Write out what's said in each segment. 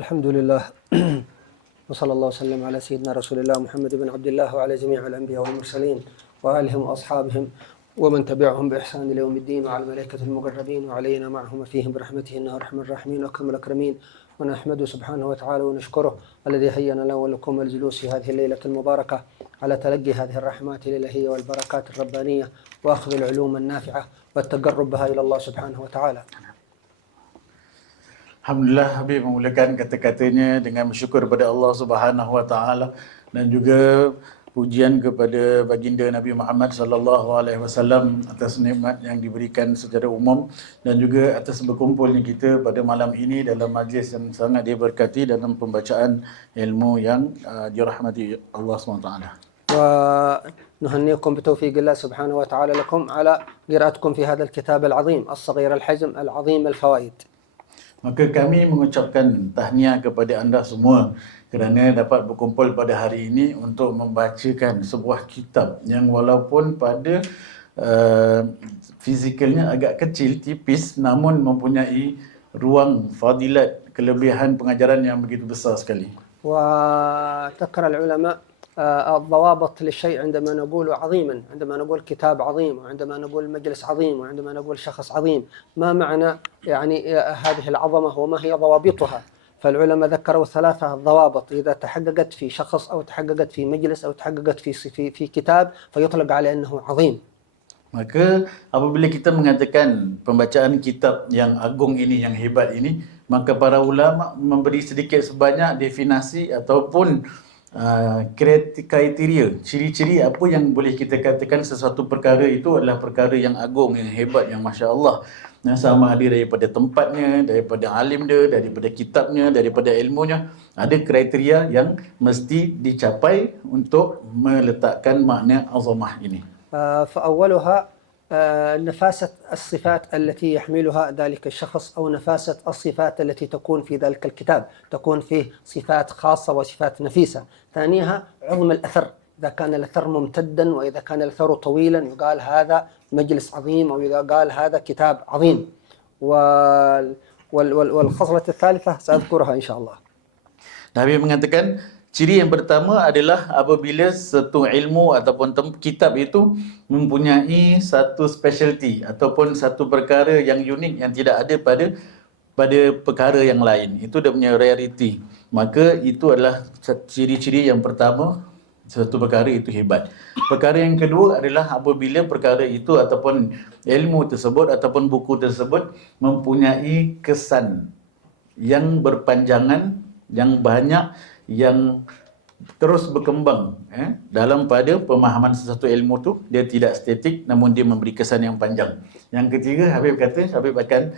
الحمد لله وصلى الله وسلم على سيدنا رسول الله محمد بن عبد الله وعلى جميع الأنبياء والمرسلين وآلهم وأصحابهم ومن تبعهم بإحسان إلى يوم الدين، وعلى الملائكة المقربين وعلينا معهم فيهم برحمته إنه أرحم الراحمين وأكرم الأكرمين. ونحمده سبحانه وتعالى ونشكره الذي هيأنا لنا ولكم الجلوس في هذه الليلة المباركة على تلقي هذه الرحمات الإلهية والبركات الربانية وأخذ العلوم النافعة والتقرب بها إلى الله سبحانه وتعالى. Alhamdulillah, Habib memulakan kata-katanya dengan bersyukur kepada Allah Subhanahu Wa Taala dan juga pujian kepada baginda Nabi Muhammad sallallahu alaihi wasallam atas nikmat yang diberikan secara umum dan juga atas berkumpulnya kita pada malam ini dalam majlis yang sangat diberkati dalam pembacaan ilmu yang dirahmati Allah Subhanahu Wa Taala. ونهنيكم بتوفيق الله سبحانه وتعالى لكم على قراءتكم في هذا الكتاب العظيم الصغير الحجم العظيم الفوائد. Maka kami mengucapkan tahniah kepada anda semua kerana dapat berkumpul pada hari ini untuk membacakan sebuah kitab yang walaupun pada fizikalnya agak kecil, tipis, namun mempunyai ruang fadilat, kelebihan pengajaran yang begitu besar sekali. وذكر العلماء الضوابط للشيء عندما نقول عظيما، عندما نقول كتاب عظيم، وعندما نقول مجلس عظيم، وعندما نقول شخص عظيم، ما معنى يعني هذه العظمة وما هي ضوابطها؟ فالعلماء ذكروا ثلاثة ضوابط إذا تحققت في شخص أو تحققت في مجلس أو تحققت في كتاب فيطلق على أنه عظيم. Maka apabila kita mengatakan pembacaan kitab yang agung ini, yang hebat ini, maka para ulama memberi sedikit sebanyak definisi ataupun kriteria, ciri-ciri apa yang boleh kita katakan sesuatu perkara itu adalah perkara yang agung, yang hebat, yang Masya Allah. Sama ada daripada tempatnya, daripada alim dia, daripada kitabnya, daripada ilmunya. Ada kriteria yang mesti dicapai untuk meletakkan makna azamah ini. فأولها نفاسة الصفات التي يحملها ذلك الشخص أو نفاسة الصفات التي تكون في ذلك الكتاب، تكون فيه صفات خاصة وصفات نفيسة. ثانيها عظم الأثر، إذا كان الأثر ممتدا وإذا كان الأثر طويلا يقال هذا مجلس عظيم، أو إذا قال هذا كتاب عظيم. والخصلة الثالثة سأذكرها إن شاء الله. Nabi mengatakan ciri yang pertama adalah apabila satu ilmu ataupun kitab itu mempunyai satu specialty ataupun satu perkara yang unik yang tidak ada pada perkara yang lain. Itu dia punya rarity. Maka itu adalah ciri-ciri yang pertama, satu perkara itu hebat. Perkara yang kedua adalah apabila perkara itu ataupun ilmu tersebut ataupun buku tersebut mempunyai kesan yang berpanjangan, yang banyak, yang terus berkembang dalam pada pemahaman sesuatu ilmu tu. Dia tidak statik namun dia memberi kesan yang panjang. Yang ketiga, Habib kata, Habib akan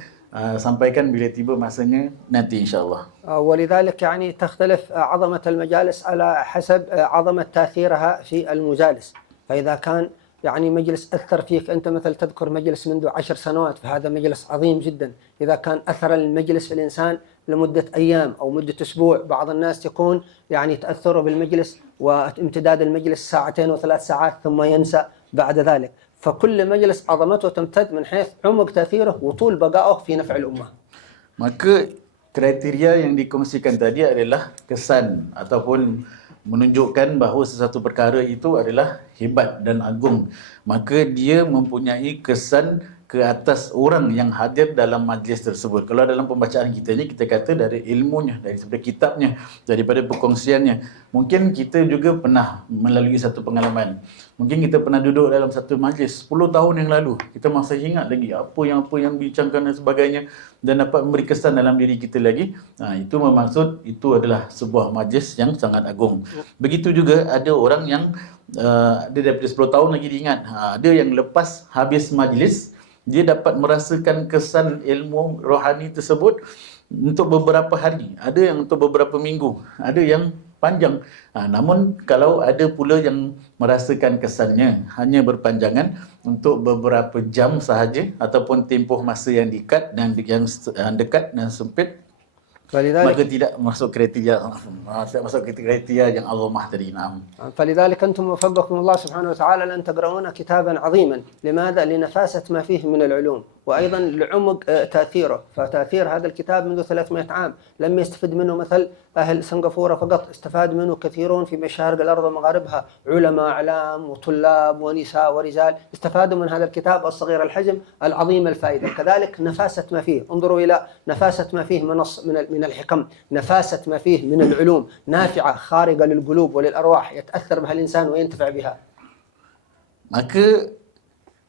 sampaikan bila tiba masanya nanti insyaAllah. ولذلك يعني تختلف عظمة المجالس على حسب عظمة تأثيرها في المجالس. فإذا كان يعني مجلس أثر فيك أنت، مثل تذكر مجلس منذ 10 سنوات، فهذا مجلس عظيم جدا. إذا كان أثر المجلس في الإنسان لمدة أيام أو مدة أسبوع، بعض الناس يكون يعني تأثره بالمجلس وامتداد المجلس 2 أو 3 ساعات ثم ينسى بعد ذلك. فكل مجلس عظمته تمتد من حيث عمق تأثيره وطول بقائه في نفع الأمة. Maka kriteria yang dikongsikan tadi adalah kesan ataupun menunjukkan bahawa sesuatu perkara itu adalah hebat dan agung. Maka dia mempunyai kesan ke atas orang yang hadir dalam majlis tersebut. Kalau dalam pembacaan kita ni, kita kata dari ilmunya, daripada kitabnya, daripada perkongsiannya. Mungkin kita juga pernah melalui satu pengalaman. Mungkin kita pernah duduk dalam satu majlis 10 tahun yang lalu. Kita masih ingat lagi apa yang bincangkan dan sebagainya dan dapat memberi kesan dalam diri kita lagi. Itu bermaksud itu adalah sebuah majlis yang sangat agung. Begitu juga ada orang yang dia daripada 10 tahun lagi diingat. Ada yang lepas habis majlis, dia dapat merasakan kesan ilmu rohani tersebut untuk beberapa hari, ada yang untuk beberapa minggu, ada yang panjang. Namun kalau ada pula yang merasakan kesannya hanya berpanjangan untuk beberapa jam sahaja ataupun tempoh masa yang dekat dan sempit, maka tidak masuk kriteria yang azamah tadi. فلذلك أنتم وفقكم الله سبحانه وتعالى لن تقرؤون كتابا عظيما. لماذا؟ لنفاسة ما فيه من العلوم. وأيضا لعمق تأثيره. فتأثير هذا الكتاب منذ 300 عام لم يستفد منه مثل أهل سنغافورة فقط، استفاد منه كثيرون في مشارق الأرض ومغاربها، علماء أعلام وطلاب ونساء ورجال استفادوا من هذا الكتاب الصغير الحجم العظيم الفائدة. كذلك نفاسة ما فيه، انظروا إلى نفاسة ما فيه من الحكم، نفاسة ما فيه من العلوم، نافعة خارقة للقلوب وللأرواح، يتأثر بها الإنسان وينتفع بها. Maka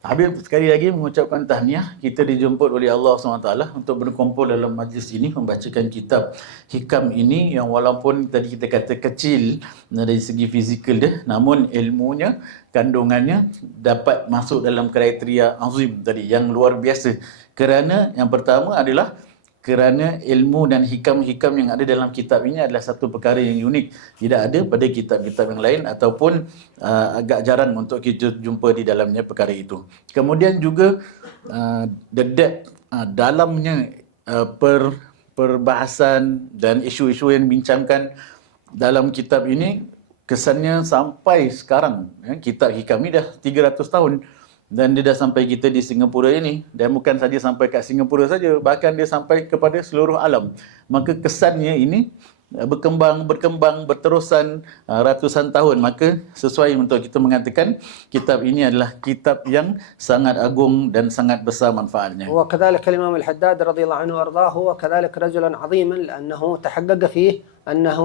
Habib sekali lagi mengucapkan tahniah, kita dijemput oleh Allah SWT untuk berkumpul dalam majlis ini membacakan kitab hikam ini yang walaupun tadi kita kata kecil dari segi fizikal dia, namun ilmunya, kandungannya dapat masuk dalam kriteria azim tadi yang luar biasa. Kerana yang pertama adalah kerana ilmu dan hikam-hikam yang ada dalam kitab ini adalah satu perkara yang unik, tidak ada pada kitab-kitab yang lain ataupun agak jarang untuk kita jumpa di dalamnya perkara itu. Kemudian juga dalamnya perbahasan dan isu-isu yang dibincangkan dalam kitab ini kesannya sampai sekarang. Kitab hikam ini dah 300 tahun. Dan dia dah sampai kita di Singapura ini. Dan bukan saja sampai kat Singapura saja, bahkan dia sampai kepada seluruh alam. Maka kesannya ini berkembang berterusan ratusan tahun. Maka sesuai untuk kita mengatakan kitab ini adalah kitab yang sangat agung dan sangat besar manfaatnya. وكذلك الإمام الحداد رضي الله عنه وأرضاه هو كذلك رجلا عظيما لأنه تحقق فيه أنه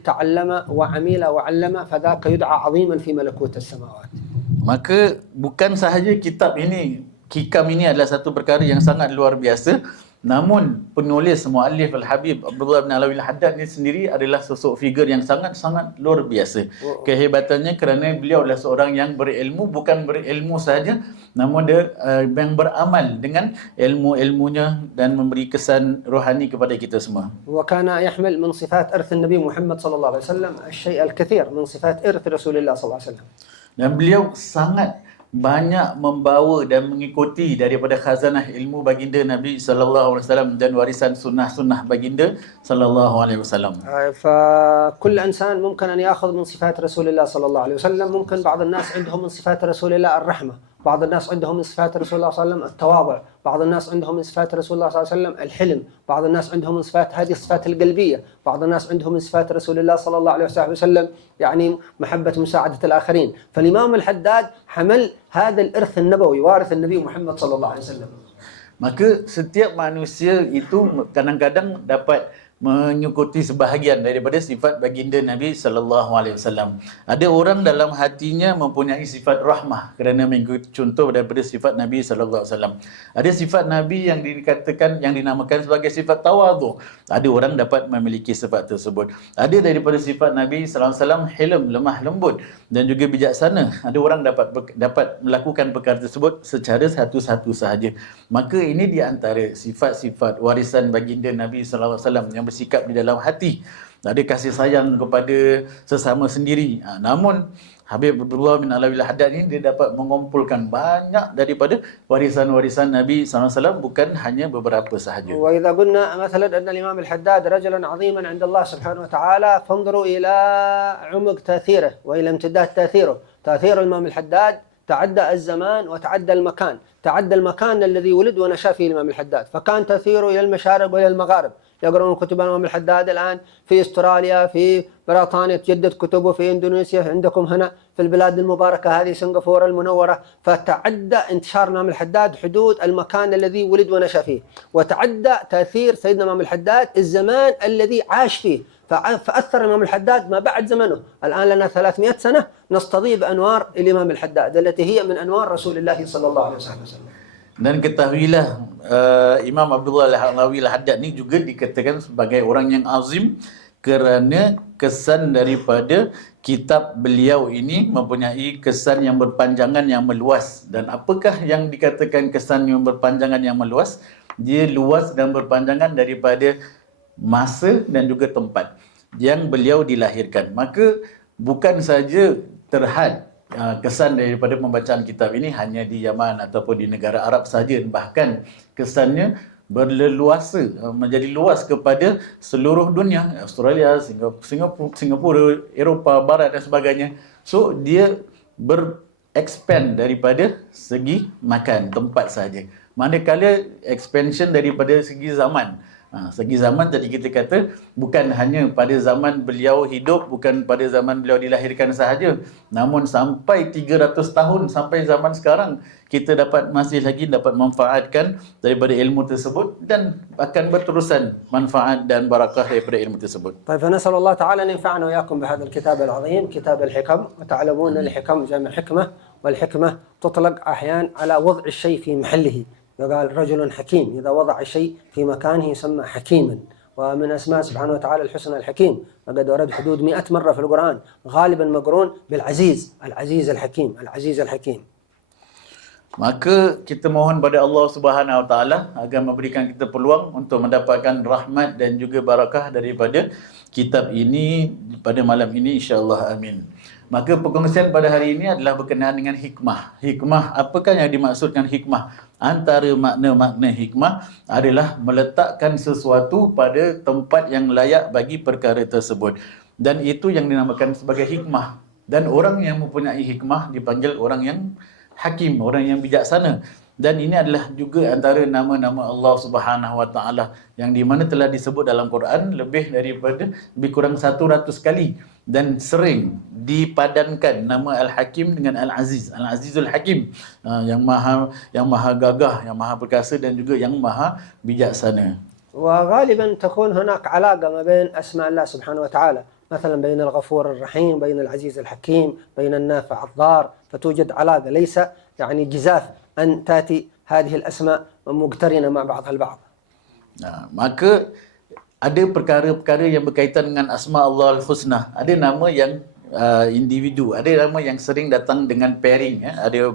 تعلم وعمل وعلم فذاك يدعى عظيما في ملكوت السماوات. Maka bukan sahaja kitab ini, hikam ini adalah satu perkara yang sangat luar biasa, namun penulis muallif Al-Habib Abdullah bin Alawi Al-Haddad ini sendiri adalah sosok figur yang sangat-sangat luar biasa. Kehebatannya kerana beliau adalah seorang yang berilmu, bukan berilmu sahaja, namun dia yang beramal dengan ilmu-ilmunya dan memberi kesan rohani kepada kita semua. وكان يحمل من صفات إرث النبي محمد صلى الله عليه وسلم الشيء الكثير من صفات إرث رسول الله صلى الله عليه وسلم. Dan beliau sangat banyak membawa dan mengikuti daripada khazanah ilmu baginda Nabi sallallahu alaihi wasallam dan warisan sunnah-sunnah baginda sallallahu alaihi wasallam. فكل انسان ممكن ان ياخذ من صفات رسول الله صلى الله عليه وسلم. ممكن بعض الناس عندهم من صفات رسول الله الرحمه، بعض الناس عندهم من صفات رسول الله صلى الله عليه وسلم التواضع، بعض الناس عندهم من صفات رسول الله صلى الله عليه وسلم الحلم، بعض الناس عندهم من صفات هذه الصفات القلبيه، بعض الناس عندهم من صفات رسول الله صلى الله عليه وسلم يعني محبه مساعده الاخرين. فالامام الحداد حمل هذا الارث النبوي، وارث النبي محمد صلى الله عليه وسلم. Maka setiap manusia itu kadang-kadang dapat menyukuti sebahagian daripada sifat baginda Nabi sallallahu alaihi wasallam. Ada orang dalam hatinya mempunyai sifat rahmah kerana mengikut contoh daripada sifat Nabi sallallahu alaihi wasallam. Ada sifat Nabi yang dikatakan, yang dinamakan sebagai sifat tawadhu. Ada orang dapat memiliki sifat tersebut. Ada daripada sifat Nabi sallallahu alaihi wasallam hilm, lemah lembut dan juga bijaksana. Ada orang dapat melakukan perkara tersebut secara satu-satu sahaja. Maka ini di antara sifat-sifat warisan baginda Nabi sallallahu alaihi wasallam yang bersikap di dalam hati. Ada kasih sayang kepada sesama sendiri. Namun Habib Abdullah bin Alawi Al-Haddad ini dia dapat mengumpulkan banyak daripada warisan-warisan Nabi SAW, bukan hanya beberapa sahaja. وإذا قلنا مثلا أن الإمام الحداد رجلا عظيما عند الله سبحانه وتعالى فانظروا إلى عمق تأثيره وإلى امتداد تأثيره. تأثير الإمام الحداد تعدى الزمان وتعدى المكان، تعدى المكان الذي ولد ونشأ فيه الإمام الحداد، فكان تأثيره إلى المشارق وإلى المغارب. يقرؤون كتب الإمام الحداد الآن في أستراليا، في بريطانيا تجدد كتبه، في إندونيسيا، عندكم هنا في البلاد المباركة هذه سنغافورة المنورة. فتعدى انتشار الإمام الحداد حدود المكان الذي ولد ونشأ فيه، وتعدى تأثير سيدنا الإمام الحداد الزمان الذي عاش فيه. فأثر الإمام الحداد ما بعد زمنه. الآن لنا 300 سنة نستضيء بأنوار الإمام الحداد التي هي من أنوار رسول الله صلى الله عليه وسلم. Dan ketahuilah Imam Abdullah Al-Alawi Al-Haddad ni juga dikatakan sebagai orang yang azim kerana kesan daripada kitab beliau ini mempunyai kesan yang berpanjangan yang meluas. Dan apakah yang dikatakan kesan yang berpanjangan yang meluas? Dia luas dan berpanjangan daripada masa dan juga tempat yang beliau dilahirkan. Maka bukan saja terhad kesan daripada pembacaan kitab ini hanya di Yaman ataupun di negara Arab saja, bahkan kesannya berleluasa, menjadi luas kepada seluruh dunia, Australia, Singapura, Eropah Barat dan sebagainya. So dia expand daripada segi makan, tempat sahaja. Manakala expansion daripada segi zaman. Segi zaman tadi kita kata bukan hanya pada zaman beliau hidup, bukan pada zaman beliau dilahirkan sahaja, namun sampai 300 tahun sampai zaman sekarang kita masih lagi dapat manfaatkan daripada ilmu tersebut dan akan berterusan manfaat dan barakah daripada ilmu tersebut. طيب فنسأل الله تعالى أن ينفعنا وإياكم بهذا الكتاب العظيم كتاب الحكم. وتعلمون الحكم جمع حكمة، والحكمة تطلق أحيانا على وضع الشيء في محله. يقال رجل حكيم، إذا وضع شيء في مكانه يسمى حكيما. ومن أسماء سبحانه وتعالى الحسنى الحكيم، وقد ورد حدود 100 مرة في القرآن، غالبا مقرون بالعزيز، العزيز الحكيم، العزيز الحكيم. Maka kita mohon pada Allah Subhanahu Wa Taala agar memberikan kita peluang untuk mendapatkan rahmat dan juga barakah daripada kitab ini pada malam ini, insya-Allah, amin. Maka perkongsian pada hari ini adalah berkenaan dengan hikmah. Hikmah, apakah yang dimaksudkan hikmah? Antara makna-makna hikmah adalah meletakkan sesuatu pada tempat yang layak bagi perkara tersebut. Dan itu yang dinamakan sebagai hikmah. Dan orang yang mempunyai hikmah dipanggil orang yang hakim, orang yang bijaksana. Dan ini adalah juga antara nama-nama Allah Subhanahu Wa Taala yang di mana telah disebut dalam Quran lebih kurang 100 kali, dan sering dipadankan nama Al-Hakim dengan Al-Aziz, Al-Azizul Hakim, yang maha gagah, yang maha perkasa dan juga yang maha bijaksana. وغالبا تكون هناك علاقة ما بين أسماء الله سبحانه وتعالى، مثلا بين الغفور الرحيم، بين العزيز الحكيم، بين النافع الضار، فتوجد علاقة، ليس يعني جزاف أن تأتي هذه الأسماء مقترنة مع بعضها البعض. Maka ada perkara-perkara yang berkaitan dengan Asma Allah Al-Husna. Ada nama yang individu, ada nama yang sering datang dengan pairing, ada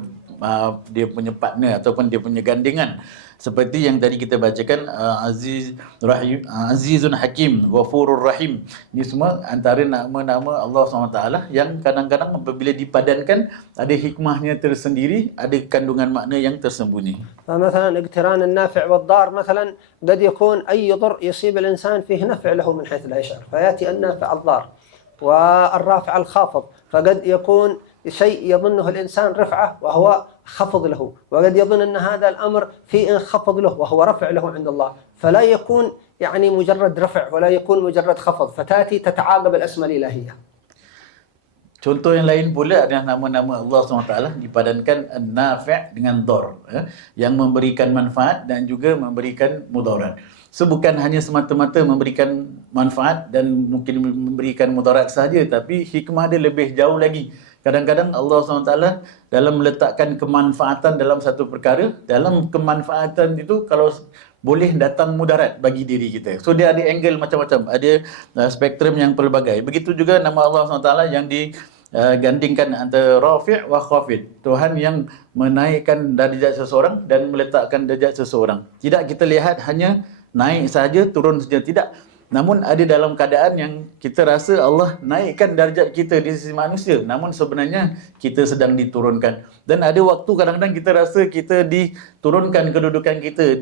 dia punya partner ataupun dia punya gandengan. Seperti yang tadi kita bacakan, Azizun Hakim, Ghafurur Rahim. Ini semua antara nama-nama Allah SWT yang kadang-kadang apabila dipadankan ada hikmahnya tersendiri, ada kandungan makna yang tersembunyi. فمثلا اقتران النافع والضار مثلا قد يكون أي ضر يصيب الإنسان فيه نفع له من حيث لا يشعر، فيأتي النافع الضار والرافع الخافض، فقد يكون شيء يظنه الإنسان رفعة وهو خفض له، وقد يظن أن هذا الأمر في انخفض له وهو رفع له عند الله، فلا يكون يعني مجرد رفع ولا يكون مجرد خفض، فتأتي تتعاقب الأسماء الإلهية. Contoh yang lain pula adalah nama-nama Allah SWT dipadankan An-Nafi' dengan Dhar, yang memberikan manfaat dan juga memberikan mudarat. So bukan hanya semata-mata memberikan manfaat dan mungkin memberikan mudarat sahaja, tapi hikmah dia lebih jauh lagi. Kadang-kadang Allah SWT dalam meletakkan kemanfaatan dalam satu perkara, dalam kemanfaatan itu kalau boleh datang mudarat bagi diri kita. So dia ada angle macam-macam, ada spektrum yang pelbagai. Begitu juga nama Allah SWT yang digandingkan antara Rafi' wa Khafid. Tuhan yang menaikkan darjat seseorang dan meletakkan darjat seseorang. Tidak kita lihat hanya naik saja, turun saja, tidak. Namun ada dalam keadaan yang kita rasa Allah naikkan darjat kita di sisi manusia, namun sebenarnya kita sedang diturunkan. Dan ada waktu kadang-kadang kita rasa kita diturunkan kedudukan kita,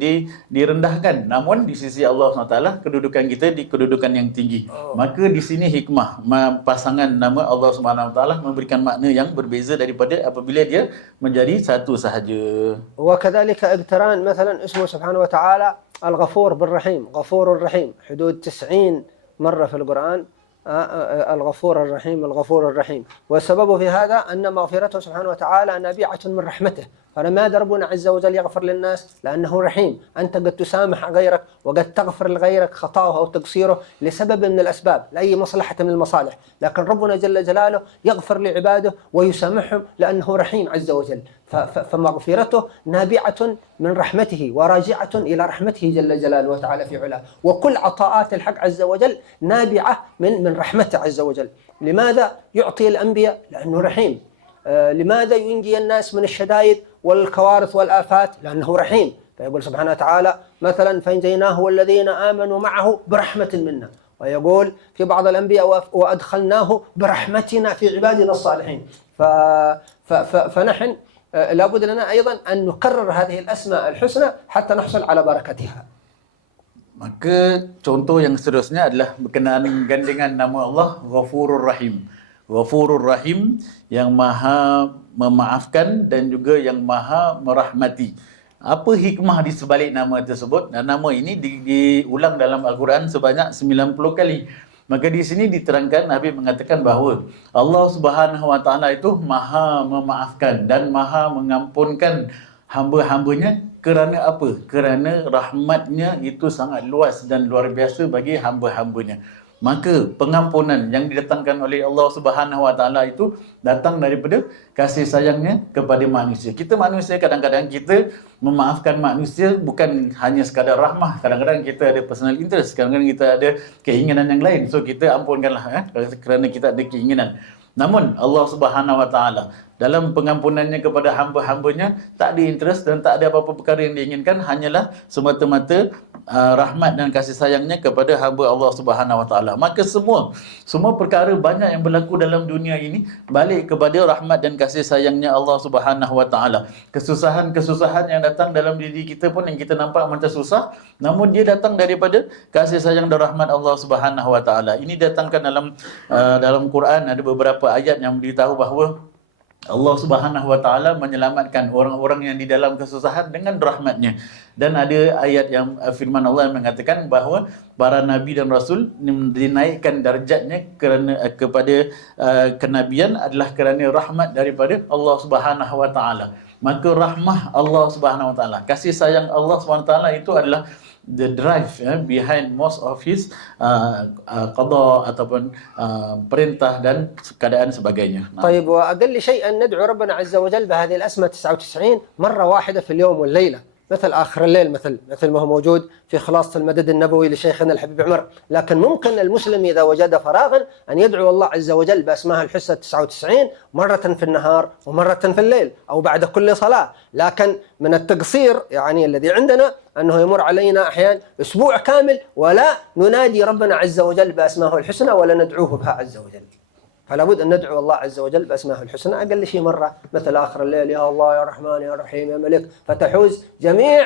direndahkan. Namun di sisi Allah SWT kedudukan kita di kedudukan yang tinggi. Maka di sini hikmah pasangan nama Allah SWT memberikan makna yang berbeza daripada apabila dia menjadi satu sahaja. وكذلك اقتران مثلا اسمه سبحانه وتعالى الغفور بالرحيم، غفور الرحيم، حدود 90 مرة في القرآن الغفور الرحيم الغفور الرحيم. والسبب في هذا أن مغفرته سبحانه وتعالى نابعة من رحمته. فلماذا ربنا عز وجل يغفر للناس؟ لأنه رحيم. أنت قد تسامح غيرك وقد تغفر لغيرك خطأه أو تقصيره لسبب من الأسباب، لأي مصلحة من المصالح، لكن ربنا جل جلاله يغفر لعباده ويسامحهم لأنه رحيم عز وجل. فمغفرته نابعة من رحمته وراجعة إلى رحمته جل جلاله وتعالى في علاه. وكل عطاءات الحق عز وجل نابعة من رحمته عز وجل. لماذا يعطي الأنبياء؟ لأنه رحيم. لماذا ينجي الناس من الشدائد والكوارث والآفات؟ لأنه رحيم. فيقول سبحانه وتعالى مثلا فانجيناه والذين آمنوا معه برحمة منا، ويقول في بعض الأنبياء وأدخلناه برحمتنا في عبادنا الصالحين. فنحن لابد لنا أيضا أن نكرر هذه الأسماء الحسنى حتى نحصل على بركتها. Maka contoh yang seterusnya adalah berkenaan gandengan nama Allah Ghafurur Rahim. Ghafurur Rahim yang maha memaafkan dan juga yang maha merahmati. apa hikmah di sebalik nama tersebut, dan nama ini diulang dalam Al-Quran sebanyak 90 kali. Maka di sini diterangkan, Nabi mengatakan bahawa Allah Subhanahu Wa Taala itu Maha memaafkan dan Maha mengampunkan hamba-hambanya. Kerana apa? Kerana rahmatnya itu sangat luas dan luar biasa bagi hamba-hambanya. Maka pengampunan yang didatangkan oleh Allah Subhanahu Wa Taala itu datang daripada kasih sayangnya kepada manusia. Kita manusia kadang-kadang kita memaafkan manusia bukan hanya sekadar rahmah. Kadang-kadang kita ada personal interest, kadang-kadang kita ada keinginan yang lain. So kita ampunkanlah kerana kita ada keinginan. Namun Allah Subhanahu Wa Taala dalam pengampunannya kepada hamba-hambanya tak ada interest dan tak ada apa-apa perkara yang diinginkan, hanyalah semata-mata rahmat dan kasih sayangnya kepada hamba Allah Subhanahu Wa Taala. Maka semua perkara banyak yang berlaku dalam dunia ini balik kepada rahmat dan kasih sayangnya Allah Subhanahu Wa Taala. Kesusahan-kesusahan yang datang dalam diri kita pun yang kita nampak macam susah, namun dia datang daripada kasih sayang dan rahmat Allah Subhanahu Wa Taala. Ini datangkan dalam Quran, ada beberapa ayat yang beritahu bahawa Allah Subhanahu Wa Taala menyelamatkan orang-orang yang di dalam kesusahan dengan rahmatnya. Dan ada ayat yang firman Allah yang mengatakan bahawa para nabi dan rasul dinaikkan darjatnya kepada kenabian adalah kerana rahmat daripada Allah Subhanahu Wa Taala. Maka rahmah Allah Subhanahu Wa Taala, kasih sayang Allah Subhanahu Wa Taala itu adalah the drive behind most of his qada ataupun perintah dan keadaan sebagainya. طيب، وأقل شيء أن ندعو ربنا عز وجل بهذه الأسماء 99 مرة واحدة في اليوم والليلة، مثل آخر الليل، مثل ما هو موجود في خلاصة المدد النبوي لشيخنا الحبيب عمر. لكن ممكن المسلم إذا وجد فراغا أن يدعو الله عز وجل بأسماء الحسنى 99 مرة في النهار ومرة في الليل أو بعد كل صلاة. لكن من التقصير يعني الذي عندنا أنه يمر علينا أحيانا أسبوع كامل ولا ننادي ربنا عز وجل بأسمائه الحسنى ولا ندعوه بها عز وجل. فلا بد أن ندعو الله عز وجل بأسمائه الحسنى أقل شيء مرة، مثل آخر الليل، يا الله يا رحمن يا رحيم يا ملك، فتحوز جميع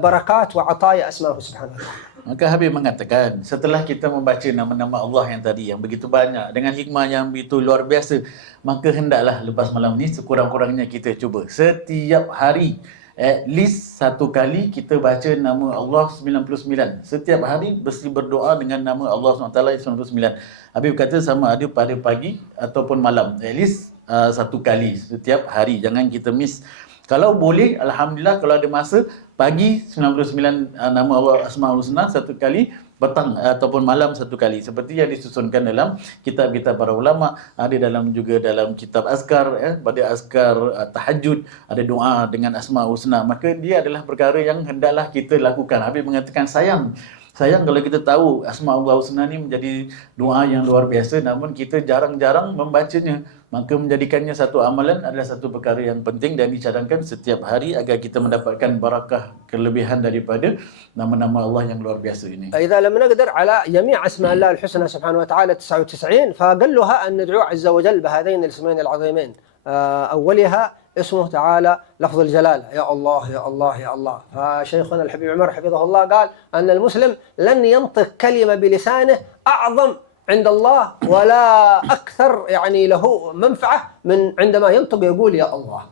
بركات وعطايا أسمائه سبحانه وتعالى. Maka Habib mengatakan, setelah kita membaca nama-nama Allah yang tadi, yang begitu banyak, dengan hikmah yang begitu luar biasa, maka hendaklah lepas malam ni sekurang-kurangnya kita cuba setiap hari at least satu kali kita baca nama Allah 99. Setiap hari mesti berdoa dengan nama Allah SWT 99. Habib kata sama ada pada pagi ataupun malam, at least satu kali setiap hari, jangan kita miss. Kalau boleh, Alhamdulillah, kalau ada masa, pagi 99 nama Allah Asmaul Husna satu kali, petang ataupun malam satu kali, seperti yang disusunkan dalam kitab-kitab para ulama. Ada juga dalam kitab azkar, pada azkar tahajud ada doa dengan Asmaul Husna. Maka dia adalah perkara yang hendaklah kita lakukan. Habib mengatakan sayang kalau kita tahu Asmaul Husna ni menjadi doa yang luar biasa, namun kita jarang-jarang membacanya. Maka menjadikannya satu amalan adalah satu perkara yang penting dan dicadangkan setiap hari agar kita mendapatkan barakah kelebihan daripada nama-nama Allah yang luar biasa ini. إذا لم نقدر على جميع أسماء الله الحسنى سبحانه وتعالى 99، فأقلها أن ندعو عز وجل بهذين الاسمين العظيمين. أولها اسمه تعالى لفظ الجلالة، يا الله يا الله يا الله. فشيخنا الحبيب عمر حفظه الله قال أن المسلم لن ينطق كلمة بلسانه أعظم عند الله ولا أكثر يعني له منفعة من عندما ينطق يقول يا الله.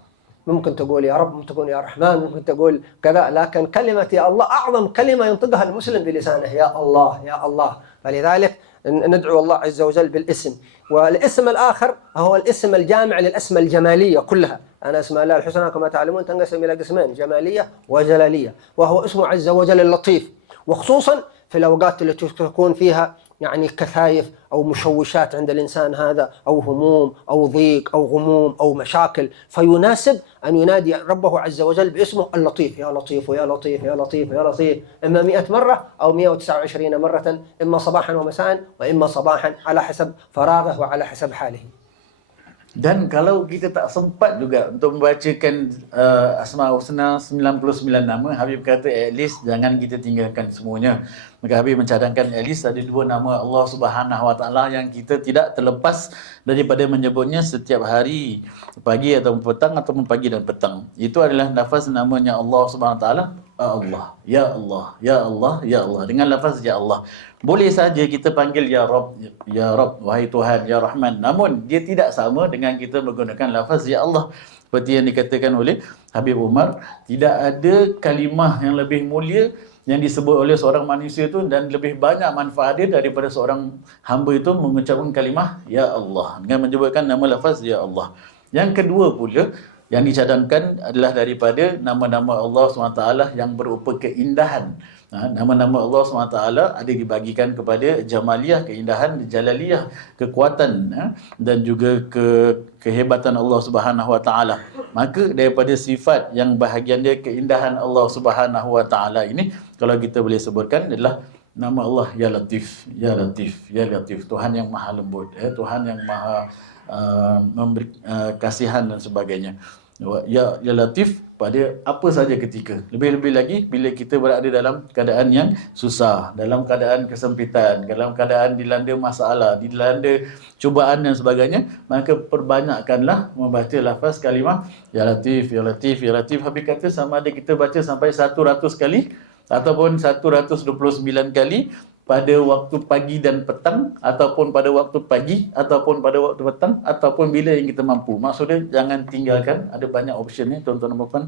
ممكن تقول يا رب، ممكن تقول يا رحمن، ممكن تقول كذا، لكن كلمة يا الله أعظم كلمة ينطقها المسلم بلسانه، يا الله يا الله. فلذلك ندعو الله عز وجل بالاسم. والاسم الآخر هو الاسم الجامع للأسماء الجمالية كلها. أنا أسماء الله الحسنى كما تعلمون تنقسم إلى قسمين، جمالية وجلالية، وهو اسمه عز وجل اللطيف، وخصوصا في الأوقات التي تكون فيها يعني كثايف أو مشوشات عند الإنسان هذا، أو هموم أو ضيق أو غموم أو مشاكل، فيناسب أن ينادي ربه عز وجل باسمه اللطيف، يا لطيف يا لطيف يا لطيف يا لطيف، إما 100 مرة أو 129 مرة، إما صباحا ومساء وإما صباحا، على حسب فراغه وعلى حسب حاله. Dan kalau kita tak sempat juga untuk membacakan Asmaul Husna 99 nama, Habib kata at least jangan kita tinggalkan semuanya. Maka Habib mencadangkan at least ada 2 nama Allah Subhanahu Wa Taala yang kita tidak terlepas daripada menyebutnya setiap hari, pagi ataupun petang ataupun pagi dan petang. Itu adalah lafaz namanya Allah Subhanahu Wa Taala, Allah, ya Allah, ya Allah, ya Allah dengan lafaz ya Allah. Boleh saja kita panggil ya Rabb, wahai Tuhan, ya Rahman. Namun dia tidak sama dengan kita menggunakan lafaz ya Allah. Seperti yang dikatakan oleh Habib Umar, tidak ada kalimah yang lebih mulia yang disebut oleh seorang manusia itu dan lebih banyak manfaat dia daripada seorang hamba itu mengucapkan kalimah ya Allah dengan menyebutkan nama lafaz ya Allah. Yang kedua pula yang dicadangkan adalah daripada nama-nama Allah SWT yang berupa keindahan. Nama-nama Allah SWT ada dibagikan kepada jamaliyah, keindahan, jalaliyah, kekuatan dan juga kehebatan Allah Subhanahu Wa Taala. Maka daripada sifat yang bahagian dia keindahan Allah Subhanahu Wa Taala ini, kalau kita boleh sebutkan adalah nama Allah Ya Latif, Ya Latif, Ya Latif, Tuhan yang maha lembut, Tuhan yang maha memberi kasihan dan sebagainya. Ya Latif pada apa saja ketika. Lebih-lebih lagi bila kita berada dalam keadaan yang susah, dalam keadaan kesempitan, dalam keadaan dilanda masalah, dilanda cubaan dan sebagainya, maka perbanyakkanlah membaca lafaz kalimah Ya Latif, Ya Latif, Ya Latif. Habis kata sama ada kita baca sampai 100 kali ataupun 129 kali pada waktu pagi dan petang, ataupun pada waktu pagi, ataupun pada waktu petang, ataupun bila yang kita mampu. Maksudnya jangan tinggalkan, ada banyak option ni tuan-tuan dan puan.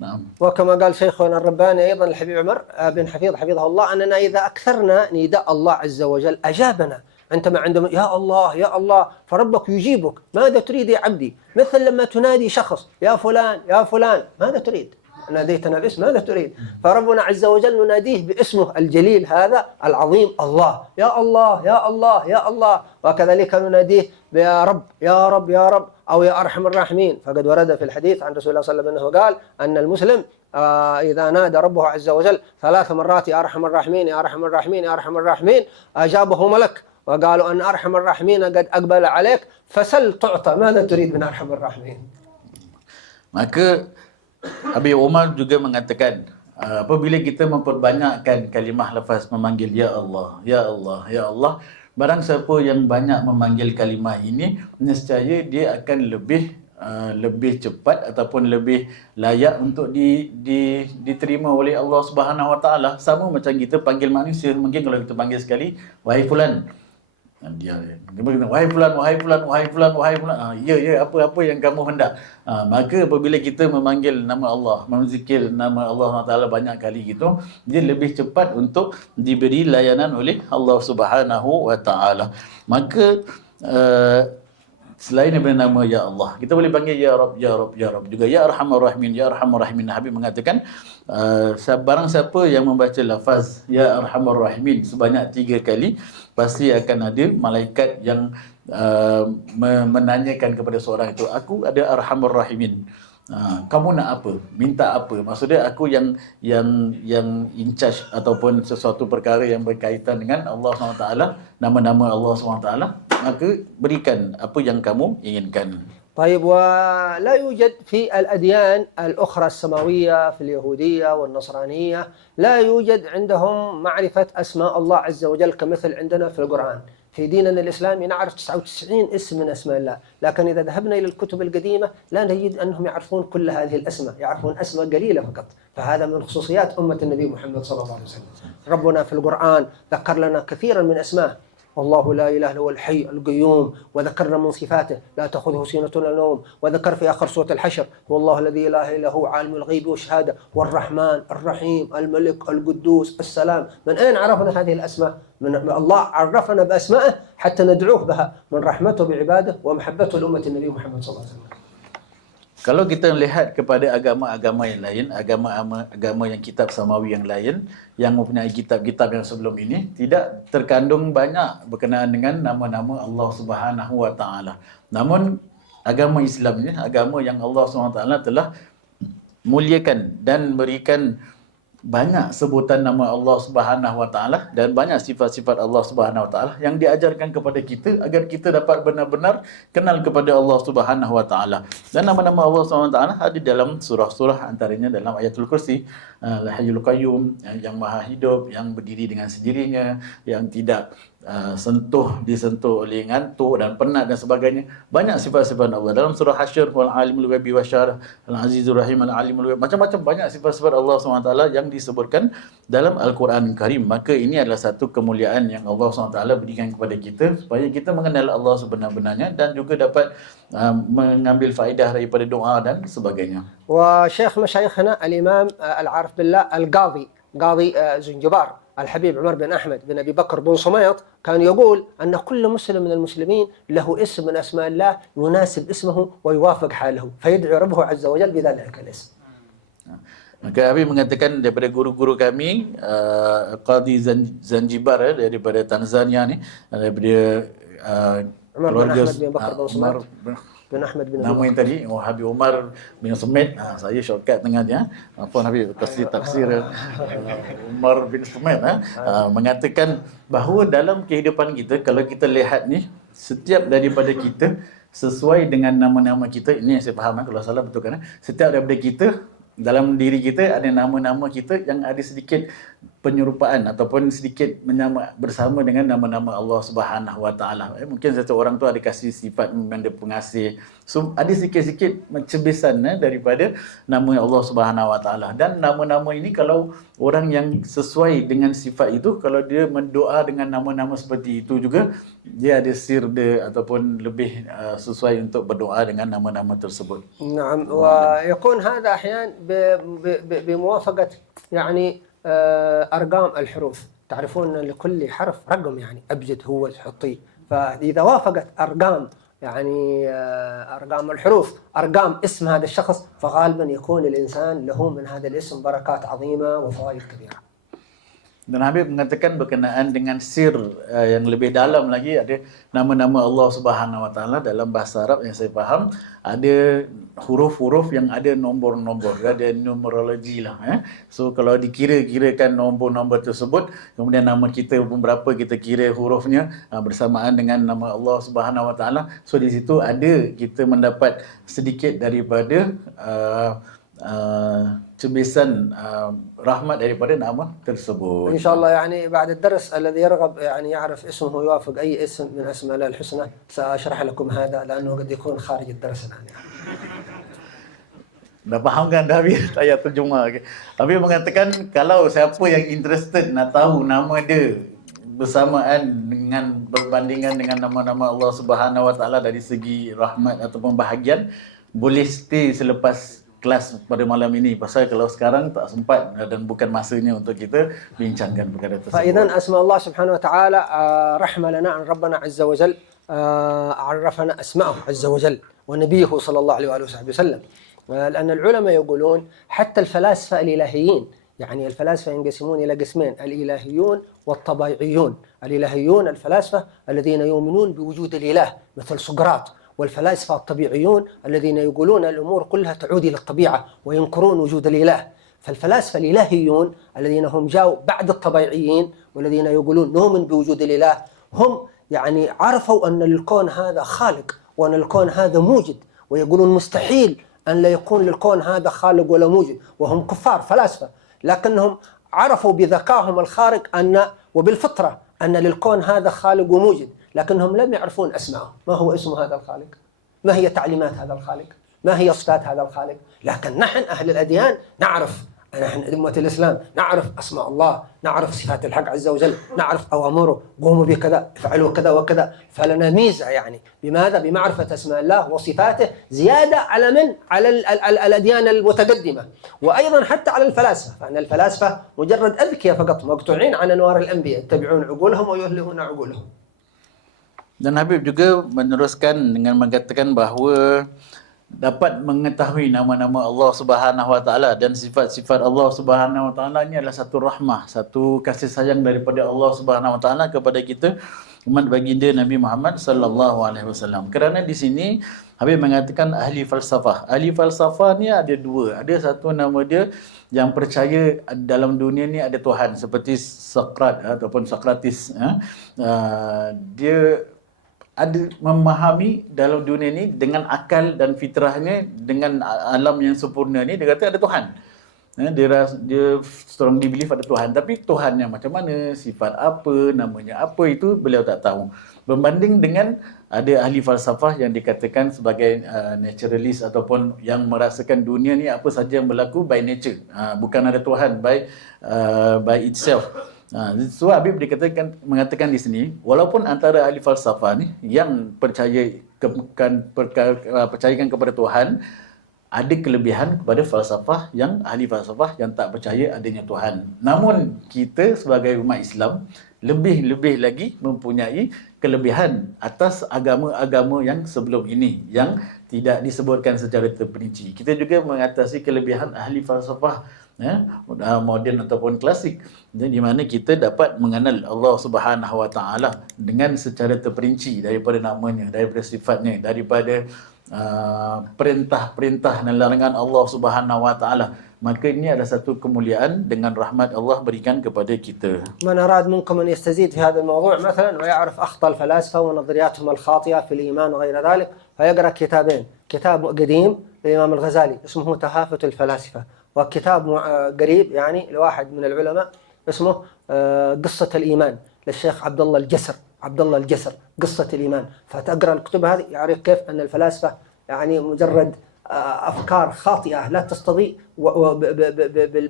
Naam. وكما قال شيخنا الرباني أيضا الحبيب عمر بن حفيظ حفظه الله أننا إذا أكثرنا نداء الله عز وجل أجابنا. عندما يا الله يا الله فربك يجيبك. ماذا تريد يا عبدي؟ مثل لما تنادي شخص يا فلان يا فلان، ماذا تريد؟ ناديتنا باسم، ماذا تريد؟ فربنا عز وجل نناديه باسمه الجليل هذا العظيم الله، يا الله يا الله يا الله. وكذلك نناديه يا رب يا رب يا رب أو يا أرحم الراحمين. فقد ورد في الحديث عن رسول الله صلى الله عليه وسلم أنه قال أن المسلم إذا نادى ربه عز وجل 3 مرات يا أرحم الراحمين يا أرحم الراحمين يا أرحم الراحمين أجابه ملك، وقالوا أن أرحم الراحمين قد أقبل عليك فسل تعطى، ماذا تريد من أرحم الراحمين؟ Maka Habib Umar juga mengatakan apabila kita memperbanyakkan kalimah lafaz memanggil Ya Allah, Ya Allah, Ya Allah, barang siapa yang banyak memanggil kalimah ini, nescaya dia akan lebih cepat ataupun lebih layak untuk diterima oleh Allah Subhanahu Wa Taala. Sama macam kita panggil manusia, mungkin kalau kita panggil sekali, wahai fulan, dia kata wahai fulan, wahai fulan, wahai fulan, wahai fulan. Ya, apa yang kamu hendak. Maka apabila kita memanggil nama Allah, menzikir nama Allah SWT banyak kali gitu, dia lebih cepat untuk diberi layanan oleh Allah Subhanahu Wa Taala. Maka selain daripada nama Ya Allah, kita boleh panggil Ya Rabb, Ya Rabb, Ya Rabb. Juga Ya Arhamar Rahimin, Ya Arhamar Rahimin. Habib mengatakan barang siapa yang membaca lafaz Ya Arhamar Rahimin sebanyak 3 kali, pasti akan ada malaikat yang menanyakan kepada seorang itu, aku ada Arhamar Rahimin, kamu nak apa? Minta apa? Maksudnya aku yang in charge ataupun sesuatu perkara yang berkaitan dengan Allah SWT, nama-nama Allah SWT, maka berikan apa yang kamu inginkan. طيب، ولا يوجد في الأديان الأخرى السماوية في اليهودية والنصرانية لا يوجد عندهم معرفة أسماء الله عز وجل كمثل عندنا في القرآن. في ديننا الإسلامي نعرف 99 اسم من أسماء الله، لكن إذا ذهبنا إلى الكتب القديمة لا نجد أنهم يعرفون كل هذه الأسماء، يعرفون أسماء قليلة فقط. فهذا من خصوصيات أمة النبي محمد صلى الله عليه وسلم. ربنا في القرآن ذكر لنا كثيرا من أسماء، والله لا إله إلا هو الحي القيوم، وذكرنا من صفاته لا تأخذه سنة ولا نوم، وذكر في آخر سورة الحشر والله الذي لا إله إلا هو عالم الغيب والشهادة والرحمن الرحيم الملك القدوس السلام. من أين عرفنا هذه الأسماء؟ من الله عرفنا بأسمائه حتى ندعوه بها من رحمته بعباده ومحبته لأمة النبي محمد صلى الله عليه وسلم. Kalau kita melihat kepada agama-agama yang lain, agama yang kitab samawi yang lain, yang mempunyai kitab-kitab yang sebelum ini, tidak terkandung banyak berkenaan dengan nama-nama Allah Subhanahu Wa Taala. Namun agama Islam ini, agama yang Allah Subhanahu Wa Taala telah muliakan dan berikan banyak sebutan nama Allah Subhanahu Wa Taala dan banyak sifat-sifat Allah Subhanahu Wa Taala yang diajarkan kepada kita agar kita dapat benar-benar kenal kepada Allah Subhanahu Wa Taala. Dan nama-nama Allah Subhanahu Wa Taala ada dalam surah-surah, antaranya dalam Ayatul Kursi, Al-Hayyul Qayyum, yang Maha Hidup, yang berdiri dengan sendirinya, yang tidak disentuh oleh ngantuk dan penat dan sebagainya. Banyak sifat-sifat Allah. Dalam surah Hasyr, wal alimul ghaibi wasyarah, al azizur rahim, al alimul ghaib. Macam-macam banyak sifat-sifat Allah SWT yang disebutkan dalam Al-Quran Karim. Maka ini adalah satu kemuliaan yang Allah SWT berikan kepada kita supaya kita mengenal Allah sebenar-benarnya dan juga dapat mengambil faedah daripada doa dan sebagainya. وشيخ مشايخنا الإمام العارف بالله القاضي قاضي زنجبار الحبيب عمر بن أحمد بن أبي بكر بن صميط كان يقول أن كل مسلم من المسلمين له اسم من أسماء الله يناسب اسمه ويوافق حاله فيدعو ربه عز وجل بذلك الاسم. Maka Habib mengatakan daripada guru-guru kami, Qadi Zanzibar daripada Tanzania ni, daripada keluarga Umar bin Ahmad bin nama yang tadi, Habib Umar bin Sumait. Saya shortcut tengah dia. Apa Habib kasih tafsir Umar bin Sumait mengatakan bahawa dalam kehidupan kita, kalau kita lihat ni, setiap daripada kita sesuai dengan nama-nama kita, ini yang saya faham, kalau salah betulkan, setiap daripada kita, dalam diri kita ada nama-nama kita yang ada sedikit penyerupaan ataupun sedikit menyama bersama dengan nama-nama Allah Subhanahu Wa Taala. Mungkin satu orang tu ada kasih sifat memang dia pengasih. So ada sikit-sikit cebisan daripada nama Allah Subhanahu Wa Taala. Dan nama-nama ini kalau orang yang sesuai dengan sifat itu, kalau dia mendoa dengan nama-nama seperti itu juga, dia ada sir dia ataupun lebih sesuai untuk berdoa dengan nama-nama tersebut. نعم ويكون هذا أحيانا بموافقة يعني أرقام الحروف. تعرفون أن لكل حرف رقم، يعني أبجد هو تحطيه، فإذا وافقت أرقام يعني أرقام الحروف أرقام اسم هذا الشخص فغالبا يكون الإنسان له من هذا الاسم بركات عظيمة وفوائد كبيرة. Dan Habib mengatakan berkenaan dengan sir yang lebih dalam lagi, ada nama-nama Allah Subhanahu Wa Taala dalam bahasa Arab yang saya faham, ada huruf-huruf yang ada nombor-nombor, ada numerologi lah. So kalau dikira-kirakan nombor-nombor tersebut, kemudian nama kita pun berapa kita kira hurufnya bersamaan dengan nama Allah Subhanahu Wa Taala. So di situ ada kita mendapat sedikit daripada cebisan rahmat daripada nama tersebut. إن شاء الله يعني بعد الدرس الذي يرغب يعني يعرف اسمه يوافق أي اسم من أسماء الله الحسنى سأشرح لكم هذا لأنه قد يكون خارج الدرس الآن. Dah faham kan dah Habib? Tak payah terjemah. Habib mengatakan kalau siapa yang interested nak tahu nama dia bersamaan dengan berbandingan dengan nama-nama Allah Subhanahu Wa Taala dari segi rahmat ataupun bahagian, boleh stay selepas kelas pada malam ini, pasal kalau sekarang tak sempat dan bukan masanya untuk kita bincangkan perkara tersebut. فإذا أسماء الله سبحانه وتعالى رحمة لنا عن ربنا عز وجل عرفنا أسماءه عز وجل ونبيه صلى الله عليه وآله وصحبه وسلم. لأن العلماء يقولون حتى الفلاسفة الإلهيين، يعني الفلاسفة ينقسمون إلى قسمين، الإلهيون والطبيعيون. الإلهيون الفلاسفة الذين يؤمنون بوجود الإله مثل سقراط، والفلاسفة الطبيعيون الذين يقولون الأمور كلها تعود إلى الطبيعة وينكرون وجود الإله. فالفلاسفة الإلهيون الذين هم جاءوا بعد الطبيعيين والذين يقولون نؤمن بوجود الإله، هم يعني عرفوا أن الكون هذا خالق وأن الكون هذا موجد، ويقولون مستحيل أن لا يكون للكون هذا خالق ولا موجد، وهم كفار فلاسفة، لكنهم عرفوا بذكائهم الخارق أن وبالفطرة أن للكون هذا خالق وموجد، لكنهم لم يعرفون أسماءه. ما هو اسم هذا الخالق؟ ما هي تعليمات هذا الخالق؟ ما هي صفات هذا الخالق؟ لكن نحن أهل الأديان نعرف، نحن أمة الإسلام نعرف أسماء الله، نعرف صفات الحق عز وجل، نعرف أوامره، قوموا بكذا، افعلوا كذا وكذا. فلنا ميزة يعني بماذا؟ بمعرفة أسماء الله وصفاته زيادة على من؟ على الأديان المتقدمة، وأيضا حتى على الفلاسفة، فإن الفلاسفة مجرد أذكياء فقط مقطوعين عن أنوار الأنبياء يتبعون عقولهم ويهلهون عقولهم. Dan Habib juga meneruskan dengan mengatakan bahawa dapat mengetahui nama-nama Allah Subhanahu Wa Taala dan sifat-sifat Allah Subhanahu Wa Taala ini adalah satu rahmah, satu kasih sayang daripada Allah Subhanahu Wa Taala kepada kita umat baginda Nabi Muhammad sallallahu alaihi wasallam. Kerana di sini Habib mengatakan ahli falsafah. Ahli falsafah ni ada dua. Ada satu nama dia yang percaya dalam dunia ni ada Tuhan, seperti Sokrat ataupun Sokratis. Dia ada memahami dalam dunia ni dengan akal dan fitrahnya, dengan alam yang sempurna ni, dia kata ada Tuhan. Dia strongly believe ada Tuhan, tapi Tuhan yang macam mana, sifat apa, namanya apa, itu beliau tak tahu. Berbanding dengan ada ahli falsafah yang dikatakan sebagai naturalist ataupun yang merasakan dunia ni apa saja yang berlaku by nature, bukan ada Tuhan by itself. So Habib mengatakan di sini, walaupun antara ahli falsafah ni yang percayakan kepada Tuhan, ada kelebihan kepada ahli falsafah yang tak percaya adanya Tuhan. Namun kita sebagai umat Islam lebih lagi mempunyai kelebihan atas agama-agama yang sebelum ini yang tidak disebutkan secara terperinci. Kita juga mengatasi kelebihan ahli falsafah moden ataupun klasik, di mana kita dapat mengenal Allah Subhanahu Wa Taala dengan secara terperinci, daripada namanya, daripada sifatnya, daripada perintah-perintah dan larangan Allah Subhanahu Wa Taala. Maka ini adalah satu kemuliaan dengan rahmat Allah berikan kepada kita. من أراد منكم أن يستزيد في هذا الموضوع مثلا ويعرف أخطاء الفلاسفة ونظرياتهم الخاطئة في الإيمان وغير ذلك، فيقرأ كتابين: كتاب قديم للإمام الغزالي اسمه تهافت الفلاسفة، وكتاب قريب يعني لواحد من العلماء اسمه قصة الإيمان للشيخ عبد الله الجسر قصة الإيمان. فتقرأ الكتب هذه يعرف كيف أن الفلاسفة يعني مجرد أفكار خاطئة لا تستضيء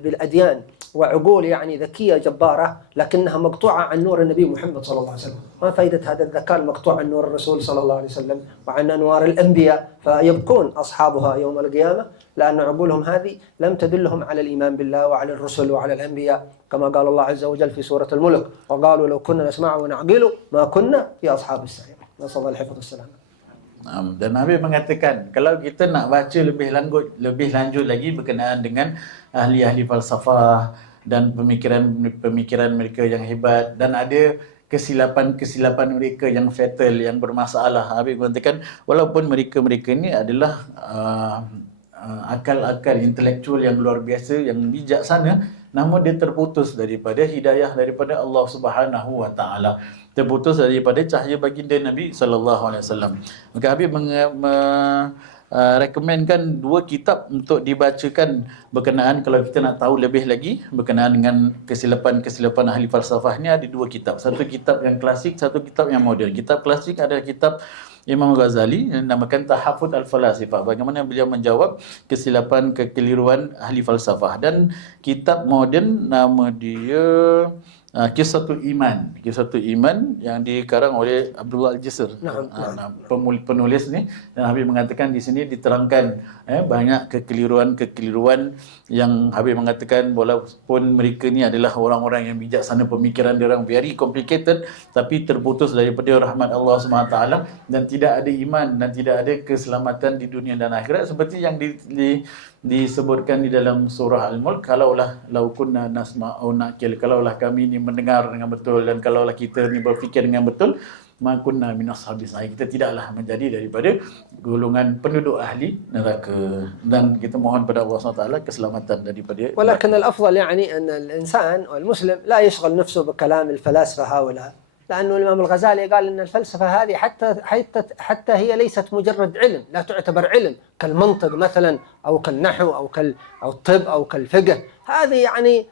بالأديان، وعقول يعني ذكية جبارة لكنها مقطوعة عن نور النبي محمد صلى الله عليه وسلم. ما فائدة هذا الذكاء المقطوع عن نور الرسول صلى الله عليه وسلم وعن أنوار الأنبياء؟ فيبكون أصحابها يوم القيامة لأن عقولهم هذه لم تدلهم على الإيمان بالله وعلى الرسل وعلى الأنبياء، كما قال الله عز وجل في سورة الملك: وقالوا لو كنا نسمع ونعقل ما كنا في أصحاب السعير. نسأل الله الحفظ والسلام. Dan Habib mengatakan, kalau kita nak baca lebih lanjut lagi berkenaan dengan ahli-ahli falsafah dan pemikiran mereka yang hebat, dan ada kesilapan mereka yang fatal, yang bermasalah, Habib mengatakan walaupun mereka ni adalah akal-akal intelektual yang luar biasa, yang bijaksana, namun dia terputus daripada hidayah daripada Allah Subhanahu Wa Taala, terputus daripada cahaya baginda Nabi sallallahu alaihi wasallam. Maka Habib rekomenkan 2 kitab untuk dibacakan berkenaan, kalau kita nak tahu lebih lagi berkenaan dengan kesilapan ahli falsafah ni. Ada 2 kitab, satu kitab yang klasik, satu kitab yang moden. Kitab klasik adalah kitab Imam Ghazali yang dinamakan Tahafut Al-Falasifah, bagaimana beliau menjawab kekeliruan ahli falsafah. Dan kitab moden nama dia Qisatul Iman yang dikarang oleh Abdullah Al-Jisr. Penulis ni, dan Habib mengatakan di sini diterangkan banyak kekeliruan yang Habib mengatakan walaupun mereka ni adalah orang-orang yang bijaksana, pemikiran dia orang very complicated, tapi terputus daripada rahmat Allah SWT dan tidak ada iman dan tidak ada keselamatan di dunia dan akhirat, seperti yang disebutkan di dalam surah Al-Mulk, kalaulah laukunna nasma'u naqil, kalaulah kami ni mendengar dengan betul dan kalaulah kita ni berfikir dengan betul, makunna min ashabis sa'ir, kita tidaklah menjadi daripada golongan penduduk ahli neraka. Dan kita mohon pada Allah SWT keselamatan daripada. ولكن الأفضل يعني أن الإنسان والمسلم لا يشغل نفسه بكلام الفلاسفة هؤلاء، لأنه الإمام الغزالي قال أن الفلسفة هذه حتى هي ليست مجرد علم، لا تعتبر علم كالمنطق مثلا أو كالنحو أو الطب أو كالفقه. هذه يعني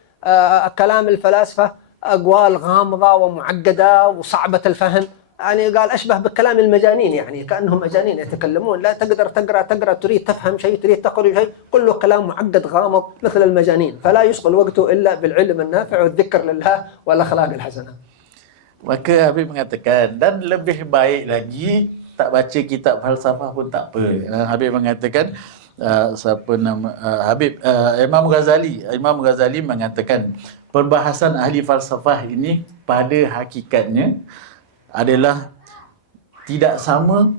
كلام الفلاسفة أقوال غامضة ومعقدة وصعبة الفهم، يعني قال أشبه بكلام المجانين، يعني كأنهم مجانين يتكلمون، لا تقدر تقرأ تريد تفهم شيء، تريد تقرأ شيء، كله كلام معقد غامض مثل المجانين، فلا يشغل وقته إلا بالعلم النافع والذكر لله والأخلاق الحسنة. Maka Habib mengatakan, dan lebih baik lagi tak baca kitab falsafah pun tak apa. Habib mengatakan Imam Ghazali mengatakan perbahasan ahli falsafah ini pada hakikatnya adalah tidak sama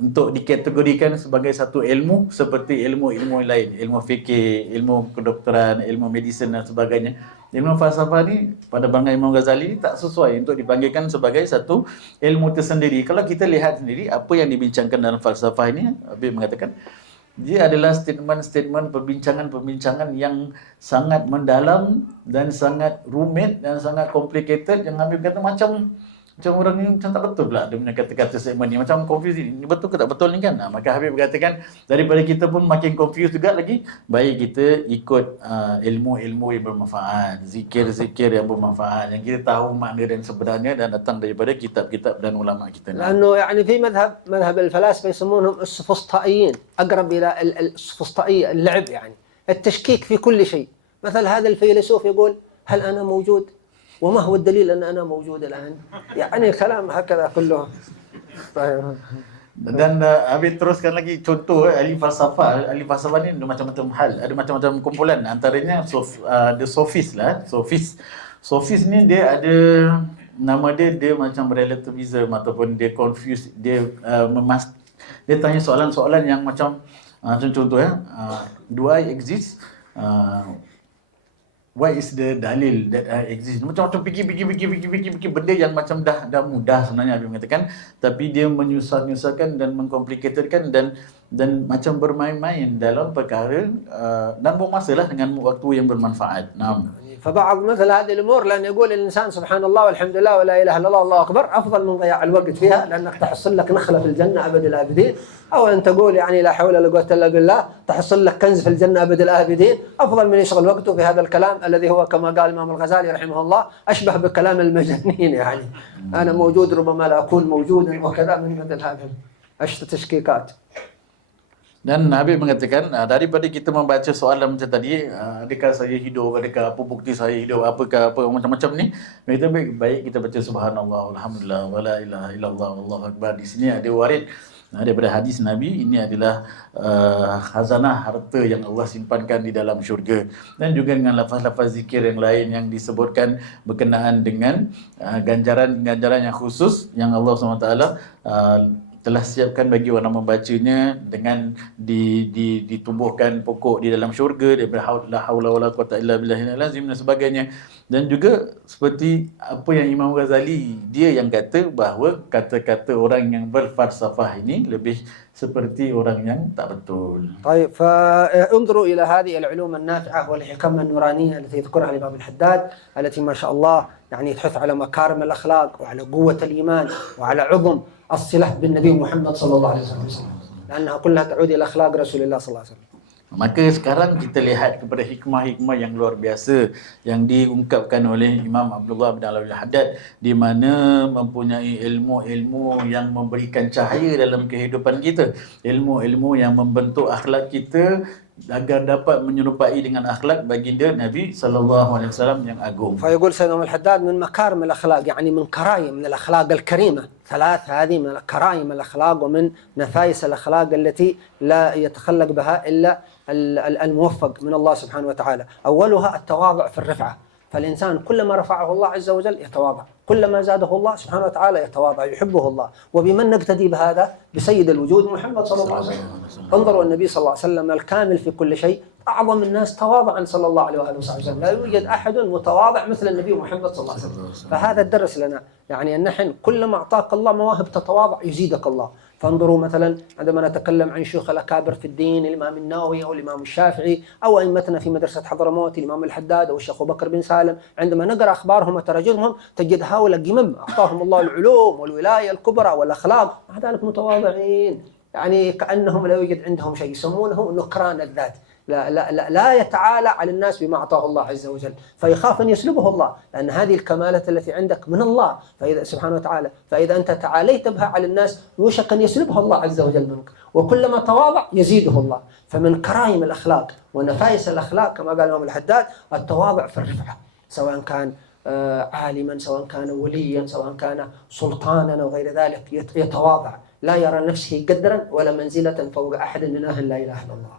untuk dikategorikan sebagai satu ilmu seperti ilmu-ilmu lain, ilmu fikih, ilmu kedokteran, ilmu medicine dan sebagainya. Ilmu falsafah ni pada pandangan Imam Ghazali tak sesuai untuk dipanggilkan sebagai satu ilmu tersendiri. Kalau kita lihat sendiri apa yang dibincangkan dalam falsafah ini, Habib mengatakan dia adalah statement-statement, perbincangan-perbincangan yang sangat mendalam dan sangat rumit dan sangat complicated, yang Habib kata macam macam orang ni macam tak betul pula dia punya kata-kata statement ni, macam confused ni betul ke tak betul ni kan. Maka Habib berkatakan daripada kita pun makin confused juga lagi, baik kita ikut ilmu-ilmu yang bermanfaat, zikir-zikir yang bermanfaat, yang kita tahu makna dan sebenarnya dan datang daripada kitab-kitab dan ulama kita. لأنه يعني في مذهب الفلاسفة يسمونهم السفسطائيين، أقرب إلى السفسطائية، اللعب يعني التشكيك في كل شيء. مثل هذا الفيلسوف يقول هل أنا موجود؟ وما هو الدليل أن أنا موجود الآن؟ يعني كلام هكذا كله. Dan Habib teruskan lagi contoh ahli falsafah. Ahli falsafah ni ada macam-macam hal, ada macam-macam kumpulan. Antaranya the sophist lah. Sophist ni dia ada nama dia macam relativism ataupun dia confused, dia dia tanya soalan-soalan yang macam contoh do I exist? What is the dalil that I exist? Macam-macam fikir benda yang macam dah mudah sebenarnya Habib mengatakan, tapi dia menyusahkan dan mengkomplikatedkan dan macam bermain-main dalam perkara dan buang masa lah dengan waktu yang bermanfaat. فبعض مثل هذه الأمور لأن يقول الإنسان سبحان الله والحمد لله ولا إله إلا الله والله أكبر أفضل من ضياع الوقت فيها، لأنك تحصل لك نخلة في الجنة أبد الآبدين، أو أن تقول يعني لا حول ولا قوة إلا بالله تحصل لك كنز في الجنة أبد الآبدين، أفضل من يشغل وقته في هذا الكلام الذي هو كما قال الإمام الغزالي رحمه الله أشبه بكلام المجانين. يعني أنا موجود ربما لا أكون موجودا وكذا من مثل هذه التشكيكات. Dan Habib mengatakan daripada kita membaca soalan macam tadi, adakah saya hidup, adakah apa bukti saya hidup, apakah apa macam-macam ni, kita baik kita baca subhanallah alhamdulillah wala ilaha illallah wallahu akbar. Di sini ada warid daripada hadis Nabi, ini adalah khazanah harta yang Allah simpankan di dalam syurga. Dan juga dengan lafaz-lafaz zikir yang lain yang disebutkan berkenaan dengan ganjaran-ganjaran yang khusus yang Allah SWT telah siapkan bagi orang membacanya, dengan ditumbuhkan pokok di dalam syurga daripada la haula wala quwata illa billahil azim dan sebagainya. Dan juga seperti apa yang Imam Ghazali dia yang kata bahawa kata-kata orang yang berfalsafah ini lebih seperti orang yang tak betul. طيب فانظروا إلى هذه العلوم النافعة والحكم النورانية التي يذكرها الإمام الحداد، التي ما شاء الله يعني تحث على مكارم الأخلاق وعلى قوة الإيمان وعلى عظم الصلة بالنبي محمد صلى الله عليه وسلم، لأنها كلها تعود إلى أخلاق رسول الله صلى الله عليه وسلم. Maka sekarang kita lihat kepada hikmah-hikmah yang luar biasa yang diungkapkan oleh Imam Abdullah bin Alwi Al-Haddad, di mana mempunyai ilmu-ilmu yang memberikan cahaya dalam kehidupan kita, ilmu-ilmu yang membentuk akhlak kita agar dapat menyerupai dengan akhlak baginda Nabi sallallahu alaihi wasallam yang agung. فيقول سيدنا الحداد من مكارم الأخلاق، يعني من كرايم من الأخلاق الكريمة، ثلاث هذه من كرايم الأخلاق ومن نفائس الأخلاق التي لا يتخلق بها إلا الموفق من الله سبحانه وتعالى. أولها التواضع في الرفعة، فالإنسان كلما رفعه الله عز وجل يتواضع، كلما زاده الله سبحانه وتعالى يتواضع، يحبه الله. وبمن نقتدي بهذا؟ بسيد الوجود محمد صلى الله عليه وسلم. انظروا النبي صلى الله عليه وسلم الكامل في كل شيء، أعظم الناس تواضعا صلى الله عليه وآله وسلم، لا يوجد أحد متواضع مثل النبي محمد صلى الله عليه وسلم. فهذا الدرس لنا، يعني أن نحن كلما أعطاك الله مواهب تتواضع يزيدك الله. فانظروا مثلا عندما نتكلم عن شيوخ الأكابر في الدين، الإمام النووي أو الإمام الشافعي أو أئمتنا في مدرسة حضرموت الإمام الحداد أو الشيخ أبو بكر بن سالم، عندما نقرأ أخبارهم وتراجمهم تجد هؤلاء قمم أعطاهم الله العلوم والولاية الكبرى والأخلاق، مع ذلك متواضعين، يعني كأنهم لا يوجد عندهم شيء، يسمونه نكران الذات، لا يتعالى على الناس بما أعطاه الله عز وجل، فيخاف أن يسلبه الله، لأن هذه الكمالات التي عندك من الله فإذا سبحانه وتعالى، فإذا أنت تعاليت بها على الناس يوشك أن يسلبها الله عز وجل منك، وكلما تواضع يزيده الله. فمن كرائم الأخلاق ونفائس الأخلاق كما قال الإمام الحداد التواضع في الرفعة، سواء كان عالما، سواء كان وليا، سواء كان سلطانا أو غير ذلك، يتواضع، لا يرى نفسه قدرا ولا منزلة فوق أحد من أهل لا إله إلا الله.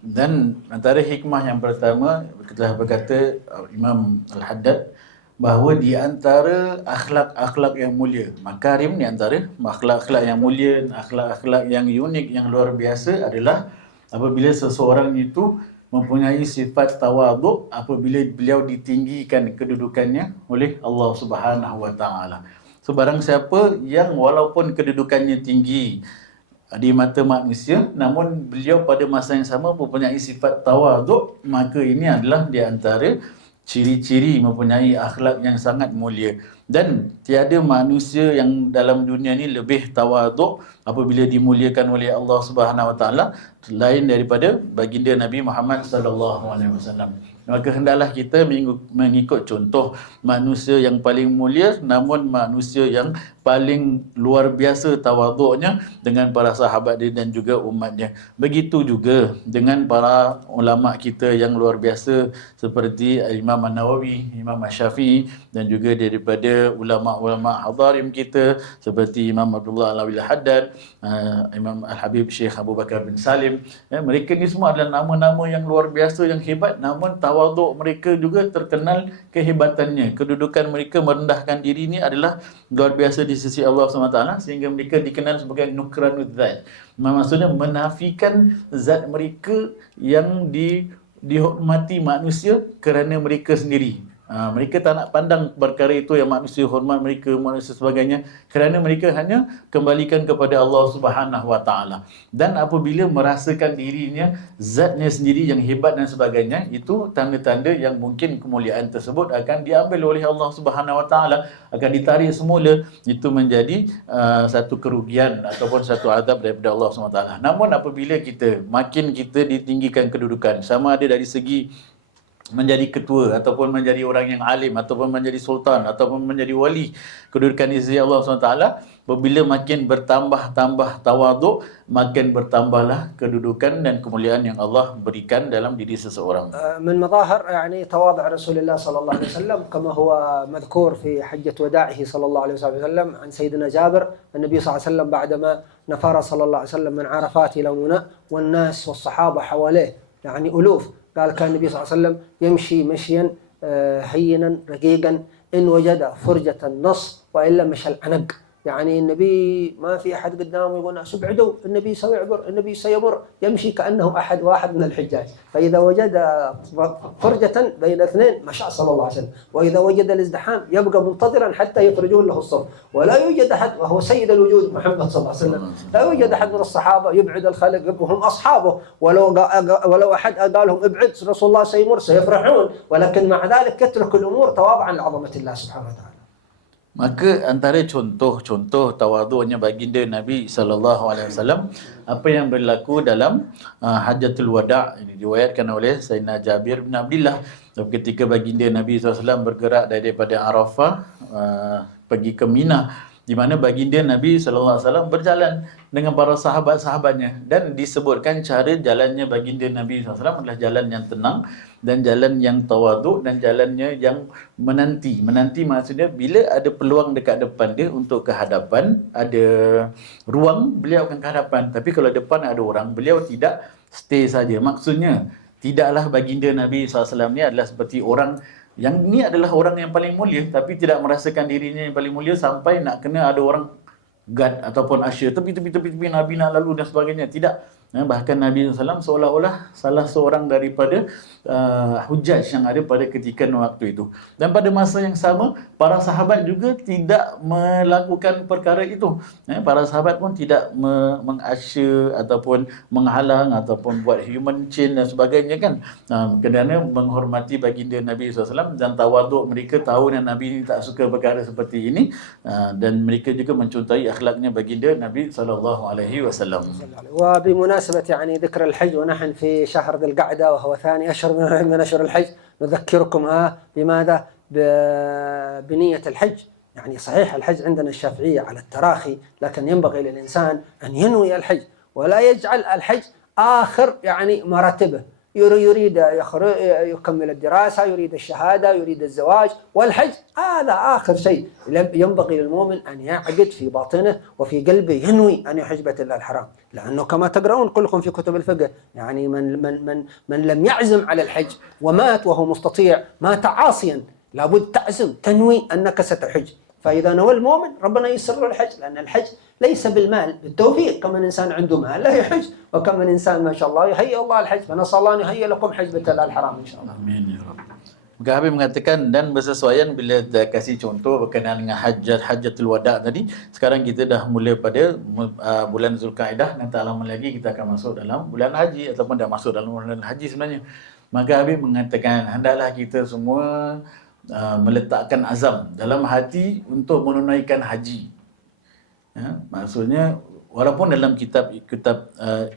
Dan antara hikmah yang pertama telah berkata Imam Al-Haddad bahawa di antara akhlak-akhlak yang mulia, makarim ni antara akhlak-akhlak yang mulia, akhlak-akhlak yang unik, yang luar biasa adalah apabila seseorang itu mempunyai sifat tawaduk apabila beliau ditinggikan kedudukannya oleh Allah Subhanahu wa taala. Sebarang siapa yang walaupun kedudukannya tinggi di mata manusia, namun beliau pada masa yang sama mempunyai sifat tawaduk, maka ini adalah di antara ciri-ciri mempunyai akhlak yang sangat mulia. Dan tiada manusia yang dalam dunia ni lebih tawaduk apabila dimuliakan oleh Allah Subhanahu Wa Taala lain daripada baginda Nabi Muhammad sallallahu alaihi wasallam. Maka hendaklah kita mengikut contoh manusia yang paling mulia, namun manusia yang paling luar biasa tawaduknya dengan para sahabat dia dan juga umatnya. Begitu juga dengan para ulama kita yang luar biasa seperti Imam An-Nawawi, Imam Asy-Syafi'i dan juga daripada ulama-ulama hadarim kita seperti Imam Abdullah Al-Awil Haddad, Imam Al-Habib Syekh Abu Bakar bin Salim. Mereka ni semua adalah nama-nama yang luar biasa, yang hebat, namun tawaduk mereka juga terkenal kehebatannya. Kedudukan mereka merendahkan diri ni adalah luar biasa di sisi Allah SWT, sehingga mereka dikenal sebagai nukranud zat. Maksudnya menafikan zat mereka yang dihormati manusia kerana mereka sendiri. Mereka tak nak pandang perkara itu yang manusia hormat mereka, manusia sebagainya, kerana mereka hanya kembalikan kepada Allah Subhanahu Wa Taala. Dan apabila merasakan dirinya, zatnya sendiri yang hebat dan sebagainya, itu tanda-tanda yang mungkin kemuliaan tersebut akan diambil oleh Allah Subhanahu Wa Taala, akan ditarik semula. Itu menjadi satu kerugian ataupun satu azab daripada Allah Subhanahu Wa Taala. Namun apabila makin kita ditinggikan kedudukan, sama ada dari segi menjadi ketua ataupun menjadi orang yang alim ataupun menjadi sultan ataupun menjadi wali, kedudukan di sisi Allah SWT, apabila makin bertambah tawaduk, makin bertambahlah kedudukan dan kemuliaan yang Allah berikan dalam diri seseorang. من مظاهر يعني تواضع رسول الله صلى الله عليه وسلم كما هو مذكور في حجة وداعه صلى الله عليه وسلم عن سيدنا جابر النبي صلى الله عليه وسلم بعدما نفر صلى الله عليه وسلم من عرفات إلى منى والناس والصحابة حواليه يعني ألوف، قال كان النبي صلى الله عليه وسلم يمشي مشيا هينا رقيقا إن وجد فرجة النص وإلا مشى العنق. يعني النبي ما في أحد قدامه يقول الناس ابعدوا، النبي سيعبر، النبي سيمر، يمشي كأنه واحد من الحجاج. فإذا وجد فرجة بين اثنين مشى صلى الله عليه وسلم، وإذا وجد الازدحام يبقى منتظرا حتى يخرجون له الصف. ولا يوجد أحد، وهو سيد الوجود محمد صلى الله عليه وسلم، لا يوجد أحد من الصحابة يبعد الخلق، هم أصحابه، ولو أحد قال لهم ابعد رسول الله سيمر سيفرحون، ولكن مع ذلك يترك الأمور تواضعا لعظمة الله سبحانه وتعالى. Maka antara contoh tawaduknya baginda Nabi SAW, apa yang berlaku dalam Hajjatul Wada' ini diriwayatkan oleh Sayyidina Jabir bin Abdullah, ketika baginda Nabi SAW bergerak daripada Arafah pergi ke Mina, di mana baginda Nabi SAW berjalan dengan para sahabat-sahabatnya, dan disebutkan cara jalannya baginda Nabi SAW adalah jalan yang tenang dan jalan yang tawaduk dan jalannya yang menanti. Menanti maksudnya bila ada peluang dekat depan dia untuk ke hadapan, ada ruang, beliau akan ke hadapan. Tapi kalau depan ada orang, beliau tidak stay saja. Maksudnya tidaklah baginda Nabi SAW ni adalah seperti orang yang ni adalah orang yang paling mulia tapi tidak merasakan dirinya yang paling mulia sampai nak kena ada orang guard ataupun usher tepi Nabi nak lalu dan sebagainya. Tidak. Bahkan Nabi SAW seolah-olah salah seorang daripada hujaj yang ada pada ketika waktu itu. Dan pada masa yang sama, para sahabat juga tidak melakukan perkara itu. Para sahabat pun tidak meng-usher ataupun menghalang ataupun buat human chain dan sebagainya kan. Kerana menghormati baginda Nabi SAW dan tawaduk mereka, tahu yang Nabi tak suka perkara seperti ini, dan mereka juga mencontohi akhlaknya baginda Nabi SAW. وبمناسبة يعني ذكر الحج ونحن في شهر ذي القعدة وهو ثاني أشهر من أشهر الحج، نذكركم بماذا؟ بنية الحج. يعني صحيح الحج عندنا الشافعية على التراخي، لكن ينبغي للإنسان أن ينوي الحج ولا يجعل الحج آخر يعني مراتبه. يريد يكمل الدراسة، يريد الشهادة، يريد الزواج، والحج هذا آخر شيء. ينبغي للمؤمن أن يعقد في باطنه وفي قلبه ينوي أن يحج بيت الله الحرام، لأنه كما تقرؤون كلكم في كتب الفقه يعني من لم يعزم على الحج ومات وهو مستطيع، مات عاصيا، لابد تعزم تنوي أنك ستحج. فإذا نوى المؤمن ربنا ييسر له الحج، لأن الحج ليس بالمال، بالتوفيق. كم من إنسان عنده مال لا يحج، وكم من إنسان ما شاء الله يهيئ الله الحج، فنسأل الله أن يهيئ لكم حج بيت الله الحرام إن شاء الله. Amin ya Rabb. Maka Habib mengatakan, dan bersesuaian bila dah kasih contoh berkenaan dengan Hajjatul Wada' tadi, sekarang kita dah mula pada bulan Zulkaidah, dan tak lama lagi kita akan masuk dalam bulan haji ataupun dah masuk dalam bulan haji sebenarnya. Maka Habib mengatakan hendaklah kita semua meletakkan azam dalam hati untuk menunaikan haji. Maksudnya walaupun dalam kitab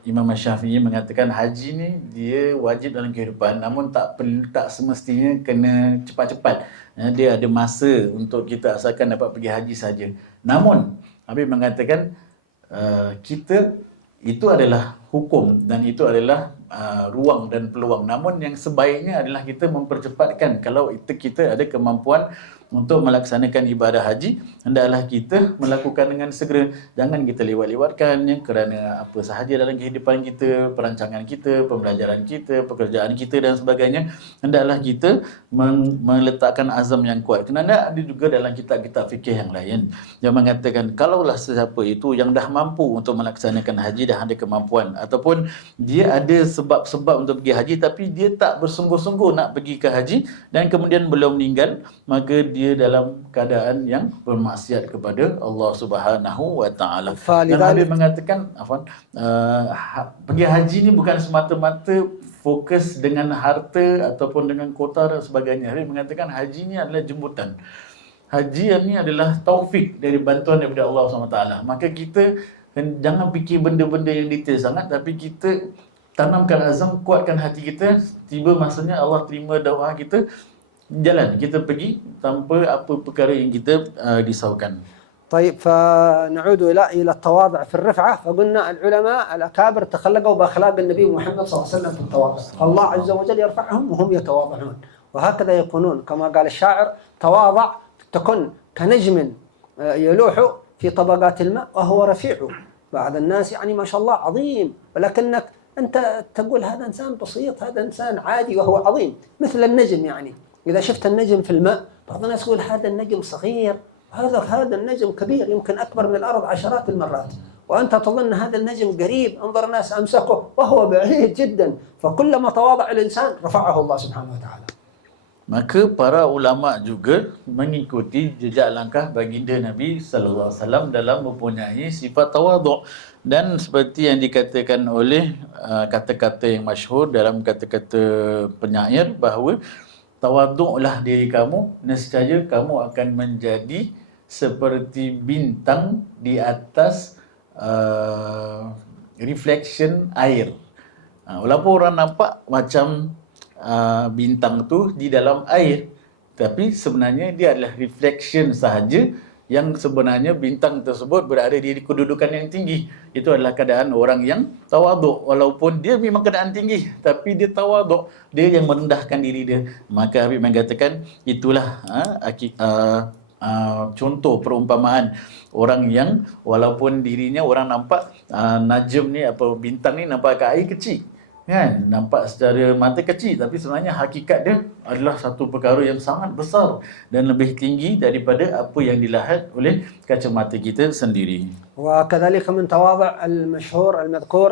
Imam Syafi'i mengatakan haji ni dia wajib dalam kehidupan, namun tak semestinya kena cepat-cepat. Dia ada masa untuk kita asalkan dapat pergi haji saja. Namun Habib mengatakan kita itu adalah hukum dan itu adalah ruang dan peluang. Namun yang sebaiknya adalah kita mempercepatkan. Kalau kita ada kemampuan untuk melaksanakan ibadah haji, hendaklah kita melakukan dengan segera. Jangan kita lewat-lewatkannya kerana apa sahaja dalam kehidupan kita, perancangan kita, pembelajaran kita, pekerjaan kita dan sebagainya. Hendaklah kita meletakkan azam yang kuat. Kerana ada juga dalam kitab-kitab fikih yang lain yang mengatakan kalaulah sesiapa itu yang dah mampu untuk melaksanakan haji, dah ada kemampuan, ataupun dia ada sebab-sebab untuk pergi haji tapi dia tak bersungguh-sungguh nak pergi ke haji dan kemudian belum meninggal, maka dia dalam keadaan yang bermaksiat kepada Allah Subhanahu wa taala. Dan Habib mengatakan pergi haji ni bukan semata-mata fokus dengan harta ataupun dengan kota dan sebagainya. Habib mengatakan haji ni adalah jemputan. Haji ni adalah taufik dari bantuan daripada Allah SWT. Maka kita jangan fikir benda-benda yang detail sangat, tapi kita tanamkan azam, kuatkan hati kita. Tiba masanya Allah terima doa kita, jalan kita pergi tanpa apa perkara yang kita risaukan. طيب فنعود إلى التواضع في الرفعة. فقلنا العلماء الأكابر تخلقوا بأخلاق النبي محمد صلى الله عليه وسلم في التواضع. الله عز وجل يرفعهم وهم يتواضعون، وهكذا يكونون كما قال الشاعر: تواضع تكن كنجم يلوح في طبقات الماء وهو رفيع. بعض الناس يعني ما شاء الله عظيم، ولكنك أنت تقول هذا إنسان بسيط، هذا إنسان عادي، وهو عظيم مثل النجم. يعني إذا شفت النجم في الماء بعض الناس يقول هذا النجم صغير، هذا النجم كبير يمكن أكبر من الأرض عشرات المرات، وأنت تظن هذا النجم قريب، انظر الناس أمسكه وهو بعيد جدا. فكلما تواضع الإنسان رفعه الله سبحانه وتعالى. Maka para ulama juga mengikuti jejak langkah baginda Nabi sallallahu alaihi wasallam dalam mempunyai sifat tawaduk. Dan seperti yang dikatakan oleh kata-kata yang masyhur dalam kata-kata penyair bahawa tawaduklah diri kamu, nescaya kamu akan menjadi seperti bintang di atas reflection air. Walaupun orang nampak macam bintang tu di dalam air, tapi sebenarnya dia adalah reflection sahaja, yang sebenarnya bintang tersebut berada di kedudukan yang tinggi. Itu adalah keadaan orang yang tawaduk. Walaupun dia memang keadaan tinggi, tapi dia tawaduk, dia yang merendahkan diri dia. Maka Habib mengatakan itulah contoh perumpamaan orang yang walaupun dirinya orang nampak najm ni, apa bintang ni nampak kat air kecil, kan, nampak secara mata kecil, tapi sebenarnya hakikat dia adalah satu perkara yang sangat besar dan lebih tinggi daripada apa yang dilihat oleh kacamata kita sendiri. وكذلك من تواضع المشهور المذكور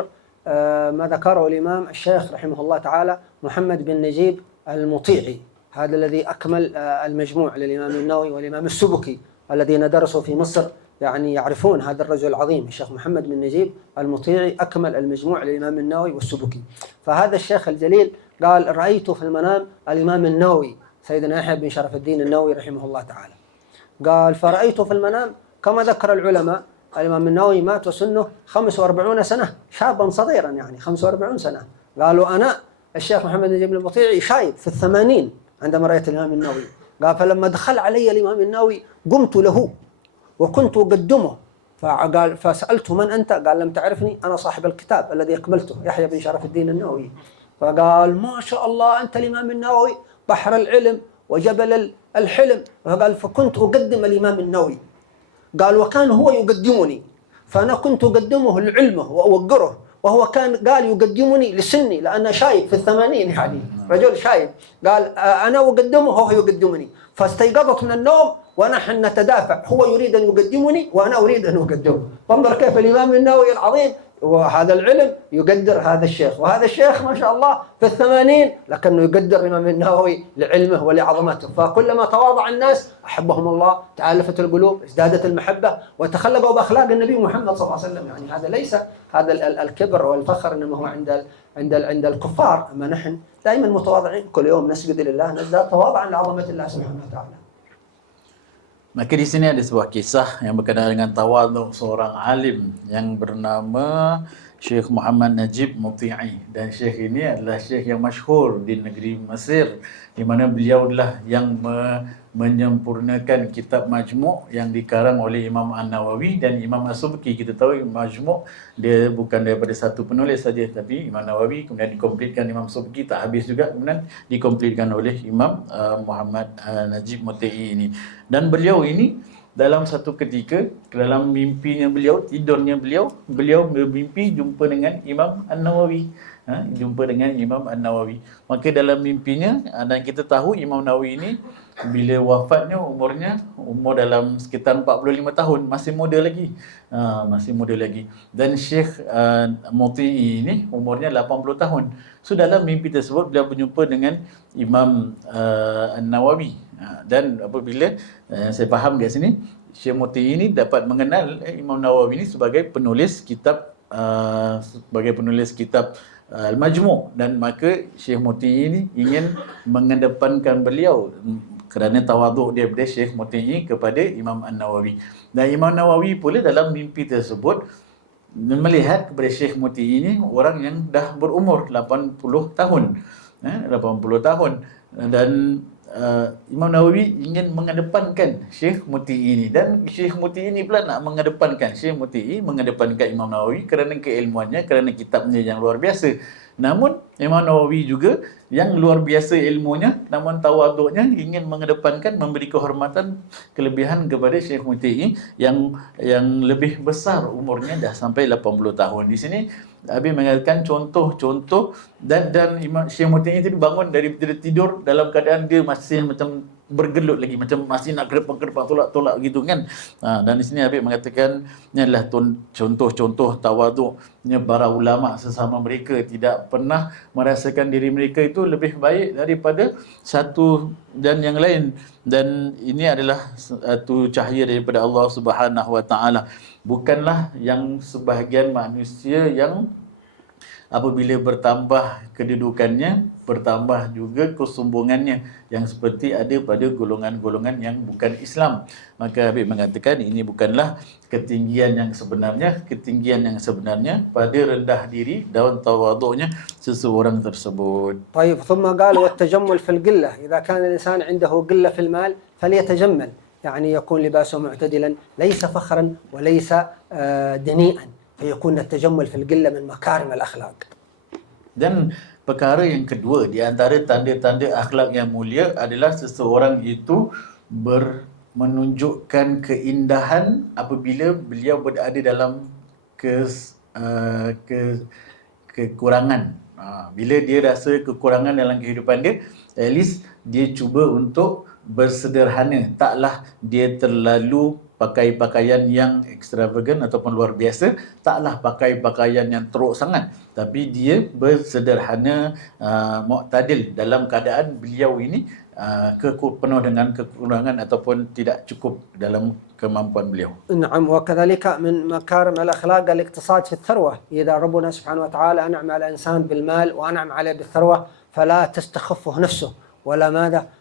ما ذكره الإمام الشيخ رحمه الله تعالى محمد بن نجيب المطيعي، هذا الذي أكمل المجموع للإمام النووي والإمام السبكي الذين درسوا في مصر، يعني يعرفون هذا الرجل العظيم الشيخ محمد بن نجيب المطيعي، أكمل المجموع للإمام النووي والسبكي. فهذا الشيخ الجليل قال: رأيت في المنام الإمام النووي سيدنا يحيى بن شرف الدين النووي رحمه الله تعالى. قال: فرأيت في المنام كما ذكر العلماء، الإمام النووي مات وسنه 45 سنة، شابا صغيرا يعني 45 سنة. قالوا أنا الشيخ محمد بن نجيب المطيعي شايب في 80 عندما رأيت الإمام النووي. قال: فلما دخل علي الإمام النووي قمت له وكنت أقدمه، فقال: فسألته من أنت؟ قال: لم تعرفني، أنا صاحب الكتاب الذي أقبلته يحيى بن شرف الدين النووي. فقال: ما شاء الله أنت الإمام النووي، بحر العلم وجبل الحلم. فقال: فكنت أقدم الإمام النووي. قال: وكان هو يقدمني، فأنا كنت أقدمه لعلمه وأوقره، وهو كان قال يقدمني لسني لأنه شايب في 80 يعني رجل شايب. قال: أنا أقدمه وهو يقدمني. فاستيقظت من النوم ونحن نتدافع، هو يريد أن يقدمني وأنا أريد أن أقدمه. فانظر كيف الإمام النووي العظيم وهذا العلم يقدر هذا الشيخ، وهذا الشيخ ما شاء الله في 80 لكنه يقدر الإمام النووي لعلمه ولعظمته. فكلما تواضع الناس أحبهم الله، تآلفت القلوب، ازدادت المحبة، وتخلقوا بأخلاق النبي محمد صلى الله عليه وسلم. يعني هذا ليس هذا الكبر والفخر إنما هو عند الكفار، أما نحن دائما متواضعين، كل يوم نسجد لله، نزداد تواضعا لعظمة الله سبحانه وتعالى. Maka di sini ada sebuah kisah yang berkaitan dengan tawaduk seorang alim yang bernama Syekh Muhammad Najib Muti'i, dan Syekh ini adalah Syekh yang masyhur di negeri Mesir, di mana beliau adalah yang menyempurnakan kitab Majmu' yang dikarang oleh Imam An-Nawawi dan Imam As-Subki. Kita tahu Majmu' dia bukan daripada satu penulis saja, tapi Imam Nawawi, kemudian dikomplitkan Imam Subki, tak habis juga, kemudian dikomplitkan oleh Imam Muhammad Najib Muti'i ini. Dan beliau ini dalam satu ketika, dalam mimpinya beliau, tidurnya beliau bermimpi jumpa dengan Imam An-Nawawi. Jumpa dengan Imam An-Nawawi. Maka dalam mimpinya, dan kita tahu Imam Nawawi ini bila wafatnya umur dalam sekitar 45 tahun, masih muda lagi. Dan Syekh Muti'i ini umurnya 80 tahun. So dalam mimpi tersebut beliau berjumpa dengan Imam An-Nawawi. Dan apabila saya faham di sini, Syekh Muti'i ini dapat mengenal Imam Nawawi ini sebagai penulis kitab Al-Majmu', dan maka Syekh Muti'i ini ingin mengedepankan beliau kerana tawaduk daripada Syekh Muti'i kepada Imam An-Nawawi. Dan Imam Nawawi pula dalam mimpi tersebut melihat kepada Syekh Muti'i ini orang yang dah berumur 80 tahun. Dan Imam Nawawi ingin mengedepankan Syekh Muti'i ini, dan Syekh Muti'i ini pula nak mengedepankan Imam Nawawi kerana keilmuannya, kerana kitabnya yang luar biasa. Namun Imam Nawawi juga yang luar biasa ilmunya, namun tawaduknya ingin mengedepankan, memberi kehormatan, kelebihan kepada Syekh Muti'i yang lebih besar umurnya, dah sampai 80 tahun. Di sini Habib mengatakan contoh-contoh, dan Imam Syekh Muti'i itu bangun dari tidur dalam keadaan dia masih macam bergelut lagi, macam masih nak gerepang-gerepang, tolak-tolak gitu kan. Dan di sini Habib mengatakan ini adalah contoh-contoh tawaduknya para ulama sesama mereka, tidak pernah merasakan diri mereka itu lebih baik daripada satu dan yang lain. Dan ini adalah satu cahaya daripada Allah Subhanahu Wa Taala. Bukanlah yang sebahagian manusia yang apabila bertambah kedudukannya, bertambah juga kesombongannya, yang seperti ada pada golongan-golongan yang bukan Islam. Maka Habib mengatakan ini bukanlah ketinggian yang sebenarnya. Ketinggian yang sebenarnya pada rendah diri dan tawaduknya seseorang tersebut. طيب ثم قال والتجمل في القلة، إذا كان الإنسان عنده قلة في المال فليتجمل، يعني يكون لباسه معتدلا، ليس فخرا وليس دنيئا، فيكون التجمل في القلة من مكارم الأخلاق. Dan perkara yang kedua di antara tanda-tanda akhlak yang mulia adalah seseorang itu menunjukkan keindahan apabila beliau berada dalam kekurangan. Bila dia rasa kekurangan dalam kehidupan dia, at least dia cuba untuk bersederhana. Taklah dia terlalu pakai pakaian yang extravagant ataupun luar biasa, taklah pakai pakaian yang teruk sangat, tapi dia bersederhana, mu'tadil dalam keadaan beliau ini penuh dengan kekurangan ataupun tidak cukup dalam kemampuan beliau. نعم، وكذلك من مكارم الأخلاق الاقتصاد في الثروة. إذا ربنا سبحانه وتعالى أنعم على إنسان بالمال وأنعم عليه بالثروة فلا تستخفه نفسه ولا ماذا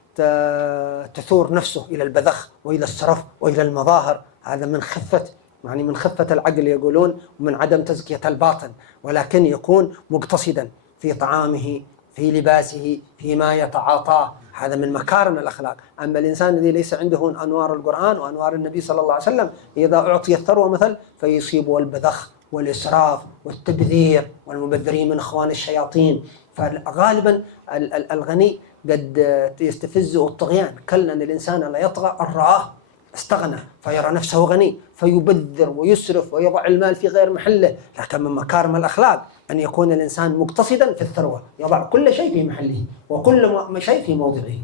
تثور نفسه إلى البذخ وإلى السرف وإلى المظاهر. هذا من خفة العقل يقولون، ومن عدم تزكية الباطن، ولكن يكون مقتصدا في طعامه، في لباسه، فيما يتعاطاه. هذا من مكارم الأخلاق. أما الإنسان الذي ليس عنده أنوار القرآن وأنوار النبي صلى الله عليه وسلم، إذا أعطي الثروة مثل فيصيبه البذخ والإسراف والتبذير، والمبذرين من إخوان الشياطين. فغالبا الغني قد يستفزه الطغيان. كلا أن الإنسان لا يطغى أن رآه استغنى فيرى نفسه غني فيبذر ويسرف ويضع المال في غير محله. لكن من مكارم الأخلاق أن يكون الإنسان مقتصدا في الثروة، يضع كل شيء في محله وكل شيء في موضعه.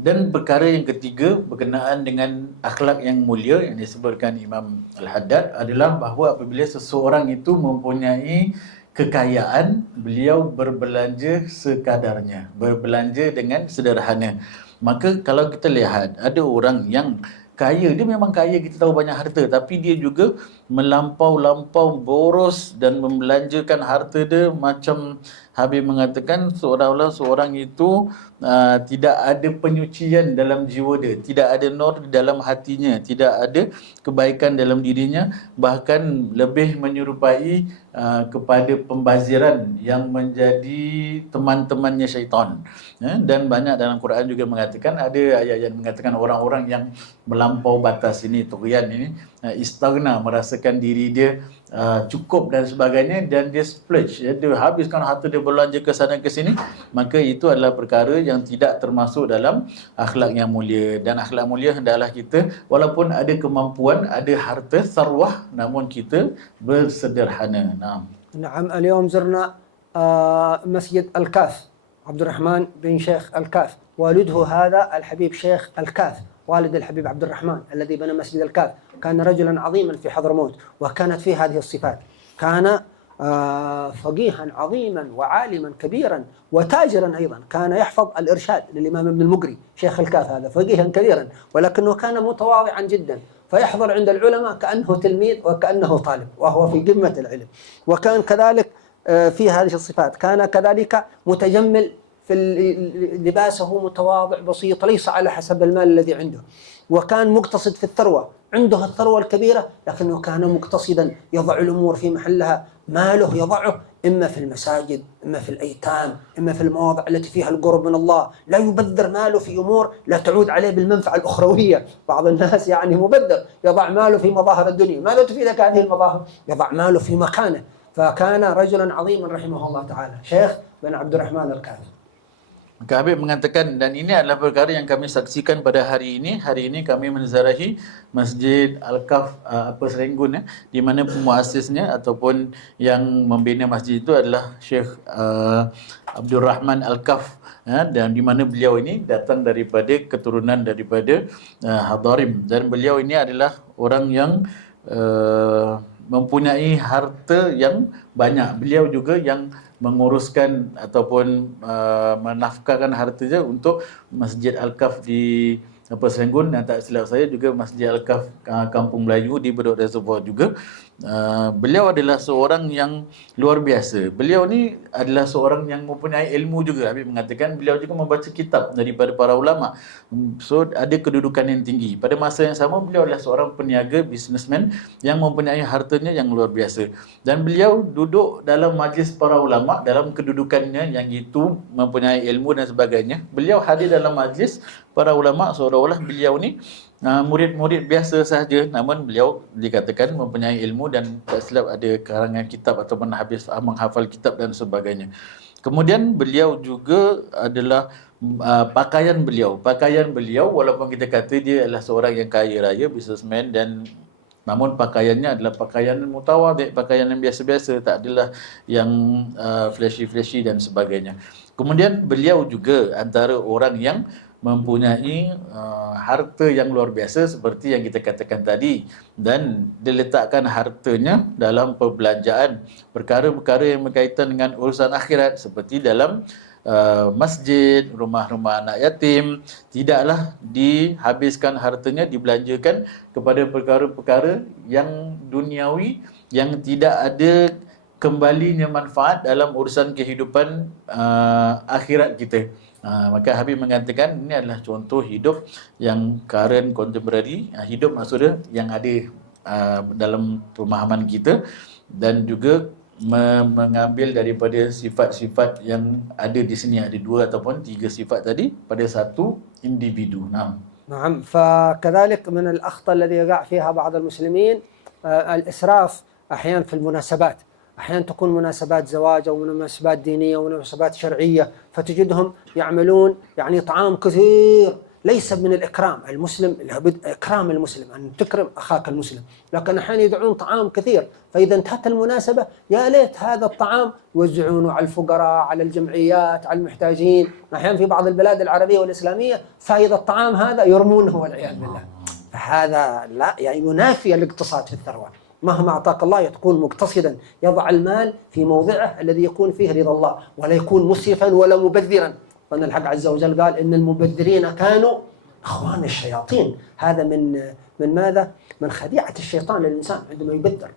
Dan perkara yang ketiga berkenaan dengan akhlak yang mulia yang disebutkan Imam Al-Haddad adalah bahawa apabila seseorang itu mempunyai kekayaan, beliau berbelanja sekadarnya, berbelanja dengan sederhana. Maka kalau kita lihat ada orang yang kaya, dia memang kaya, kita tahu banyak harta, tapi dia juga melampau-lampau boros dan membelanjakan harta dia macam Habib mengatakan seolah-olah seorang itu tidak ada penyucian dalam jiwa dia, tidak ada nur di dalam hatinya, tidak ada kebaikan dalam dirinya, bahkan lebih menyerupai kepada pembaziran yang menjadi teman-temannya syaitan. Dan banyak dalam Quran juga mengatakan, ada ayat yang mengatakan orang-orang yang melampau batas ini, tughyan ini, istaghna, merasakan diri dia cukup dan sebagainya, dan dia splurge, dia habiskan harta dia belanja ke sana ke sini, maka itu adalah perkara yang tidak termasuk dalam akhlak yang mulia. Dan akhlak mulia adalah kita walaupun ada kemampuan, ada harta sarwah, namun kita bersederhana. نعم اليوم زرنا مسجد الكاف عبد الرحمن بن شيخ الكاف، والده هذا الحبيب شيخ الكاف، والد الحبيب عبد الرحمن الذي بنى مسجد الكاف. كان رجلا عظيما في حضرموت، وكانت فيه هذه الصفات. كان فقيها عظيما وعالما كبيرا وتاجرا أيضا. كان يحفظ الإرشاد للإمام ابن المقري شيخ الكاف، هذا فقيها كبيرا، ولكنه كان متواضعا جدا، فيحضر عند العلماء كأنه تلميذ وكأنه طالب، وهو في قمة العلم. وكان كذلك في هذه الصفات. كان كذلك متجمل في لباسه، متواضع بسيط، ليس على حسب المال الذي عنده. وكان مقتصد في الثروة، عنده الثروة الكبيرة لكنه كان مقتصدا، يضع الأمور في محلها. ماله يضعه إما في المساجد، إما في الأيتام، إما في المواضع التي فيها القرب من الله. لا يبذر ماله في أمور لا تعود عليه بالمنفعة الأخروية. بعض الناس يعني مبذر، يضع ماله في مظاهر الدنيا. ماذا تفيدك هذه المظاهر؟ يضع ماله في مكانه. فكان رجلا عظيما رحمه الله تعالى شيخ بن عبد الرحمن الكافي. Maka Habib mengatakan, dan ini adalah perkara yang kami saksikan pada hari ini. Hari ini kami menziarahi Masjid Al-Kaf Serenggun, di mana pemuasisnya ataupun yang membina masjid itu adalah Syekh Abdul Rahman Al-Kaf, dan di mana beliau ini datang daripada keturunan daripada Hadarim, dan beliau ini adalah orang yang mempunyai harta yang banyak. Beliau juga yang menguruskan ataupun menafkahkan hartanya untuk Masjid Al-Kaf di Serenggun, dan tak silap saya juga Masjid Al-Kaf Kampung Melayu di Bedok Reservoir juga. Beliau adalah seorang yang luar biasa. Beliau ni adalah seorang yang mempunyai ilmu juga. Habib mengatakan beliau juga membaca kitab daripada para ulama. So ada kedudukan yang tinggi. Pada masa yang sama beliau adalah seorang peniaga, businessman yang mempunyai hartanya yang luar biasa. Dan beliau duduk dalam majlis para ulama dalam kedudukannya yang itu, mempunyai ilmu dan sebagainya. Beliau hadir dalam majlis para ulama seolah-olah beliau ni murid-murid biasa sahaja, namun beliau dikatakan mempunyai ilmu dan tak silap ada karangan kitab ataupun menghafal kitab dan sebagainya. Kemudian beliau juga adalah pakaian beliau walaupun kita kata dia adalah seorang yang kaya raya, businessman, dan namun pakaiannya adalah pakaian mutawadhi, pakaian yang biasa-biasa, tak adalah yang flashy-flashy dan sebagainya. Kemudian beliau juga antara orang yang mempunyai harta yang luar biasa seperti yang kita katakan tadi, dan diletakkan hartanya dalam perbelanjaan perkara-perkara yang berkaitan dengan urusan akhirat, seperti dalam masjid, rumah-rumah anak yatim. Tidaklah dihabiskan hartanya, dibelanjakan kepada perkara-perkara yang duniawi yang tidak ada kembalinya manfaat dalam urusan kehidupan akhirat kita. Maka Habib mengatakan ini adalah contoh hidup yang current, contemporary, hidup maksudnya yang ada dalam pemahaman kita, dan juga mengambil daripada sifat-sifat yang ada di sini. Ada 2 ataupun 3 sifat tadi pada satu individu. نعم. فكذلك من الأخطاء الذي يقع فيها بعض المسلمين الإسراف أحيانا في المناسبات. أحيانا تكون مناسبات زواج أو مناسبات دينية أو مناسبات شرعية، فتجدهم يعملون يعني طعام كثير ليس من الإكرام. المسلم لابد إكرام المسلم، أن تكرم أخاك المسلم. لكن أحيانا يدعون طعام كثير، فإذا انتهت المناسبة يا ليت هذا الطعام يوزعونه على الفقراء، على الجمعيات، على المحتاجين. أحيانا في بعض البلاد العربية والإسلامية فائض الطعام هذا يرمونه والعياذ بالله. فهذا لا يعني ينافي الاقتصاد في الثروة. مهما أعطاك الله تكون مقتصدا، يضع المال في موضعه الذي يكون فيه رضا الله، ولا يكون مسرفا ولا مبذرا. وأن الحق عز وجل قال إن المبذرين كانوا إخوان الشياطين. هذا من ماذا؟ من خديعة الشيطان للإنسان عندما يبذر،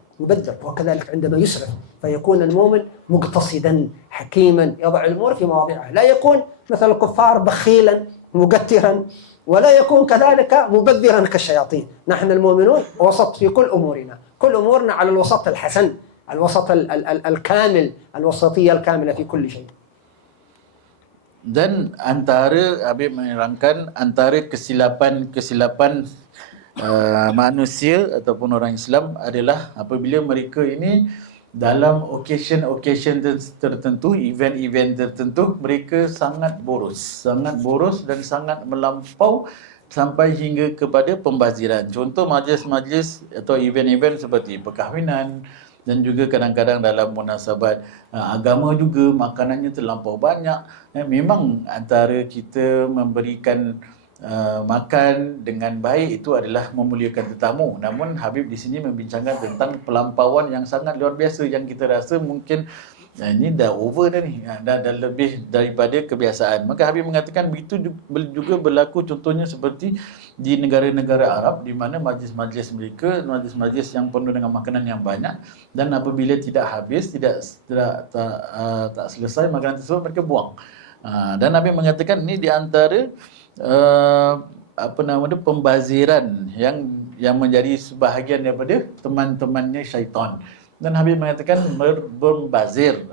وكذلك عندما يسرف. فيكون المؤمن مقتصدا حكيما، يضع الأمور في مواضعها، لا يكون مثل الكفار بخيلا مقترا، ولا يكون كذلك مبذرا كالشياطين. نحن المؤمنون وسط في كل أمورنا، كل أمورنا على الوسط الحسن، الوسط الكامل، الوسطية الكاملة في كل شيء. Dan antara Habib menerangkan antara kesilapan manusia ataupun orang Islam adalah apabila mereka ini dalam occasion tertentu, event tertentu, mereka sangat boros dan sangat melampau sampai hingga kepada pembaziran. Contoh majlis-majlis atau event-event seperti perkahwinan, dan juga kadang-kadang dalam munasabat agama juga makanannya terlampau banyak. Memang antara kita memberikan makan dengan baik itu adalah memuliakan tetamu. Namun Habib di sini membincangkan tentang pelampauan yang sangat luar biasa yang kita rasa mungkin ini dah over dah ni, dah lebih daripada kebiasaan. Maka Habib mengatakan begitu juga berlaku contohnya seperti di negara-negara Arab, di mana majlis-majlis mereka, majlis-majlis yang penuh dengan makanan yang banyak, dan apabila tidak habis, tak selesai makanan tersebut, mereka buang. Dan Habib mengatakan ini di antara pembaziran yang menjadi sebahagian daripada teman-temannya syaitan. Dan Habib mengatakan membazir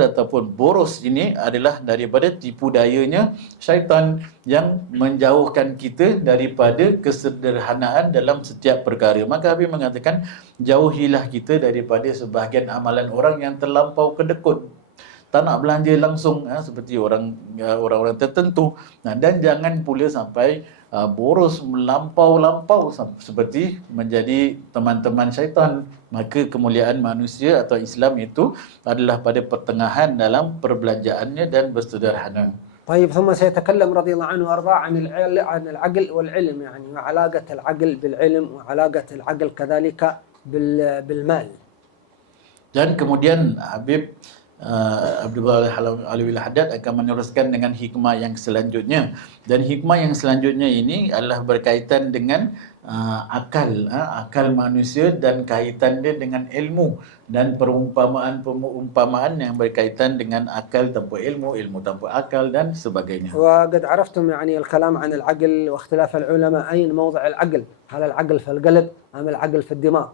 ataupun boros ini adalah daripada tipu dayanya syaitan yang menjauhkan kita daripada kesederhanaan dalam setiap perkara. Maka Habib mengatakan jauhilah kita daripada sebahagian amalan orang yang terlampau kedekut, tak nak belanja langsung seperti orang-orang tertentu, dan jangan pula sampai boros melampau seperti menjadi teman-teman syaitan. Maka kemuliaan manusia atau Islam itu adalah pada pertengahan dalam perbelanjaannya dan bersederhana. طيب ثم سيتكلم رضي الله عنه وارضاه عن العقل والعلم، يعني وعلاقة العقل بالعلم وعلاقة العقل كذلك بالمال. Dan kemudian Habib Abdullah Alwi Al-Haddad akan meneruskan dengan hikmah yang selanjutnya. Dan hikmah yang selanjutnya ini adalah berkaitan dengan akal manusia dan kaitan dia dengan ilmu, dan perumpamaan yang berkaitan dengan akal tanpa ilmu, ilmu tanpa akal dan sebagainya. وقد عرفتم يعني الكلام عن العقل واختلاف العلماء أين موضع العقل، هل العقل في القلب أم العقل في الدماغ؟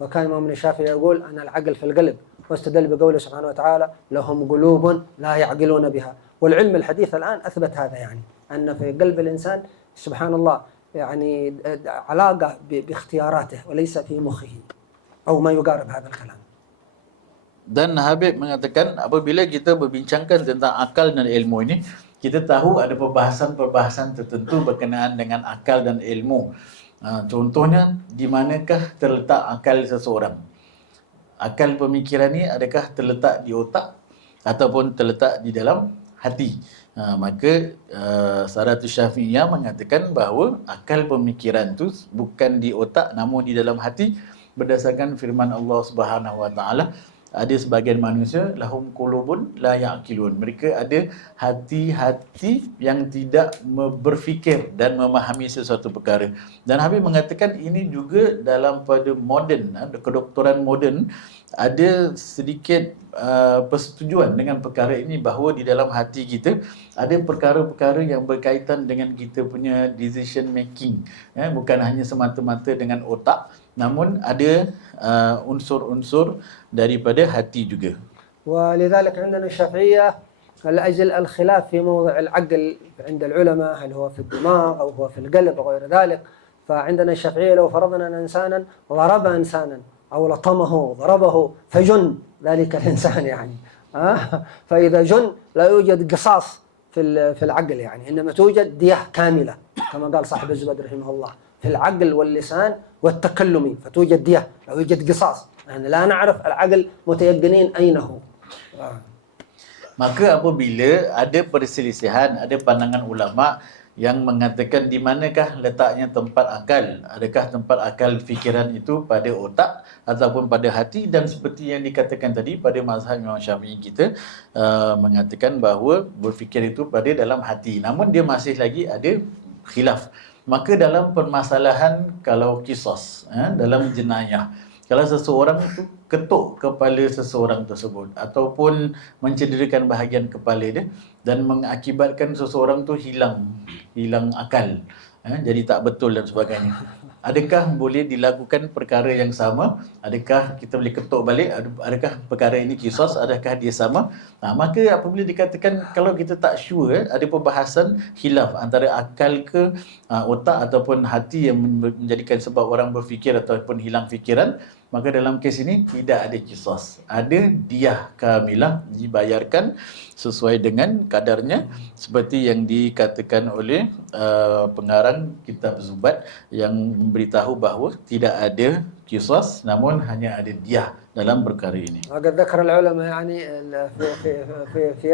وكان الإمام الشافعي يقول أن العقل في القلب، واستدل بقوله سبحانه وتعالى لهم قلوب لا يعقلون بها. والعلم الحديث الآن أثبت هذا، يعني أن في قلب الإنسان سبحان الله يعني علاقة باختياراته وليس في مخه أو ما يقارب هذا الكلام. Dan Habib mengatakan apabila kita berbincangkan tentang akal dan ilmu ini, kita tahu ada perbahasan tertentu berkenaan dengan akal dan ilmu. Contohnya, di manakah terletak akal seseorang? Akal pemikiran ni adakah terletak di otak ataupun terletak di dalam hati? Maka Saratus Syafi'iyah mengatakan bahawa akal pemikiran tu bukan di otak namun di dalam hati, berdasarkan firman Allah Subhanahu Wa Taala, ada sebagian manusia lahum qulubun la ya'qilun, mereka ada hati-hati yang tidak berfikir dan memahami sesuatu perkara. Dan Habib mengatakan ini juga dalam pada moden, kedoktoran moden, ada sedikit persetujuan dengan perkara ini, bahawa di dalam hati kita ada perkara-perkara yang berkaitan dengan kita punya decision making, bukan hanya semata-mata dengan otak, namun ada unsur-unsur daripada hati juga. ولذلك عندنا الشافعية لأجل الخلاف في موضع العقل عند العلماء، هل هو في الدماغ أو هو في القلب أو غير ذلك. فعندنا الشافعية لو فرضنا أن إنسانا ضرب إنسانا أو لطمه ضربه فجن ذلك الإنسان، يعني فإذا جن لا يوجد قصاص في العقل يعني، إنما توجد دية كاملة كما قال صاحب الزبد رحمه الله في العقل واللسان والتكلم، فتوجد دية، لا يوجد قصاص، يعني لا نعرف العقل متيقنين أين هو. Maka apabila ada perselisihan, ada pandangan ulama yang mengatakan di manakah letaknya tempat akal, adakah tempat akal fikiran itu pada otak ataupun pada hati, dan seperti yang dikatakan tadi pada mazhab Imam Syafi'i kita mengatakan bahawa berfikir itu pada dalam hati, namun dia masih lagi ada khilaf. Maka dalam permasalahan kalau qisas, dalam jenayah, kalau seseorang itu ketuk kepala seseorang tersebut ataupun mencederakan bahagian kepala dia dan mengakibatkan seseorang tu hilang akal, jadi tak betul dan sebagainya, adakah boleh dilakukan perkara yang sama? Adakah kita boleh ketuk balik? Adakah perkara ini qisas? Adakah dia sama? Maka apabila dikatakan kalau kita tak sure, ada perbahasan khilaf antara akal ke otak ataupun hati yang menjadikan sebab orang berfikir ataupun hilang fikiran, maka dalam kes ini tidak ada qisas, ada diyah kamilah, dibayarkan sesuai dengan kadarnya, seperti yang dikatakan oleh pengarang kitab Zubat yang memberitahu bahawa tidak ada qisas, namun hanya ada diyah dalam perkara ini. وقد ذكر العلماء يعني في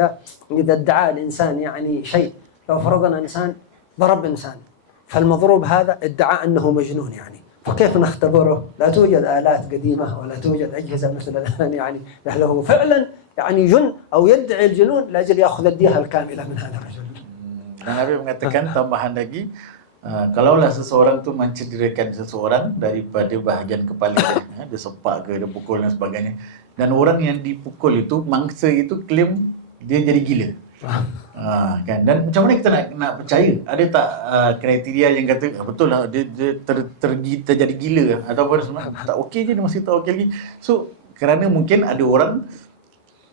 إذا ادعى الإنسان يعني شيء، لو فرضنا إنسان ضرب إنسان، فالمضروب هذا ادعى أنه مجنون يعني، فكيف نختبره؟ لا توجد آلات قديمة ولا توجد أجهزة مثل الآن يعني له فعلا يعني جن أو يدعي الجنون لأجل يأخذ الدية الكاملة من هذا الرجل. Dan Nabi mengatakan tambahan lagi, kalaulah seseorang tu mencederakan seseorang daripada bahagian kepala dia, dia sepak ke, dia pukul dan sebagainya, dan orang yang dipukul itu, mangsa itu klaim dia jadi gila. Kan, dan macam mana kita nak percaya? Ada tak kriteria yang kata betul lah dia terjadi gila, ataupun tak okey je, dia masih tak okey lagi? So kerana mungkin ada orang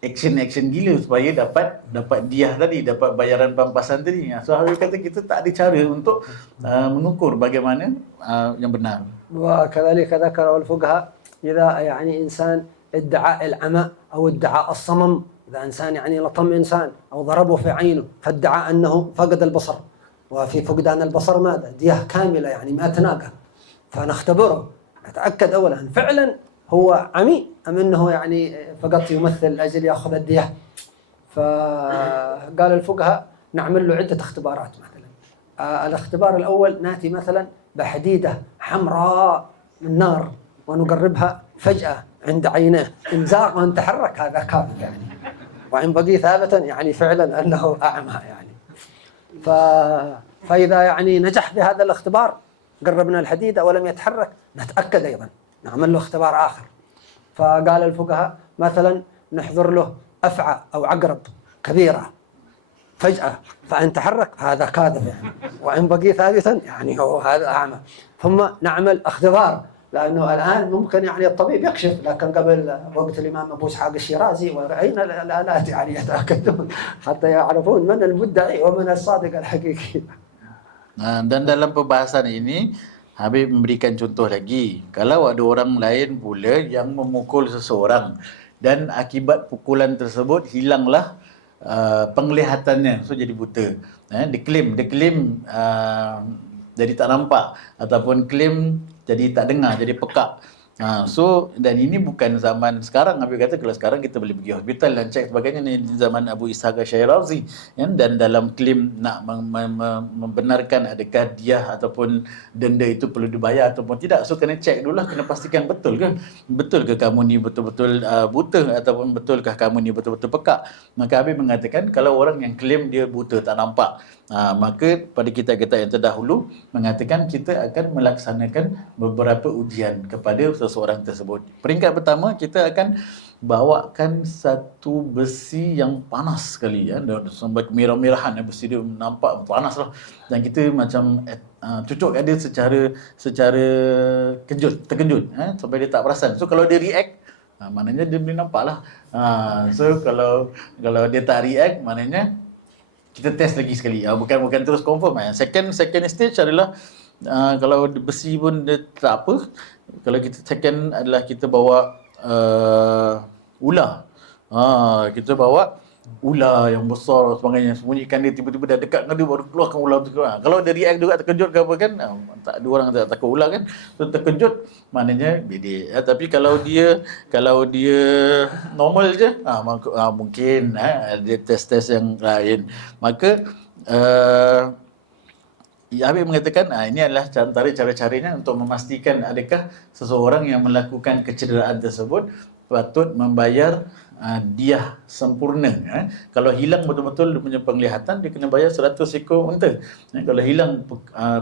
action gila supaya dapat diah tadi, dapat bayaran pampasan tadi. So Habib kata kita tak ada cara untuk mengukur bagaimana yang benar. وكذلك ذكر الفقهاء إذا يعني إنسان ادعى العمى أو ادعى الصمم، إذا إنسان يعني لطم إنسان أو ضربه في عينه فادعى أنه فقد البصر، وفي فقدان البصر ماذا؟ دية كاملة يعني 100 ناقة، فنختبره نتأكد أولا فعلا هو عمي أم أنه يعني فقط يمثل أجل يأخذ الدية. فقال الفقهاء نعمل له عدة اختبارات. مثلا الاختبار الأول نأتي مثلا بحديدة حمراء من نار ونقربها فجأة عند عينيه، إن زاغ وإن تحرك هذا كافر يعني، وإن بقي ثابتا يعني فعلا أنه أعمى يعني. فإذا يعني نجح في هذا الاختبار، قربنا الحديدة ولم يتحرك، نتأكد أيضا نعمل له اختبار آخر. فقال الفقهاء مثلا نحضر له أفعى أو عقرب كبيرة فجأة فإن تحرك هذا كاذب يعني، وإن بقي ثابتا يعني هو هذا أعمى. ثم نعمل اختبار، لأنه الآن ممكن يعني الطبيب يكشف، لكن قبل وقت الإمام أبو إسحاق الشيرازي وأين الآلات يعني يتأكدون حتى يعرفون من المدعي ومن الصادق الحقيقي. Dan dalam perbahasan ini Habib memberikan contoh lagi, kalau ada orang lain pula yang memukul seseorang dan akibat pukulan tersebut hilanglah penglihatannya, so jadi buta. Dia claim jadi tak nampak, ataupun claim jadi tak dengar, jadi pekak. So dan ini bukan zaman sekarang. Habib kata kalau sekarang kita boleh pergi hospital dan cek sebagainya, ni di zaman Abu Ishaq Syairazi, dan dalam klaim nak membenarkan adakah diah ataupun denda itu perlu dibayar ataupun tidak, so kena cek dulu lah, kena pastikan betul ke kamu ni betul-betul buta, ataupun betulkah kamu ni betul-betul pekak. Maka Habib mengatakan kalau orang yang klaim dia buta, tak nampak, maka pada kita yang terdahulu mengatakan kita akan melaksanakan beberapa ujian kepada seseorang tersebut. Peringkat pertama, kita akan bawakan satu besi yang panas sekali, sampai kemerah-merahan, besi dia nampak panas lah, dan kita macam cucuk dia secara terkejut, sampai dia tak perasan. So kalau dia react, maknanya dia boleh nampak lah. So kalau dia tak react, maknanya kita test lagi sekali. Bukan terus confirm. Second stage adalah kalau besi pun dia tak apa. Kalau kita second adalah kita bawa ular. Kita bawa ular yang besar dan sebagainya, sembunyikan dia, tiba-tiba dah dekat dengan dia baru keluarkan ular tu. Kalau dia react juga terkejut ke apa kan, tak ada orang tak takut ular kan, so terkejut maknanya bedek. Tapi kalau dia normal je, mungkin dia tes-tes yang lain. Maka Habib mengatakan ini adalah antara cara-caranya untuk memastikan adakah seseorang yang melakukan kecederaan tersebut patut membayar diah sempurna. Kalau hilang betul-betul dia punya penglihatan, dia kena bayar 100 ekor unta. Kalau hilang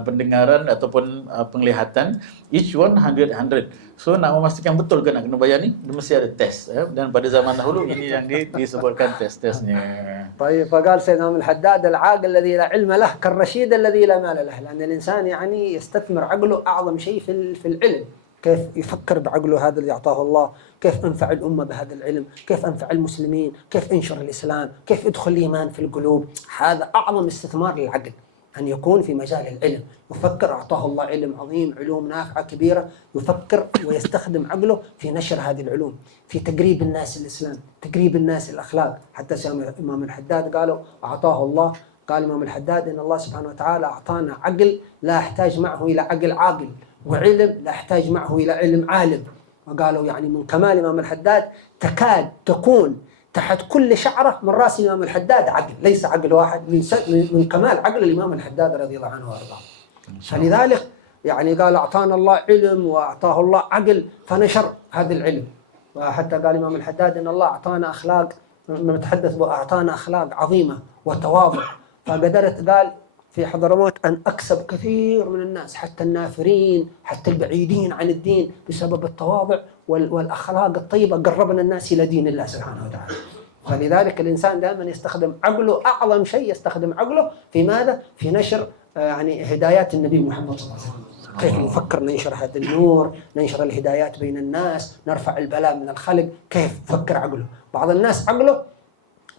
pendengaran ataupun penglihatan, each one 100. So nak memastikan betul ke nak kena bayar ni, dia mesti ada test. Dan pada zaman dahulu ini yang disebutkan test-testnya. طيب فقال سيدنا إمام الحداد: العاقل الذي لا علم له كالرشيد الذي لا مال له. لأن الإنسان يعني يستثمر عقله أعظم شيء في العلم. كيف يفكر بعقله هذا اللي أعطاه الله، كيف أنفع الأمة بهذا العلم، كيف أنفع المسلمين، كيف أنشر الإسلام، كيف يدخل الإيمان في القلوب. هذا أعظم استثمار للعقل، أن يكون في مجال العلم. يفكر، أعطاه الله علم عظيم، علوم نافعة كبيرة، يفكر ويستخدم عقله في نشر هذه العلوم، في تقريب الناس الإسلام، تقريب الناس الأخلاق. حتى إمام الحداد قالوا أعطاه الله، قال إمام الحداد إن الله سبحانه وتعالى أعطانا عقل لا يحتاج معه إلى عقل عاقل، وعلم لا يحتاج معه إلى علم عالم. وقالوا يعني من كمال إمام الحداد تكاد تكون تحت كل شعرة من رأس الإمام الحداد عقل، ليس عقل واحد، من كمال عقل الإمام الحداد رضي الله عنه وأرضاه. فلذلك يعني قال أعطانا الله علم وأعطاه الله عقل فنشر هذا العلم. وحتى قال الإمام الحداد إن الله أعطانا أخلاق، نتحدث أعطانا أخلاق عظيمة وتواضع، فقدرت قال في حضرموت أن أكسب كثير من الناس حتى النافرين حتى البعيدين عن الدين بسبب التواضع والأخلاق الطيبة، قربنا الناس إلى دين الله سبحانه وتعالى. فلذلك الإنسان دائما يستخدم عقله، أعظم شيء يستخدم عقله في ماذا؟ في نشر يعني هدايات النبي محمد صلى الله عليه وسلم. كيف نفكر ننشر هذا النور، ننشر الهدايات بين الناس، نرفع البلاء من الخلق. كيف فكر عقله؟ بعض الناس عقله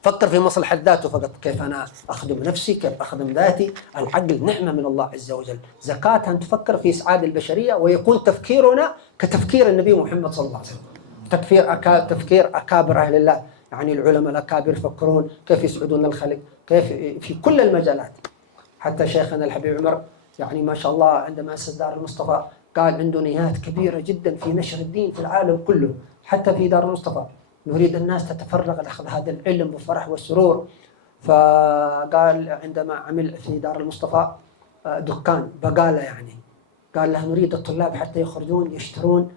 فكر في مصلحة ذاته فقط، كيف أنا أخدم نفسي، كيف أخدم ذاتي. العقل نعمة من الله عز وجل، زكاة أن تفكر في إسعاد البشرية، ويكون تفكيرنا كتفكير النبي محمد صلى الله عليه وسلم، تفكير أكابر أهل الله. يعني العلماء الأكابر يفكرون كيف يسعدون الخلق، كيف في كل المجالات. حتى شيخنا الحبيب عمر يعني ما شاء الله عندما أسس دار المصطفى قال عنده نيات كبيرة جدا في نشر الدين في العالم كله. حتى في دار المصطفى نريد الناس تتفرغ لأخذ هذا العلم بالفرح والسرور. فقال عندما عمل في دار المصطفى دكان بقالة، يعني قال له نريد الطلاب حتى يخرجون يشترون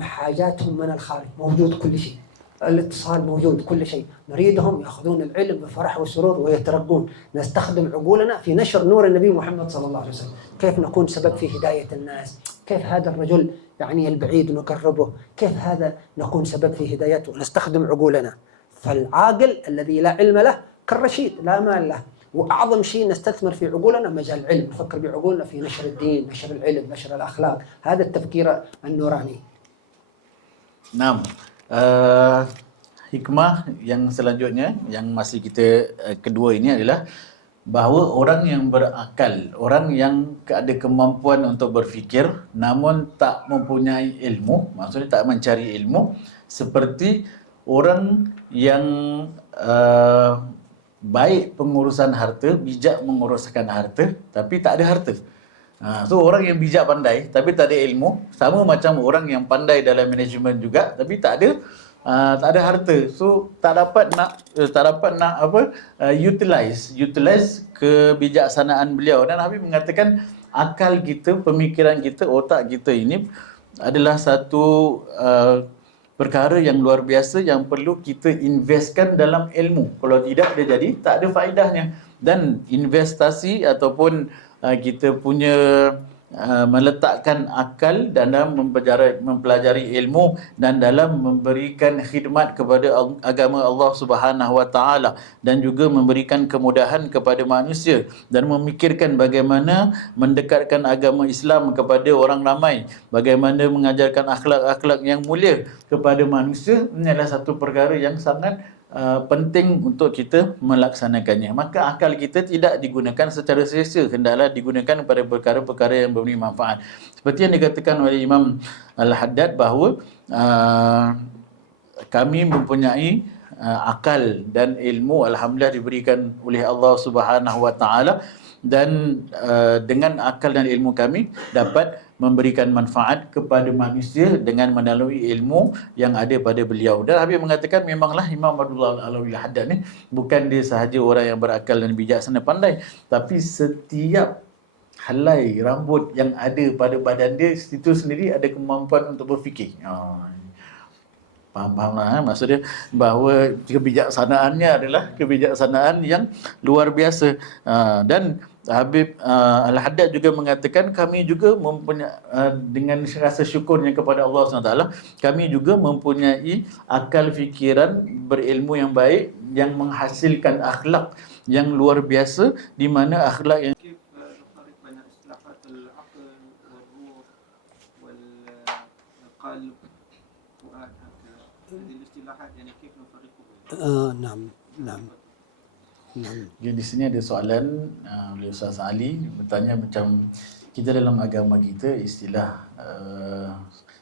حاجاتهم من الخارج، موجود كل شيء، الاتصال موجود كل شيء، نريدهم يأخذون العلم بفرح وسرور ويترقون. نستخدم عقولنا في نشر نور النبي محمد صلى الله عليه وسلم، كيف نكون سبب في هداية الناس، كيف هذا الرجل يعني البعيد نقربه، كيف هذا نكون سبب في هدايته، نستخدم عقولنا. فالعاقل الذي لا علم له كالرشيد لا مال له. وأعظم شيء نستثمر في عقولنا مجال العلم، نفكر بعقولنا في نشر الدين، نشر العلم، نشر الأخلاق. هذا التفكير النوراني. Naam. Hikmah yang selanjutnya yang masih kita kedua ini adalah bahawa orang yang berakal, orang yang ada kemampuan untuk berfikir namun tak mempunyai ilmu, maksudnya tak mencari ilmu, seperti orang yang baik pengurusan harta, bijak menguruskan harta tapi tak ada harta. So orang yang bijak pandai tapi tak ada ilmu, sama macam orang yang pandai dalam manajemen juga tapi tak ada harta. So tak dapat nak utilize kebijaksanaan beliau. Dan Habib mengatakan akal kita, pemikiran kita, otak kita ini adalah satu perkara yang luar biasa yang perlu kita investkan dalam ilmu. Kalau tidak dia jadi tak ada faedahnya. Dan investasi ataupun kita punya meletakkan akal dalam mempelajari ilmu dan dalam memberikan khidmat kepada agama Allah Subhanahu Wa Taala dan juga memberikan kemudahan kepada manusia dan memikirkan bagaimana mendekatkan agama Islam kepada orang ramai, bagaimana mengajarkan akhlak-akhlak yang mulia kepada manusia. Ini adalah satu perkara yang sangat penting untuk kita melaksanakannya. Maka akal kita tidak digunakan secara sia-sia, hendaklah digunakan pada perkara-perkara yang memberi manfaat. Seperti yang dikatakan oleh Imam Al-Haddad bahawa kami mempunyai akal dan ilmu alhamdulillah diberikan oleh Allah Subhanahu Wa Taala, dan dengan akal dan ilmu kami dapat memberikan manfaat kepada manusia dengan melalui ilmu yang ada pada beliau. Dan Habib mengatakan memanglah Imam Abdullah Al-Alawi Al-Haddad ni bukan dia sahaja orang yang berakal dan bijaksana pandai, tapi setiap helai rambut yang ada pada badan dia itu sendiri ada kemampuan untuk berfikir. Faham lah, maksud dia bahawa kebijaksanaannya adalah kebijaksanaan yang luar biasa. Dan Habib Al-Haddad juga mengatakan kami juga mempunyai dengan rasa syukurnya kepada Allah SWT, kami juga mempunyai akal fikiran berilmu yang baik yang menghasilkan akhlak yang luar biasa, di mana akhlak yang نعم نعم نعم. Di sini ada soalan oleh Ustaz Ali bertanya, macam kita dalam agama kita istilah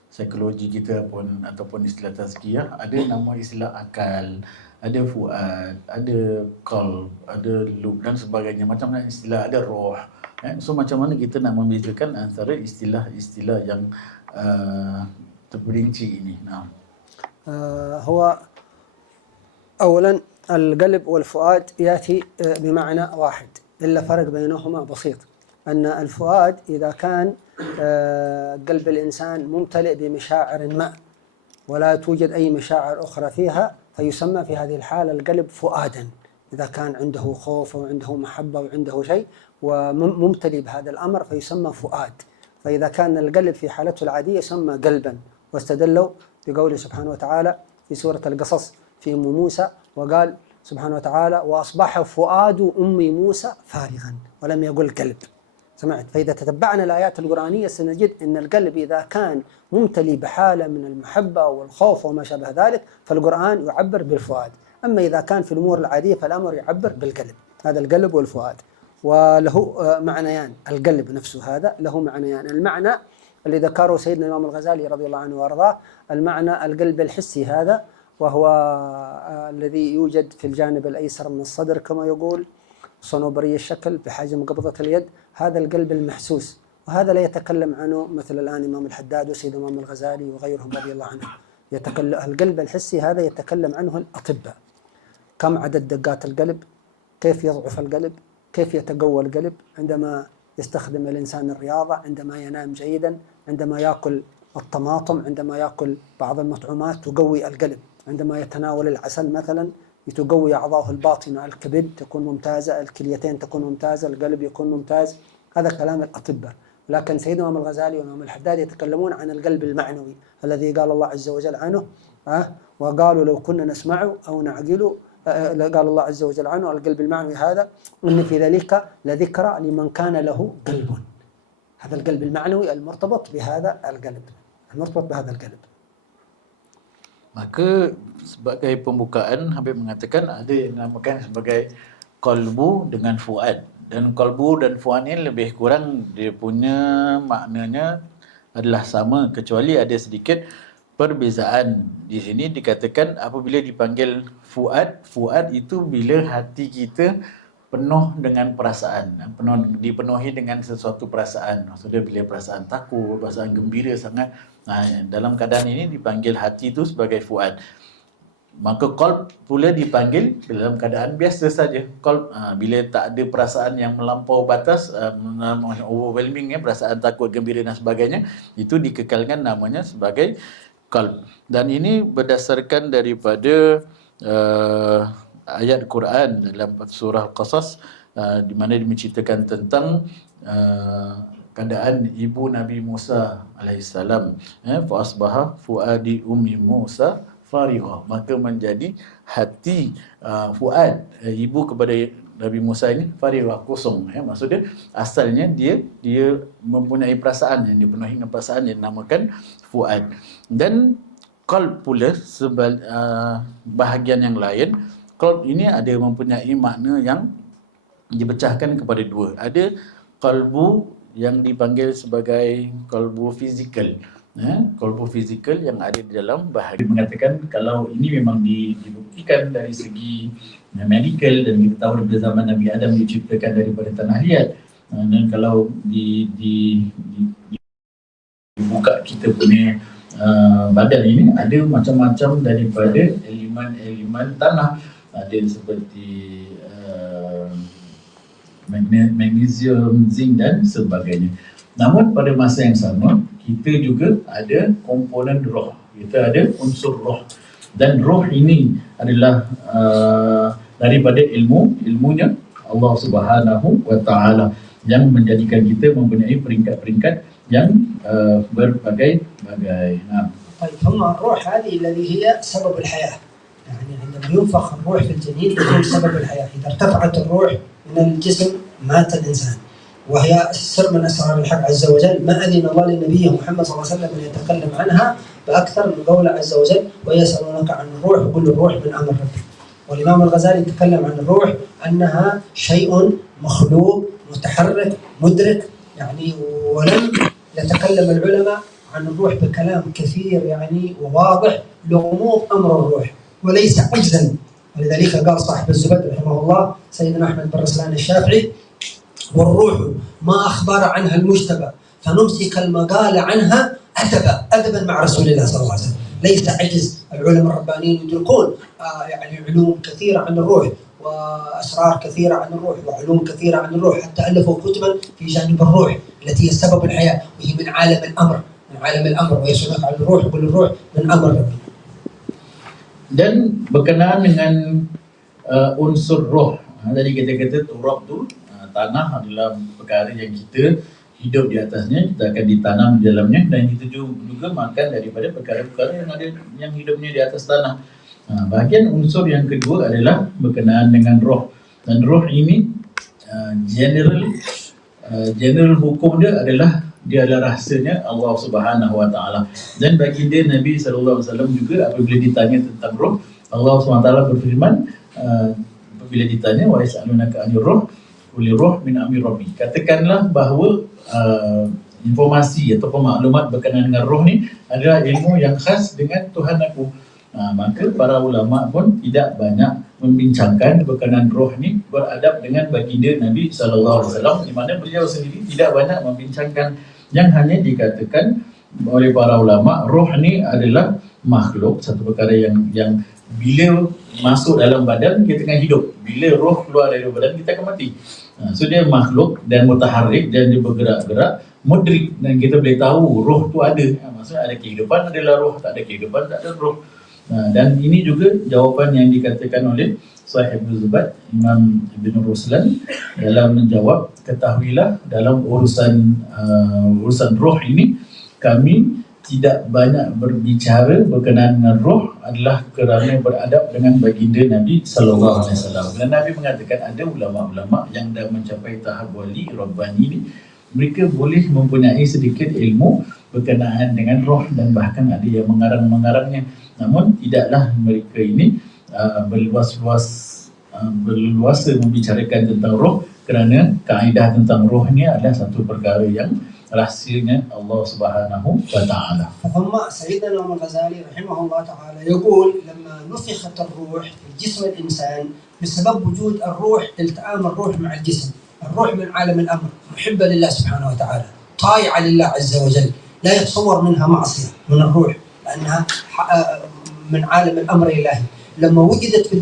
psikologi kita pun ataupun istilah tazkiyah ada nama istilah akal, ada fuad, ada qalb, ada lub dan sebagainya, macam mana istilah ada roh. So macam mana kita nak membezakan antara istilah-istilah yang terperinci ini? هو أولا القلب والفؤاد يأتي بمعنى واحد، إلا فرق بينهما بسيط، أن الفؤاد إذا كان قلب الإنسان ممتلئ بمشاعر ما ولا توجد أي مشاعر أخرى فيها فيسمى في هذه الحالة القلب فؤادا، إذا كان عنده خوف وعنده محبة وعنده شيء وممتلئ بهذا الأمر فيسمى فؤاد. فإذا كان القلب في حالته العادية يسمى قلبا، واستدلوا بقوله سبحانه وتعالى في سورة القصص في أم موسى وقال سبحانه وتعالى وأصبح فؤاد أم موسى فارغا ولم يقل قلب. سمعت؟ فإذا تتبعنا الآيات القرآنية سنجد أن القلب إذا كان ممتلي بحالة من المحبة والخوف وما شابه ذلك فالقرآن يعبر بالفؤاد، أما إذا كان في الأمور العادية فالأمر يعبر بالقلب. هذا القلب والفؤاد، وله معنيان. القلب نفسه هذا له معنيان، المعنى اللي ذكره سيدنا الإمام الغزالي رضي الله عنه وأرضاه، المعنى القلب الحسي هذا، وهو الذي يوجد في الجانب الأيسر من الصدر كما يقول، صنوبري الشكل بحجم قبضة اليد، هذا القلب المحسوس، وهذا لا يتكلم عنه مثل الآن الإمام الحداد وسيد الإمام الغزالي وغيرهم رضي الله عنهم. القلب الحسي هذا يتكلم عنه الأطباء، كم عدد دقات القلب، كيف يضعف القلب، كيف يتقوى القلب عندما يستخدم الإنسان الرياضة، عندما ينام جيدا، عندما يأكل الطماطم، عندما يأكل بعض المطعومات تقوي القلب، عندما يتناول العسل مثلا تقوي أعضاءه الباطنة، الكبد تكون ممتازة، الكليتين تكون ممتازة، القلب يكون ممتاز. هذا كلام الأطباء. لكن سيدنا الإمام الغزالي والإمام الحداد يتكلمون عن القلب المعنوي الذي قال الله عز وجل عنه وقالوا لو كنا نسمع أو نعقل، قال الله عز وجل عنه القلب المعنوي هذا إن في ذلك لذكرى لمن كان له قلب. هذا القلب المعنوي المرتبط بهذا القلب، المرتبط بهذا القلب. Maka sebagai pembukaan Habib mengatakan ada yang dinamakan sebagai qalbu dengan fuad, dan qalbu dan fuad ni lebih kurang dia punya maknanya adalah sama, kecuali ada sedikit perbezaan. Di sini dikatakan apabila dipanggil fuad, fuad itu bila hati kita penuh dengan perasaan, dipenuhi dengan sesuatu perasaan. Maksudnya bila perasaan takut, perasaan gembira sangat, dalam keadaan ini dipanggil hati itu sebagai fuad. Maka qalb pula dipanggil dalam keadaan biasa saja. Qalb bila tak ada perasaan yang melampau batas, overwhelming, perasaan takut, gembira dan sebagainya, itu dikekalkan namanya sebagai qalb. Dan ini berdasarkan daripada ayat Quran dalam surah Al-Qasas, di mana menceritakan tentang keadaan ibu Nabi Musa alaihissalam, fa asbaha fuadi ummi Musa farigha, maka menjadi hati fuad ibu kepada Nabi Musa ini farigha, kosong. Maksudnya asalnya dia mempunyai perasaan yang dipenuhi dengan perasaan yang dinamakan fuad. Dan qalb pula bahagian yang lain, qalb ini ada mempunyai makna yang dipecahkan kepada dua. Ada qalbu yang dipanggil sebagai qalbu fizikal. kolbu fizikal yang ada di dalam bahagian. Mengatakan kalau ini memang dibuktikan dari segi medical, dan kita tahu pada zaman Nabi Adam diciptakan daripada tanah liat, dan kalau dibuka kita punya badan ini ada macam-macam daripada elemen-elemen tanah, ada seperti magnesium, zinc dan sebagainya. Namun pada masa yang sama kita juga ada komponen roh, kita ada unsur roh, dan roh ini adalah daripada ilmunya Allah Subhanahu wa Ta'ala yang menjadikan kita mempunyai peringkat-peringkat yang berbagai-bagai. طيب ثم الروح هذه الذي هي سبب الحياة، يعني عندما ينفخ الروح في الجنين يكون سبب الحياة. إذا ارتفعت الروح من الجسم مات الإنسان، وهي سر من أسرار الحق عز وجل، ما أذن الله لنبيه محمد صلى الله عليه وسلم أن يتكلم عنها بأكثر من قوله عز وجل ويسألونك عن الروح وقل الروح من أمر ربك. والإمام الغزالي يتكلم عن الروح أنها شيء مخلوق متحرك مدرك، يعني ولم يتكلم العلماء عن الروح بكلام كثير يعني وواضح لغموض أمر الروح وليس عجزا. ولذلك قال صاحب الزبد رحمه الله سيدنا أحمد بن رسلان الشافعي: والروح ما أخبر عنها المجتبى فنمسك المقال عنها أدبا مع رسول الله صلى الله عليه وسلم. ليس عجز، العلماء الربانيين يدركون يعني علوم كثيرة عن الروح وأسرار كثيرة عن الروح وعلوم كثيرة عن الروح، حتى ألفوا كتبا في جانب الروح التي هي سبب الحياة، وهي من عالم الأمر ويسألونك عن الروح وقل الروح من أمر ربك. Dan berkenaan dengan unsur roh, tadi kita kata turab tu, tanah adalah perkara yang kita hidup di atasnya, kita akan ditanam di dalamnya, dan kita juga makan daripada perkara-perkara yang hidupnya di atas tanah. Bahagian unsur yang kedua adalah berkenaan dengan roh, dan roh ini general hukum dia adalah rahsianya Allah Subhanahu wa Ta'ala. Dan baginda Nabi sallallahu alaihi wasallam juga apabila ditanya tentang roh, Allah Subhanahu wa Ta'ala berfirman apabila ditanya wa yas'alunaka 'anil roh qul roh min amri rabbi, katakanlah bahawa informasi atau maklumat berkenaan dengan roh ni adalah ilmu yang khas dengan Tuhan aku. Maka para ulama pun tidak banyak membincangkan berkenaan roh ni, beradab dengan baginda Nabi sallallahu alaihi wasallam, di mana beliau sendiri tidak banyak membincangkan. Yang hanya dikatakan oleh para ulama, roh ni adalah makhluk, satu perkara yang bila masuk dalam badan kita akan hidup, bila roh keluar dari badan kita akan mati. So dia makhluk dan mutaharrik, dan dia bergerak-gerak, mudrik, dan kita boleh tahu roh tu ada. Maksudnya ada kehidupan adalah roh, tak ada kehidupan tak ada roh. Dan ini juga jawapan yang dikatakan oleh Sahibul Zubat, Imam Ibn Ruslan, dalam menjawab, ketahuilah dalam urusan roh ini kami tidak banyak berbicara berkenaan dengan roh adalah kerana beradab dengan baginda Nabi sallallahu alaihi wasallam. Dan Nabi mengatakan ada ulama-ulama yang dah mencapai tahap wali rabbani ini, mereka boleh mempunyai sedikit ilmu berkenaan dengan roh, dan bahkan ada yang mengarang-mengarangnya. Namun tidaklah mereka ini berluasa membicarakan tentang roh, kerana kaedah tentang roh ni adalah satu perkara yang rahsianya Allah Subhanahu wa Ta'ala. ثم سيدنا الإمام الغزالي رحمه الله تعالى يقول لما نفخت الروح في جسم الإنسان بسبب وجود الروح، التئام الروح مع الجسم، الروح من عالم الأمر، محبة لله سبحانه وتعالى، طايعة لله عز وجل، لا يتصور منها معصية من الروح لأنها من عالم الأمر الإلهي. لما وجدت في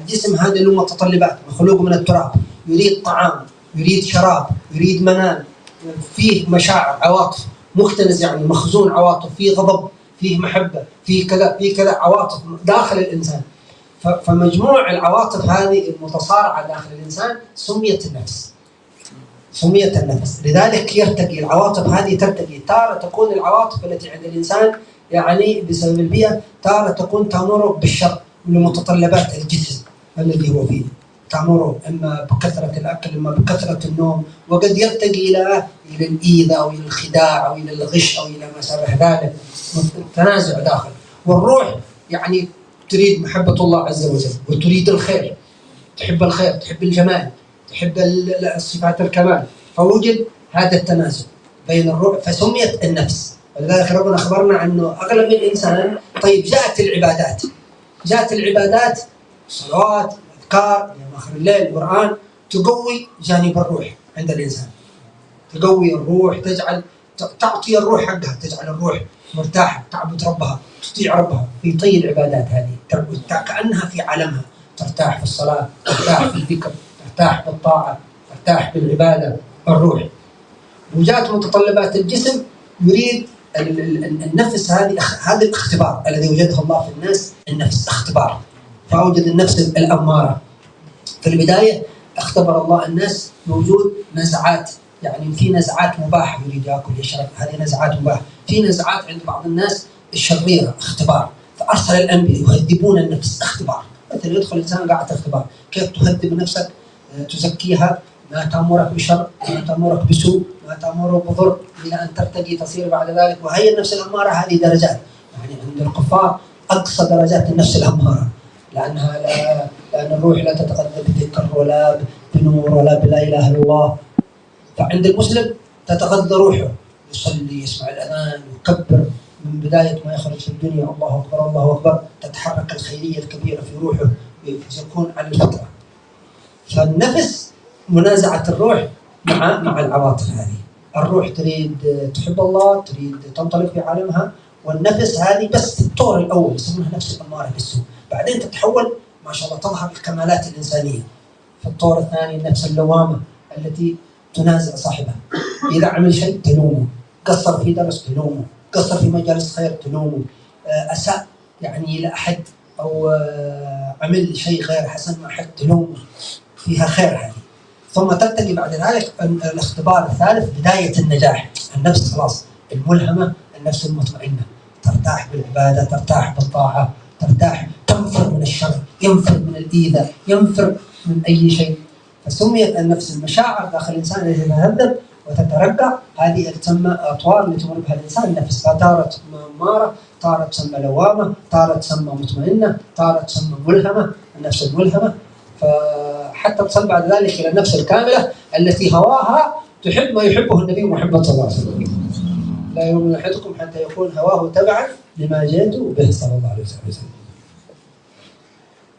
الجسم هذا له متطلبات، مخلوق من التراب، يريد طعام، يريد شراب، يريد منام، فيه مشاعر، عواطف، مختلف يعني مخزون عواطف، فيه غضب، فيه محبة، فيه كذا عواطف داخل الإنسان. فمجموع العواطف هذه المتصارعة داخل الإنسان سميت النفس. لذلك يرتقي العواطف هذه، ترتقي تارة تكون العواطف التي عند الإنسان يعني بسبب البيئة، تارة تكون تأمره بالشر لمتطلبات الجسم الذي هو فيه، تأمره إما بكثرة الأكل إما بكثرة النوم، وقد يرتقي إلى الإيذاء أو إلى الخداع أو إلى الغش أو إلى ما شابه ذلك، تنازع داخل. والروح يعني تريد محبة الله عز وجل وتريد الخير، تحب الخير، تحب الجمال، تحب صفات الكمال، فوجد هذا التنازع بين الروح فسميت النفس. ولذلك ربنا أخبرنا أنه أغلب الإنسان. طيب جاءت العبادات الصلوات، الأذكار، آخر الليل، القرآن، تقوي جانب الروح عند الإنسان، تقوي الروح، تعطي الروح حقها، تجعل الروح مرتاحة، تعبد ربها، تطيع ربها في طي العبادات هذه، كأنها في عالمها، ترتاح في الصلاة، ترتاح في الذكر، ترتاح بالطاعة، ترتاح بالعبادة، الروح. وجاءت متطلبات الجسم، يريد النفس هذا الاختبار الذي وجده الله في الناس، النفس اختبار، فأوجد النفس الأمارة. في البداية اختبر الله الناس بوجود نزعات، يعني في نزعات مباحة، يريد يأكل يشرب، هذه نزعات مباحة. في نزعات عند بعض الناس الشريرة، اختبار، فأرسل الأنبياء يهذبون النفس، اختبار. مثل يدخل الإنسان قاعة اختبار، كيف تهذب نفسك، تزكيها، ما تأمرك بشر، ما تأمرك بسوء، ما تأمرك بضر، إلى أن ترتقي تصير بعد ذلك. وهي النفس الأمارة هذه درجات، يعني عند الكفار أقصى درجات النفس الأمارة، لأن الروح لا تتغذى بذكر ولا بنور ولا بلا إله إلا الله. فعند المسلم تتغذى روحه، يصلي، يسمع الأذان، يكبر من بداية ما يخرج في الدنيا، الله أكبر الله أكبر، تتحرك الخيرية الكبيرة في روحه، يكون على الفطرة. فالنفس منازعة الروح مع العواطف هذه. الروح تريد تحب الله، تريد تنطلق في عالمها، والنفس هذه بس الطور الأول يسمونها نفس الأمارة بالسوء، بعدين تتحول ما شاء الله تظهر الكمالات الإنسانية. في الطور الثاني النفس اللوامة التي تنازع صاحبها، إذا عمل شيء تلومه، قصر في درس تلومه، قصر في مجالس خير تلومه، أساء يعني إلى أحد أو عمل شيء غير حسن مع أحد تلومه، فيها خير هذه. ثم تلتقي بعد ذلك الاختبار الثالث، بداية النجاح، النفس خلاص الملهمة، النفس المطمئنة، ترتاح بالعبادة، ترتاح بالطاعة، ترتاح، تنفر من الشر، ينفر من الإيذاء، ينفر من أي شيء. فسميت النفس المشاعر داخل الإنسان التي تتهذب وتترقى، هذه تسمى أطوار اللي تمر بها الإنسان النفس. فتارة أمارة، تارة تسمى لوامة، تارة تسمى مطمئنة، تارة تسمى ملهمة، النفس الملهمة. فحتى تصل بعد ذلك إلى النفس الكاملة التي هواها تحب ما يحبه النبي محمد صلى الله عليه وسلم. لا يؤمن أحدكم حتى يكون هواه تبعا لما جئت به صلى الله عليه وسلم.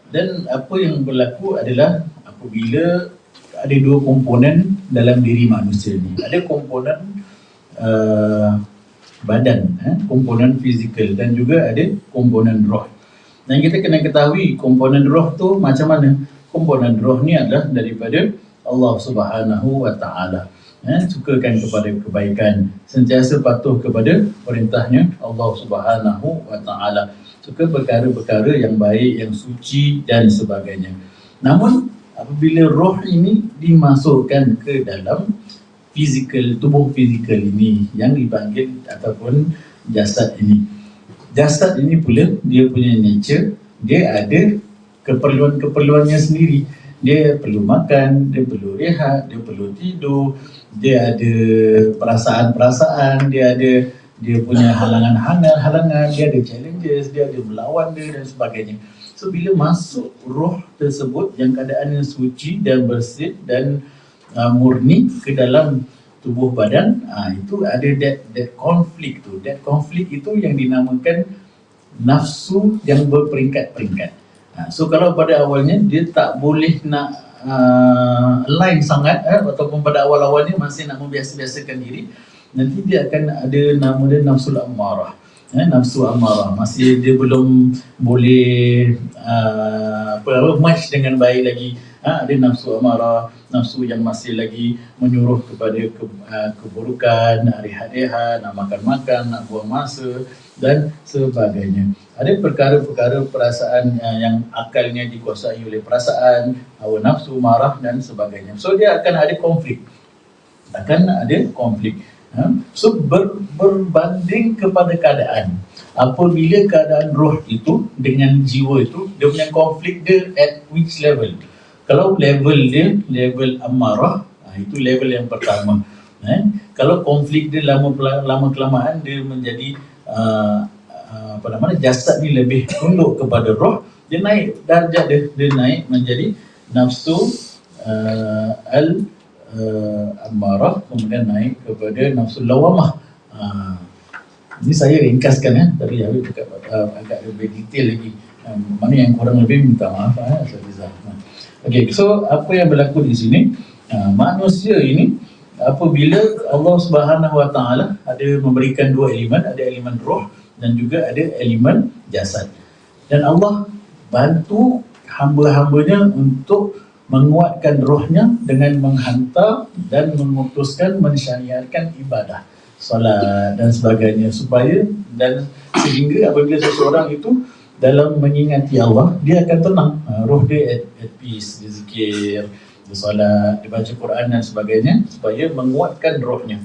Dan apa yang berlaku adalah apabila ada dua komponen dalam diri manusia ni. Ada komponen badan, komponen fizikal, dan juga ada komponen roh. Dan kita kena ketahui komponen roh tu macam mana. Komponen roh ni adalah daripada Allah Subhanahu wa Ta'ala. Sukakan kepada kebaikan, sentiasa patuh kepada perintahnya Allah Subhanahu wa Ta'ala, suka perkara-perkara yang baik, yang suci dan sebagainya. Namun apabila roh ini dimasukkan ke dalam fizikal, tubuh fizikal ini yang dipanggil ataupun jasad ini. Jasad ini pula dia punya nature, dia ada keperluan-keperluannya sendiri. Dia perlu makan, dia perlu rehat, dia perlu tidur, dia ada perasaan-perasaan, dia punya halangan-halangan, dia ada challenges, dia ada melawan dia dan sebagainya. So bila masuk roh tersebut yang keadaannya suci dan bersih dan murni ke dalam tubuh badan, itu ada that conflict tu. That conflict itu yang dinamakan nafsu yang berperingkat-peringkat. So kalau pada awalnya dia tak boleh nak align sangat, ataupun pada awal-awalnya masih nak membiasa-biasakan diri, nanti dia akan ada nama dia nafsul amarah. Nafsu amarah masih dia belum boleh match dengan baik lagi. Ada nafsu amarah, nafsu yang masih lagi menyuruh kepada keburukan, nak rehat-rehat, nak makan-makan, nak buang masa dan sebagainya. Ada perkara-perkara perasaan yang akalnya dikuasai oleh perasaan, hawa nafsu, marah dan sebagainya. So dia akan ada konflik. So berbanding kepada keadaan, apabila keadaan roh itu dengan jiwa itu, dia punya konflik dia at which level? Kalau level dia level amarah, itu level yang pertama. Kalau konflik dia lama kelamaan dia menjadi jasad ni lebih tunduk kepada roh, dia naik darjah dia naik menjadi nafsu amarah, kemudian naik kepada nafsu lawamah. Ini saya ringkaskan tapi Habib cakap agak lebih detail lagi. Mana yang kurang lebih minta maaf Ustaz. Okey, so apa yang berlaku di sini? Manusia ini apabila Allah Subhanahu Wa Taala ada memberikan dua elemen, ada elemen roh dan juga ada elemen jasad. Dan Allah bantu hamba-hambanya untuk menguatkan rohnya dengan menghantar dan memutuskan mensyariatkan ibadah, solat dan sebagainya, supaya dan sehingga apabila seseorang itu dalam mengingati Allah, dia akan tenang, roh dia at peace, dia zikir, dia solat, dia baca Quran dan sebagainya, supaya menguatkan rohnya.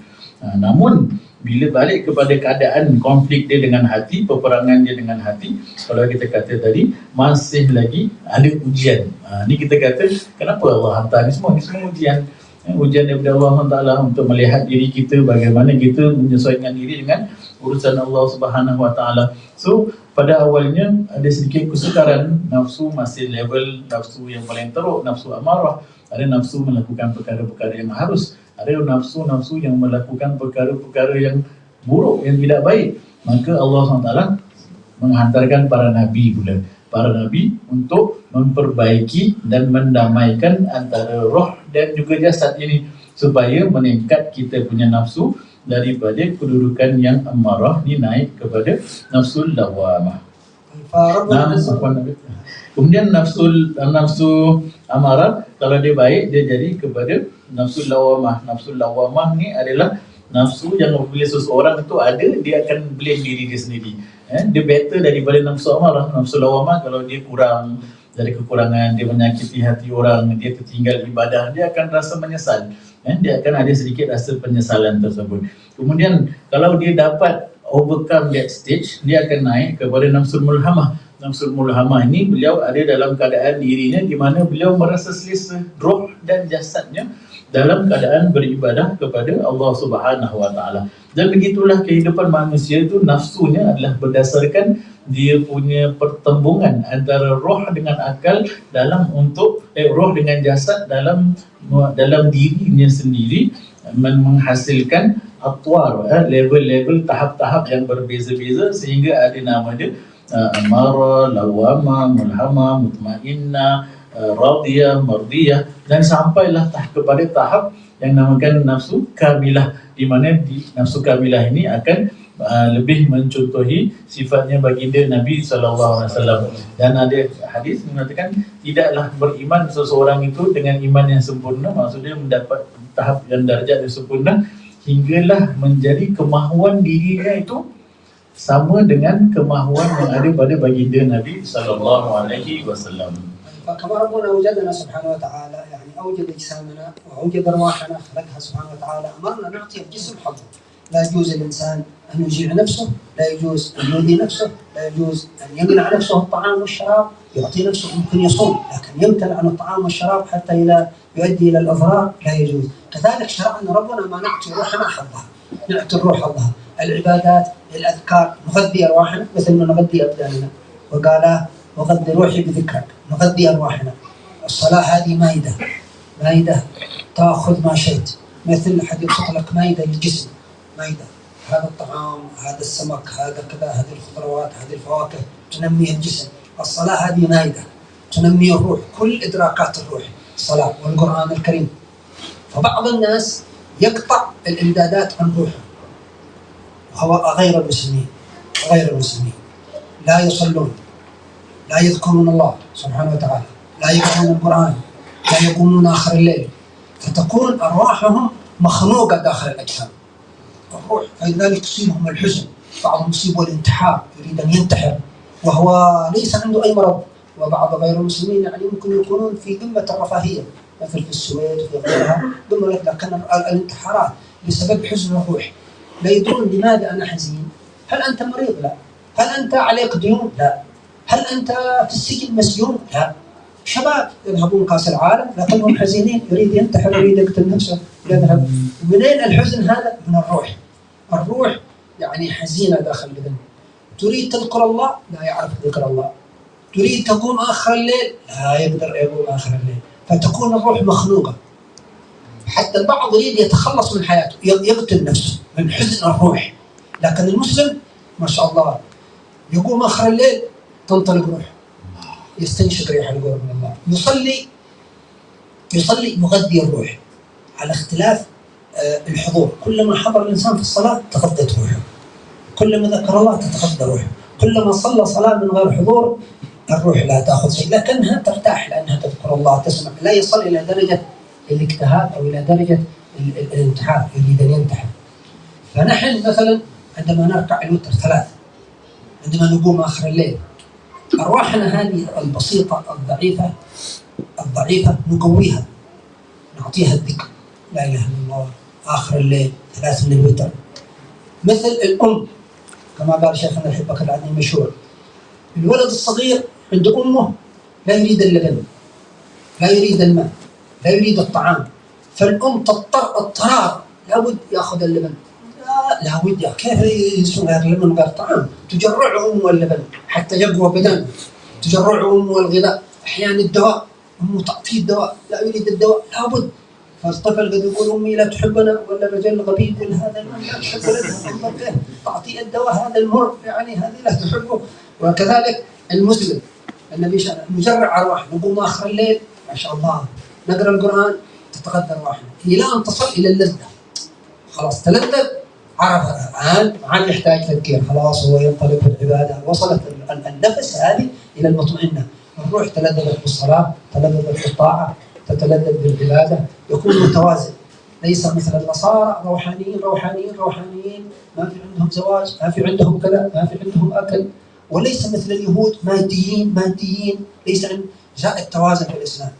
Namun bila balik kepada keadaan konflik dia dengan hati, peperangan dia dengan hati, kalau kita kata tadi masih lagi ada ujian. Ni kita kata kenapa Allah hantar ni semua ujian. Ujian daripada Allah Taala untuk melihat diri kita, bagaimana kita menyesuaikan diri dengan urusan Allah Subhanahu Wa Taala. So pada awalnya ada sedikit kesukaran, nafsu masih level nafsu yang paling teruk, nafsu amarah. Ada nafsu melakukan perkara-perkara yang harus, ada nafsu-nafsu yang melakukan perkara-perkara yang buruk, yang tidak baik. Maka Allah SWT menghantarkan para nabi pula, para nabi untuk memperbaiki dan mendamaikan antara roh dan juga jasad ini, supaya meningkat kita punya nafsu daripada kedudukan yang amarah ni naik kepada nafsul lawamah. Kemudian nafsu amarah, kalau dia baik, dia jadi kepada nafsu lawamah. Nafsu lawamah ni adalah nafsu yang apabila seseorang itu ada, dia akan blame diri dia sendiri. Dia better daripada nafsu amarah. Nafsu lawamah kalau dia kurang, dari kekurangan, dia menyakiti hati orang, dia tertinggal ibadah, dia akan rasa menyesal. Dia akan ada sedikit rasa penyesalan tersebut. Kemudian kalau dia dapat overcome that stage, dia akan naik kepada nafsul mulhamah. Nafsul mulhamah ini beliau ada dalam keadaan dirinya di mana beliau merasa selesa roh dan jasadnya dalam keadaan beribadah kepada Allah Subhanahu Wa Taala. Dan begitulah kehidupan manusia itu, nafsunya adalah berdasarkan dia punya pertembungan antara roh dengan akal dalam untuk roh dengan jasad dalam dirinya sendiri, menghasilkan atwar, level-level, tahap-tahap yang berbeza-beza, sehingga ada nama dia amarah, lawamah, mulhamah, mutmainnah, radiyah, mardiyah, dan sampailah kepada tahap yang namakan nafsu kamilah, di mana nafsu kamilah ini akan lebih mencontohi sifatnya baginda Nabi SAW. Dan ada hadis mengatakan tidaklah beriman seseorang itu dengan iman yang sempurna, maksudnya mendapat tahap yang darjat yang sempurna, hinggalah menjadi kemahuan dirinya itu sama dengan kemahuan yang ada pada baginda Nabi SAW. فكما ربنا وجدنا سبحانه وتعالى، يعني أوجد أجسامنا وأوجد أرواحنا، خلقها سبحانه وتعالى، أمرنا نعطي الجسم حظه. لا يجوز الإنسان أن يجيع نفسه، لا يجوز أن يؤذي نفسه، لا يجوز أن يمنع نفسه الطعام والشراب. يعطي نفسه ممكن يصوم، لكن يمتنع عن الطعام والشراب حتى يؤدي إلى الأضرار، لا يجوز. كذلك شرعنا ربنا ما نعطي روحنا حظها، نعطي الروح حظها. العبادات، الأذكار، نغذي أرواحنا مثل ما نغذي أبداننا، وقال وغذي روحي بذكرك، نغذي أرواحنا. الصلاة هذه مائدة تأخذ ما شئت، مثل أحد يبسط لك مائدة للجسم، مائدة هذا الطعام، هذا السمك، هذا كذا، هذه الخضروات، هذه الفواكه تنمي الجسم. الصلاة هذه مائدة تنمي الروح، كل إدراكات الروح، الصلاة والقرآن الكريم. فبعض الناس يقطع الإمدادات عن روحه، وهو غير المسلمين لا يصلون، لا يذكرون الله سبحانه وتعالى، لا يقرؤون القرآن، لا يقومون آخر الليل، فتكون أرواحهم مخنوقة داخل الأجسام. الروح فلذلك يصيبهم الحزن، بعضهم يصيبه الانتحار، يريد أن ينتحر وهو ليس عنده أي مرض. وبعض غير المسلمين يعني ممكن يكونون في قمة الرفاهية، مثل في السويد في غيرها، لكن الانتحارات بسبب حزن الروح. لا يدرون لماذا أنا حزين. هل أنت مريض؟ لا. هل أنت عليك ديون؟ لا. هل أنت في السجن مسجون؟ لا. شباب يذهبون كأس العالم لكنهم حزينين، يريد ينتحر، يريد يقتل نفسه، يذهب. منين الحزن هذا؟ من الروح. الروح يعني حزينة داخل البدن. تريد تذكر الله، لا يعرف ذكر الله. تريد تقوم آخر الليل، لا يقدر يقوم آخر الليل. فتكون الروح مخنوقة. حتى البعض يريد يتخلص من حياته، يقتل نفسه من حزن الروح، لكن المسلم ما شاء الله يقوم آخر الليل تنطلق روح، يستنشق ريح القرب من الله، يصلي يغذي الروح على اختلاف الحضور. كلما حضر الإنسان في الصلاة تغذت روحه، كلما ذكر الله تتغذى روحه، كلما صلى صلاة من غير حضور الروح لا تأخذ شيء، لكنها ترتاح لأنها تذكر الله تسمع، لا يصل إلى درجة الاجتهاد أو إلى درجة الانتحار، يريد أن ينتحر. فنحن مثلا عندما نركع الوتر 3، عندما نقوم آخر الليل، أرواحنا هذه البسيطة الضعيفة نقويها، نعطيها الذكر، لا إله إلا الله، آخر الليل 3 من الوتر. مثل الأم كما قال شيخنا الحبك العدني مشهور، الولد الصغير عند أمه لا يريد اللبن، لا يريد الماء، لا يريد الطعام، فالأم اضطرار لابد يأخذ اللبن، لا ود، كيف يسوي هذا اللبن غير طعام؟ تجرعه أمه اللبن حتى يقوى بدنه، تجرعه أمه الغذاء، أحيانا الدواء أمه تعطيه الدواء، لا يريد الدواء لابد. فالطفل قد يقول أمي لا تحبنا، ولا الرجال الغبي يقول هذا لا تحب ولدها، تعطيه الدواء هذا المر، يعني هذه لا تحبه. وكذلك المسلم النبي نجرع أرواح، نقوم آخر الليل ما شاء الله نقرأ القرآن تتغذى أرواحنا إلى أن تصل إلى اللذة، خلاص تلذذ، عرفها الآن ما عاد يحتاج تذكير، خلاص هو ينطلق بالعبادة، وصلت النفس هذه إلى المطمئنة، الروح تلذذت بالصلاة، تلذذت بالطاعة، تتلذذ بالعبادة، يكون متوازن، ليس مثل النصارى روحانيين ما في عندهم زواج، ما في عندهم كذا، ما في عندهم أكل، وليس مثل اليهود ماديين، ليس عند. جاء التوازن في الإسلام،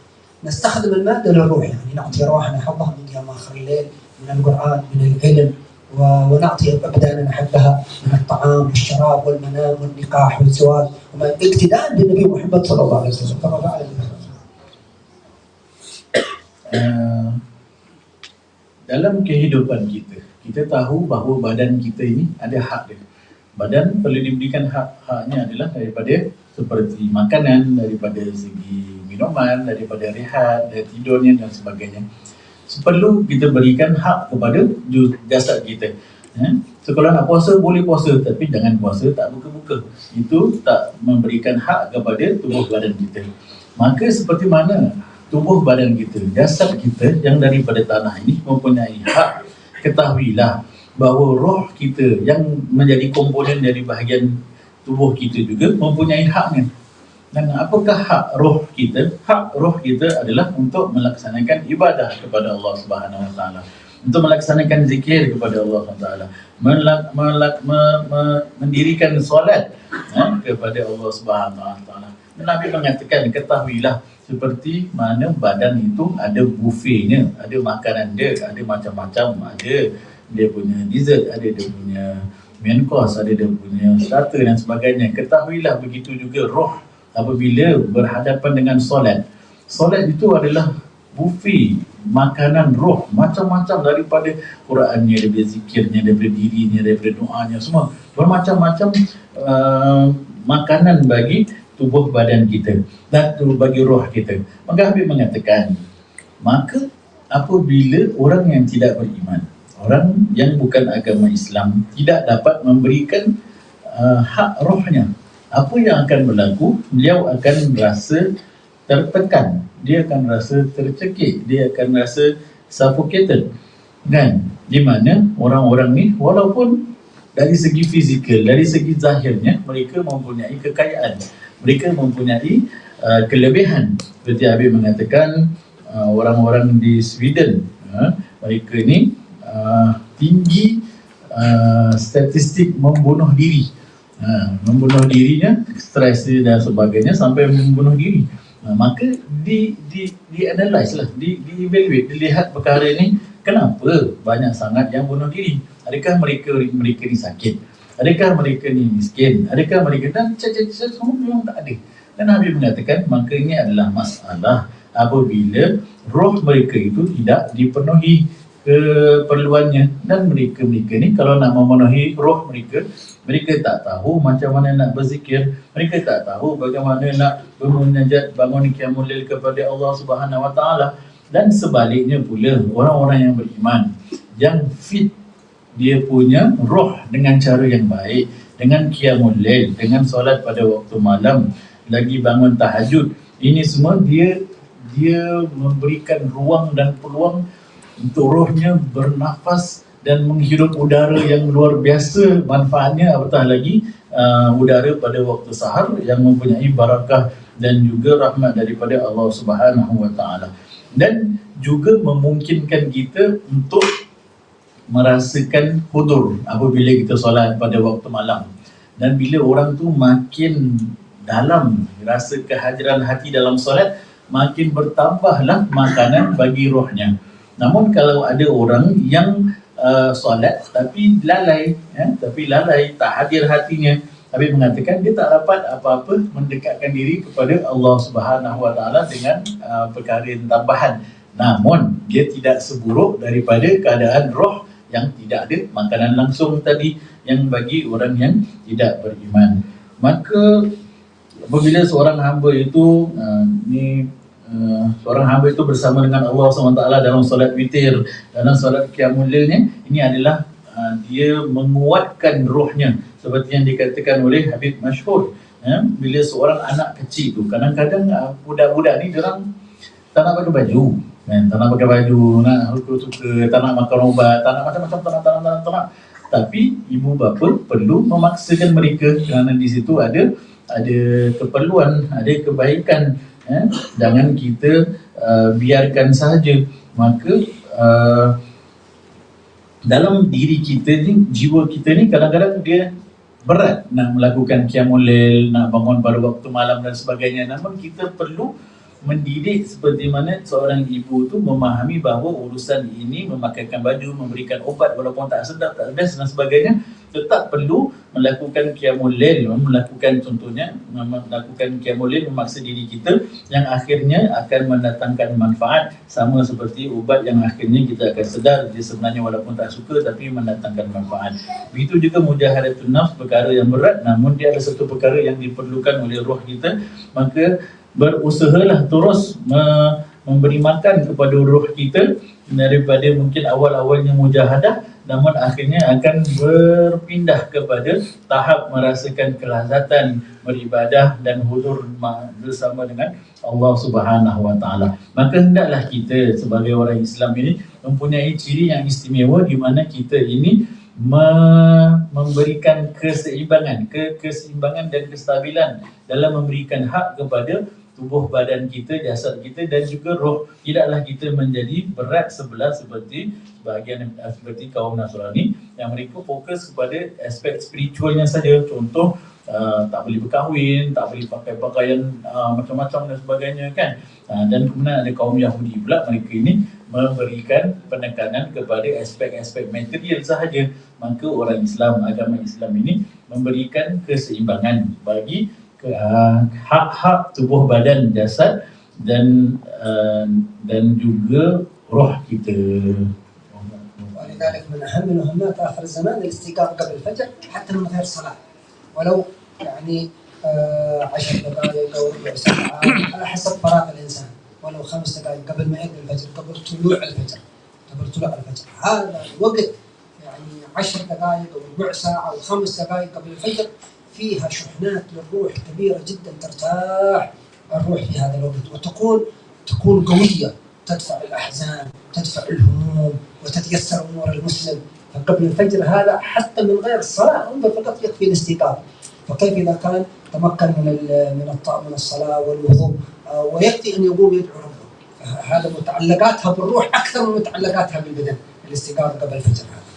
نستخدم المادة للروح، يعني نعطي أرواحنا حظها من قيام آخر الليل، من القرآن، من العلم، ونعطي أبداننا حقها من الطعام والشراب والمنام والنكاح والزواج، اقتداء بالنبي محمد صلى الله عليه وسلم كما فعل النبي. Dalam kehidupan kita tahu bahawa badan kita ini ada hak dia. Badan perlu diberikan haknya adalah daripada seperti makanan, daripada segi minuman, daripada rehat, dari tidurnya dan sebagainya. Perlu kita berikan hak kepada jasad kita. So kalau nak puasa boleh puasa, tapi jangan puasa tak buka-buka. Itu tak memberikan hak kepada tubuh badan kita. Maka seperti mana tubuh badan kita, jasad kita yang daripada tanah ini mempunyai hak, ketahuilah bahawa roh kita yang menjadi komponen dari bahagian tubuh kita juga mempunyai haknya. Dan apakah hak roh kita? Hak roh kita adalah untuk melaksanakan ibadah kepada Allah Subhanahu Wa Taala, untuk melaksanakan zikir kepada Allah Subhanahu Wa Taala, mendirikan solat kepada Allah Subhanahu Wa Taala. Nabi mengatakan, ketahuilah seperti mana badan itu ada buffetnya, ada makanan dia, ada macam-macam, ada dia punya dessert, ada dia punya main course, ada dia punya starter dan sebagainya. Ketahuilah begitu juga roh apabila berhadapan dengan solat. Solat itu adalah buffet makanan roh, macam-macam, daripada Qurannya, daripada zikirnya, daripada dirinya, daripada doanya, semua bermacam-macam makanan bagi tubuh badan kita dan bagi roh kita. Maka Habib mengatakan, maka apabila orang yang tidak beriman, orang yang bukan agama Islam tidak dapat memberikan hak rohnya, apa yang akan berlaku? Beliau akan rasa tertekan, dia akan rasa tercekik, dia akan rasa suffocated, kan? Di mana orang-orang ni walaupun dari segi fizikal, dari segi zahirnya mereka mempunyai kekayaan, mereka mempunyai kelebihan. Seperti Habib mengatakan, orang-orang di Sweden, mereka ni tinggi statistik membunuh diri, membunuh dirinya, stres dan sebagainya sampai membunuh diri. Maka di-analyze lah, di-evaluate, dilihat perkara ini, kenapa banyak sangat yang bunuh diri? Adakah mereka ni sakit? Adakah mereka ni miskin? Adakah mereka, dan semua memang tak ada. Dan Nabi mengatakan, maka ini adalah masalah apabila roh mereka itu tidak dipenuhi keperluannya. Dan mereka ni kalau nak memenuhi roh mereka, mereka tak tahu macam mana nak berzikir, mereka tak tahu bagaimana nak bermunajat, bangun qiyamul lail kepada Allah Subhanahu Wa Taala. Dan sebaliknya pula, orang-orang yang beriman, yang fit, dia punya roh dengan cara yang baik, dengan qiyamul lail, dengan solat pada waktu malam, lagi bangun tahajud. Ini semua dia memberikan ruang dan peluang untuk rohnya bernafas dan menghirup udara yang luar biasa manfaatnya, apatah lagi udara pada waktu sahar yang mempunyai barakah dan juga rahmat daripada Allah Subhanahu wa taala. Dan juga memungkinkan kita untuk merasakan hudur apabila kita solat pada waktu malam. Dan bila orang tu makin dalam rasa kehadiran hati dalam solat, makin bertambahlah makanan bagi rohnya. Namun kalau ada orang yang solat tapi lalai, tak hadir hatinya, Habib mengatakan dia tak dapat apa-apa mendekatkan diri kepada Allah Subhanahu wa taala dengan perkara yang tambahan. Namun dia tidak seburuk daripada keadaan roh yang tidak ada makanan langsung tadi yang bagi orang yang tidak beriman. Maka apabila seorang hamba itu seorang hamba itu bersama dengan Allah SWT dalam solat witir, dalam solat qiyamul lailnya, ini adalah dia menguatkan rohnya, seperti yang dikatakan oleh Habib masyhur. Bila seorang anak kecil tu, kadang-kadang budak-budak ni diorang tak nak pakai baju, tak nak pakai baju, nak suka, tak nak makan ubat, tak nak macam-macam, tak nak. Tapi ibu bapa perlu memaksakan mereka kerana di situ ada keperluan, ada kebaikan. Jangan kita biarkan sahaja. Maka dalam diri kita ni, jiwa kita ni kadang-kadang dia berat nak melakukan qiyamul lail, nak bangun pada waktu malam dan sebagainya. Namun kita perlu mendidik seperti mana seorang ibu tu memahami bahawa urusan ini, memakaikan baju, memberikan obat walaupun tak sedap, tak best dan sebagainya, tetap perlu melakukan qiyamul lail, melakukan qiyamul lail, memaksa diri kita yang akhirnya akan mendatangkan manfaat, sama seperti ubat yang akhirnya kita akan sedar dia sebenarnya walaupun tak suka tapi mendatangkan manfaat. Begitu juga mujahadatun nafs, perkara yang berat namun dia ada satu perkara yang diperlukan oleh roh kita. Maka berusahalah terus memberi makan kepada roh kita daripada mungkin awal-awalnya mujahadah, namun akhirnya akan berpindah kepada tahap merasakan kelazatan beribadah dan hudur bersama dengan Allah Subhanahu wa taala. Maka hendaklah kita sebagai orang Islam ini mempunyai ciri yang istimewa di mana kita ini memberikan keseimbangan dan kestabilan dalam memberikan hak kepada tubuh badan kita, jasad kita dan juga roh. Tidaklah kita menjadi berat sebelah seperti kaum Nasrani yang mereka fokus kepada aspek spiritualnya saja. Contoh, tak boleh berkahwin, tak boleh pakai pakaian macam-macam dan sebagainya kan. Dan kemudian ada kaum Yahudi pula, mereka ini memberikan penekanan kepada aspek-aspek material sahaja. Maka orang Islam, agama Islam ini memberikan keseimbangan bagi hak-hak tubuh badan, jasad dan juga roh kita. ولذلك من أهم مهمات آخر الزمان الاستيقاظ قبل الفجر حتى من غير صلاة، ولو يعني 10 دقائق أو ربع ساعة على حسب فراغ الإنسان، ولو 5 دقائق قبل ما يأذن الفجر، قبل طلوع الفجر. هذا الوقت يعني 10 دقائق أو ربع ساعة أو 5 دقائق قبل الفجر فيها شحنات للروح كبيرة جدا، ترتاح الروح في هذا الوقت وتكون قوية، تدفع الأحزان، تدفع الهموم، وتتيسر أمور المسلم. فقبل الفجر هذا حتى من غير الصلاة انظر فقط يكفي الاستيقاظ. فكيف إذا كان تمكن من الصلاة والوضوء ويكفي أن يقوم يدعو ربه. هذا متعلقاتها بالروح أكثر من متعلقاتها بالبدن، الاستيقاظ قبل الفجر هذا.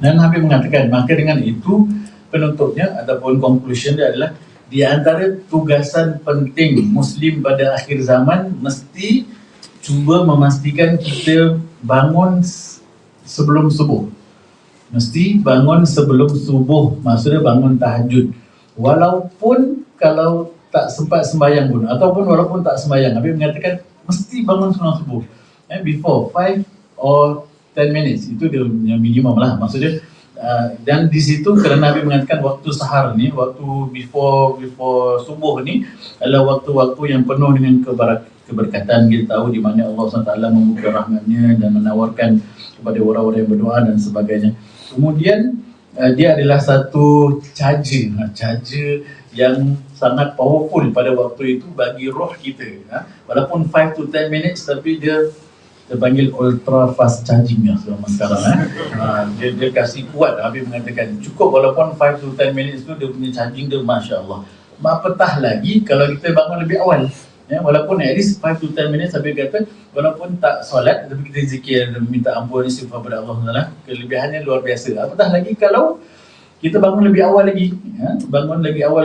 Dan Habib mengatakan, maka dengan itu penutupnya ataupun conclusion dia adalah di antara tugasan penting Muslim pada akhir zaman mesti cuba memastikan kita bangun sebelum subuh. Mesti bangun sebelum subuh, maksudnya bangun tahajud. Walaupun kalau tak sempat sembahyang pun, ataupun walaupun tak sembahyang, Habib mengatakan mesti bangun sebelum subuh. Before 5 or 10 minutes, itu dia minimum lah. Maksudnya dan di situ kerana Nabi mengatakan waktu sahar ni, waktu before subuh ni adalah waktu-waktu yang penuh dengan keberkatan. Kita tahu di mana Allah SWT membuka rahmatnya dan menawarkan kepada orang-orang yang berdoa dan sebagainya. Kemudian dia adalah satu charger yang sangat powerful pada waktu itu bagi roh kita. Walaupun 5 to 10 minutes, tapi dia panggil ultra fast charging selama sekarang. Dia kasih kuat. Habib mengatakan cukup walaupun 5 to 10 minutes tu dia punya charging dia Masya Allah. Apatah lagi kalau kita bangun lebih awal. Walaupun at least 5 to 10 minutes, Habib kata walaupun tak solat tapi kita zikir dan minta ampun istighfar kepada Allah Taala, kelebihannya luar biasa. Apatah lagi kalau kita bangun lebih awal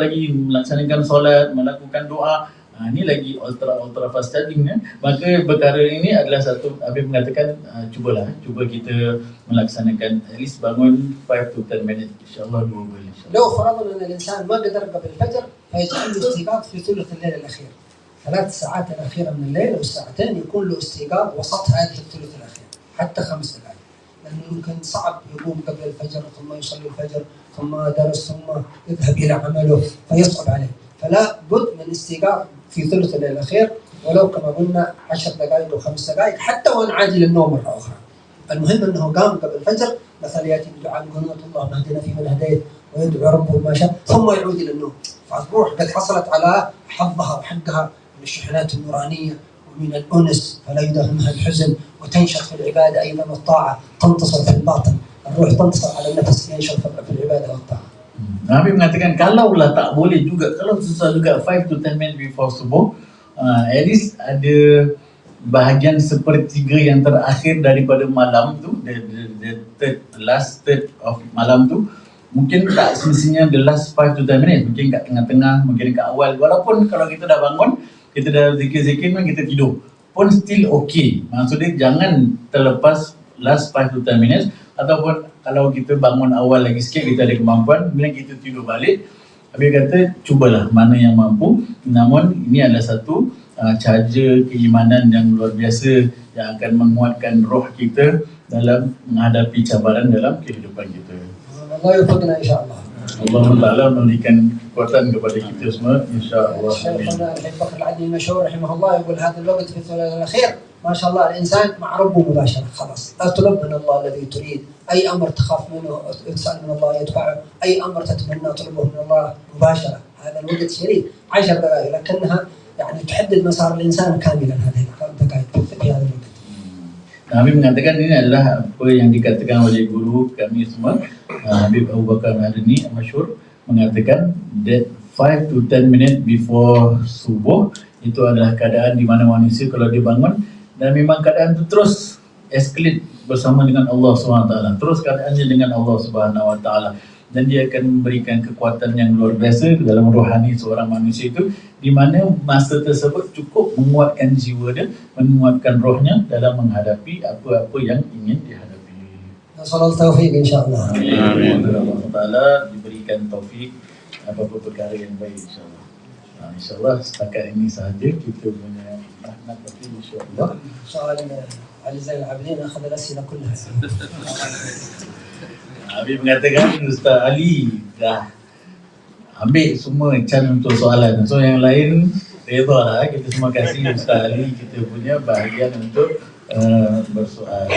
lagi, melaksanakan solat, melakukan doa. Ini lagi ultra fast charging. Maka perkara ini adalah satu, Habib mengatakan cuba kita melaksanakan at least bangun 5 to 10 minutes insyaallah doable insyaallah. لو فرضنا ان الانسان ما قدر قبل الفجر فيجعل له استيقاظ في ثلث الليل الاخير. 3 ساعات الاخيره من الليل او ساعتين يكون له استيقاظ وسط هذه الثلث الاخير حتى 5 دقائق. لانه يمكن صعب يقوم قبل الفجر ثم يصلي الفجر ثم درس ثم يذهب الى عمله فيصعب عليه. فلا بد من استيقاظ في ثلث الليل الأخير ولو كما قلنا 10 دقائق أو 5 دقائق حتى وإن عاد للنوم مرة أخرى. المهم أنه قام قبل الفجر مثلا يأتي بدعاء القنوت اللهم اهدنا فيمن هديت ويدعو ربه ما شاء ثم يعود إلى النوم، فتروح قد حصلت على حظها وحقها من الشحنات النورانية ومن الأنس فلا يداهمها الحزن، وتنشط في العبادة أيضا والطاعة، تنتصر في الباطن، الروح تنتصر على النفس ينشط في العبادة والطاعة. Nabi mengatakan kalaulah tak boleh juga, kalau susah juga 5 to 10 minutes before subuh, at least ada bahagian sepertiga yang terakhir daripada malam tu, the last third of malam tu, mungkin tak semestinya the last 5 to 10 minutes, mungkin kat tengah-tengah, mungkin kat awal. Walaupun kalau kita dah bangun, kita dah zikir-zikir pun kita tidur, pun still okay. Maksudnya jangan terlepas last 5 to 10 minutes. Ataupun kalau kita bangun awal lagi sikit, kita ada kemampuan, bila kita tidur balik, Habib kata cubalah mana yang mampu. Namun ini adalah satu charger keimanan yang luar biasa yang akan menguatkan roh kita dalam menghadapi cabaran dalam kehidupan kita. Allah Taala memberikan kekuatan kepada kita semua insya-Allah. شيخنا الحبيب بكر العدني المشهور رحمه الله يقول هذا الوقت في الثلث الاخير ما شاء الله الانسان مع ربه مباشره، خلاص اطلب من الله الذي تريد، اي امر تخاف منه تسال من الله يدفعه، اي امر تتمنى تطلبه من الله مباشره. هذا الوقت شريف 10 دقائق لكنها يعني تحدد مسار الانسان كاملا. هذه الدقائق في هذا الوقت. Nabi mengatakan ini adalah apa yang dikatakan oleh guru kami semua, Habib Abu Bakar Al-Adni Masyhur, mengatakan that 5 to 10 minutes before subuh itu adalah keadaan di mana manusia kalau dia bangun dan memang keadaan itu terus escalate bersama dengan Allah SWT, terus keadaannya dengan Allah SWT, dan dia akan memberikan kekuatan yang luar biasa dalam rohani seorang manusia itu, di mana masa tersebut cukup menguatkan jiwa dia, menguatkan rohnya dalam menghadapi apa-apa yang ingin dihadapi. Nasallahu taufiq insya-Allah. Amin. Allah Taala diberikan taufik apa-apa perkara yang baik insya-Allah. InsyaAllah setakat ini sahaja kita punya nak tapi insyaAllah. Soal Ali Zainal Abidin akhad al-as'ila kullaha. Habib mengatakan Ustaz Ali dah ambil semua chance untuk soalan. So yang lain reda lah, kita semua kasih Ustaz Ali kita punya bahagian untuk bersoal.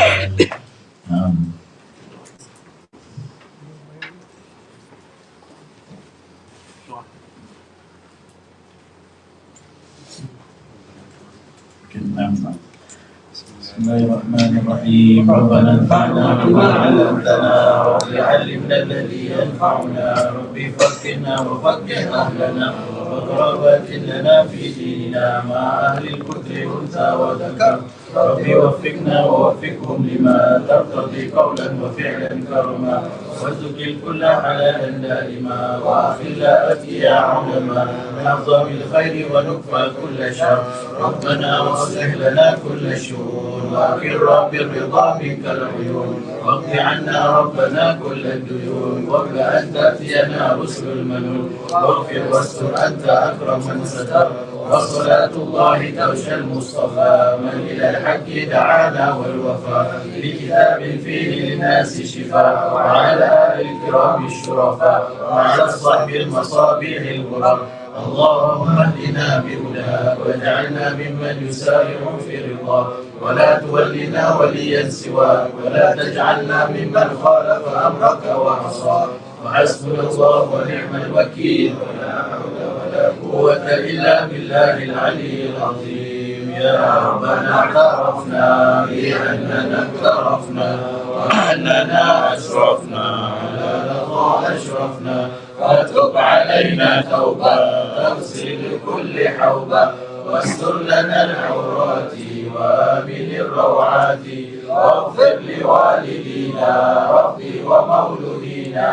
Bismillahirrahmanirrahim. Rabbana anfa'na bima 'allamtana wa allimna alladhi yanfa'una rabbi faqihna wa faqih ahlana wa qarabatin lana fi dinina ma ahli al-kutri unsa wa dhakar rabbi waffiqna wa waffiqhum lima tartadi qawlan wa fi'lan karama وارزق الكل حلالا دائما واخل اتيا علما نعظم الخير ونكفى كل شر ربنا واصلح لنا كل الشؤون واقر بالرضا منك العيون واقض عنا ربنا كل الديون وابل ان تاتينا رسل المنون واغفر واستر انت اكرم من ستر وصلاة الله تغشى المصطفى من إلى الحق دعانا والوفاء بكتاب فيه للناس شفاء وعلى آل الكرام الشرفاء وعلى الصحب المصابيح الغرر اللهم اهدنا بهداك واجعلنا ممن يسارع في رضاك ولا تولنا وليا سواك ولا تجعلنا ممن خالف أمرك وعصاك وحسبنا الله ونعم الوكيل ولا حول ولا قوة إلا بالله العلي العظيم. يا ربنا اعترفنا بأننا اقترفنا وأننا أشرفنا على لظى أشرفنا فتب علينا توبة تغسل كل حوبة واستر لنا العورات وآمن الروعات واغفر لوالدينا ربي ومولودينا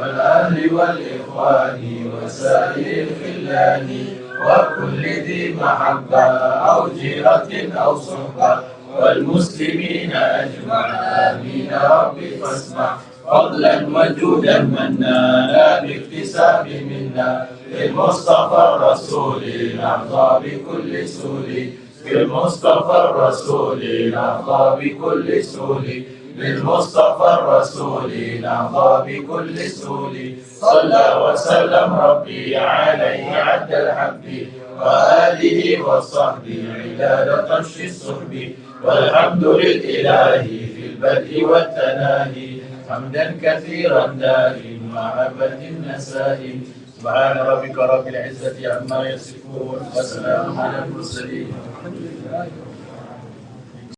والأهل والإخوان وسائر الخلان وكل ذي محبة أو جيرة أو صحبة والمسلمين أجمع آمين ربي فاسمع فضلا وجودا منا لا باكتساب منا بالمصطفى الرسول نرضى بكل سول بالمصطفى الرسول نرضى بكل سول بالمصطفى الرسول نرضى بكل سول صلى وسلم ربي عليه عد الحب وآله وصحبه عداد طش الصحب والحمد للإله في البدء والتناهي حمدا كثيرا دائم مع أبد النسائم سبحان ربك رب العزة عما يصفون وسلام على المرسلين.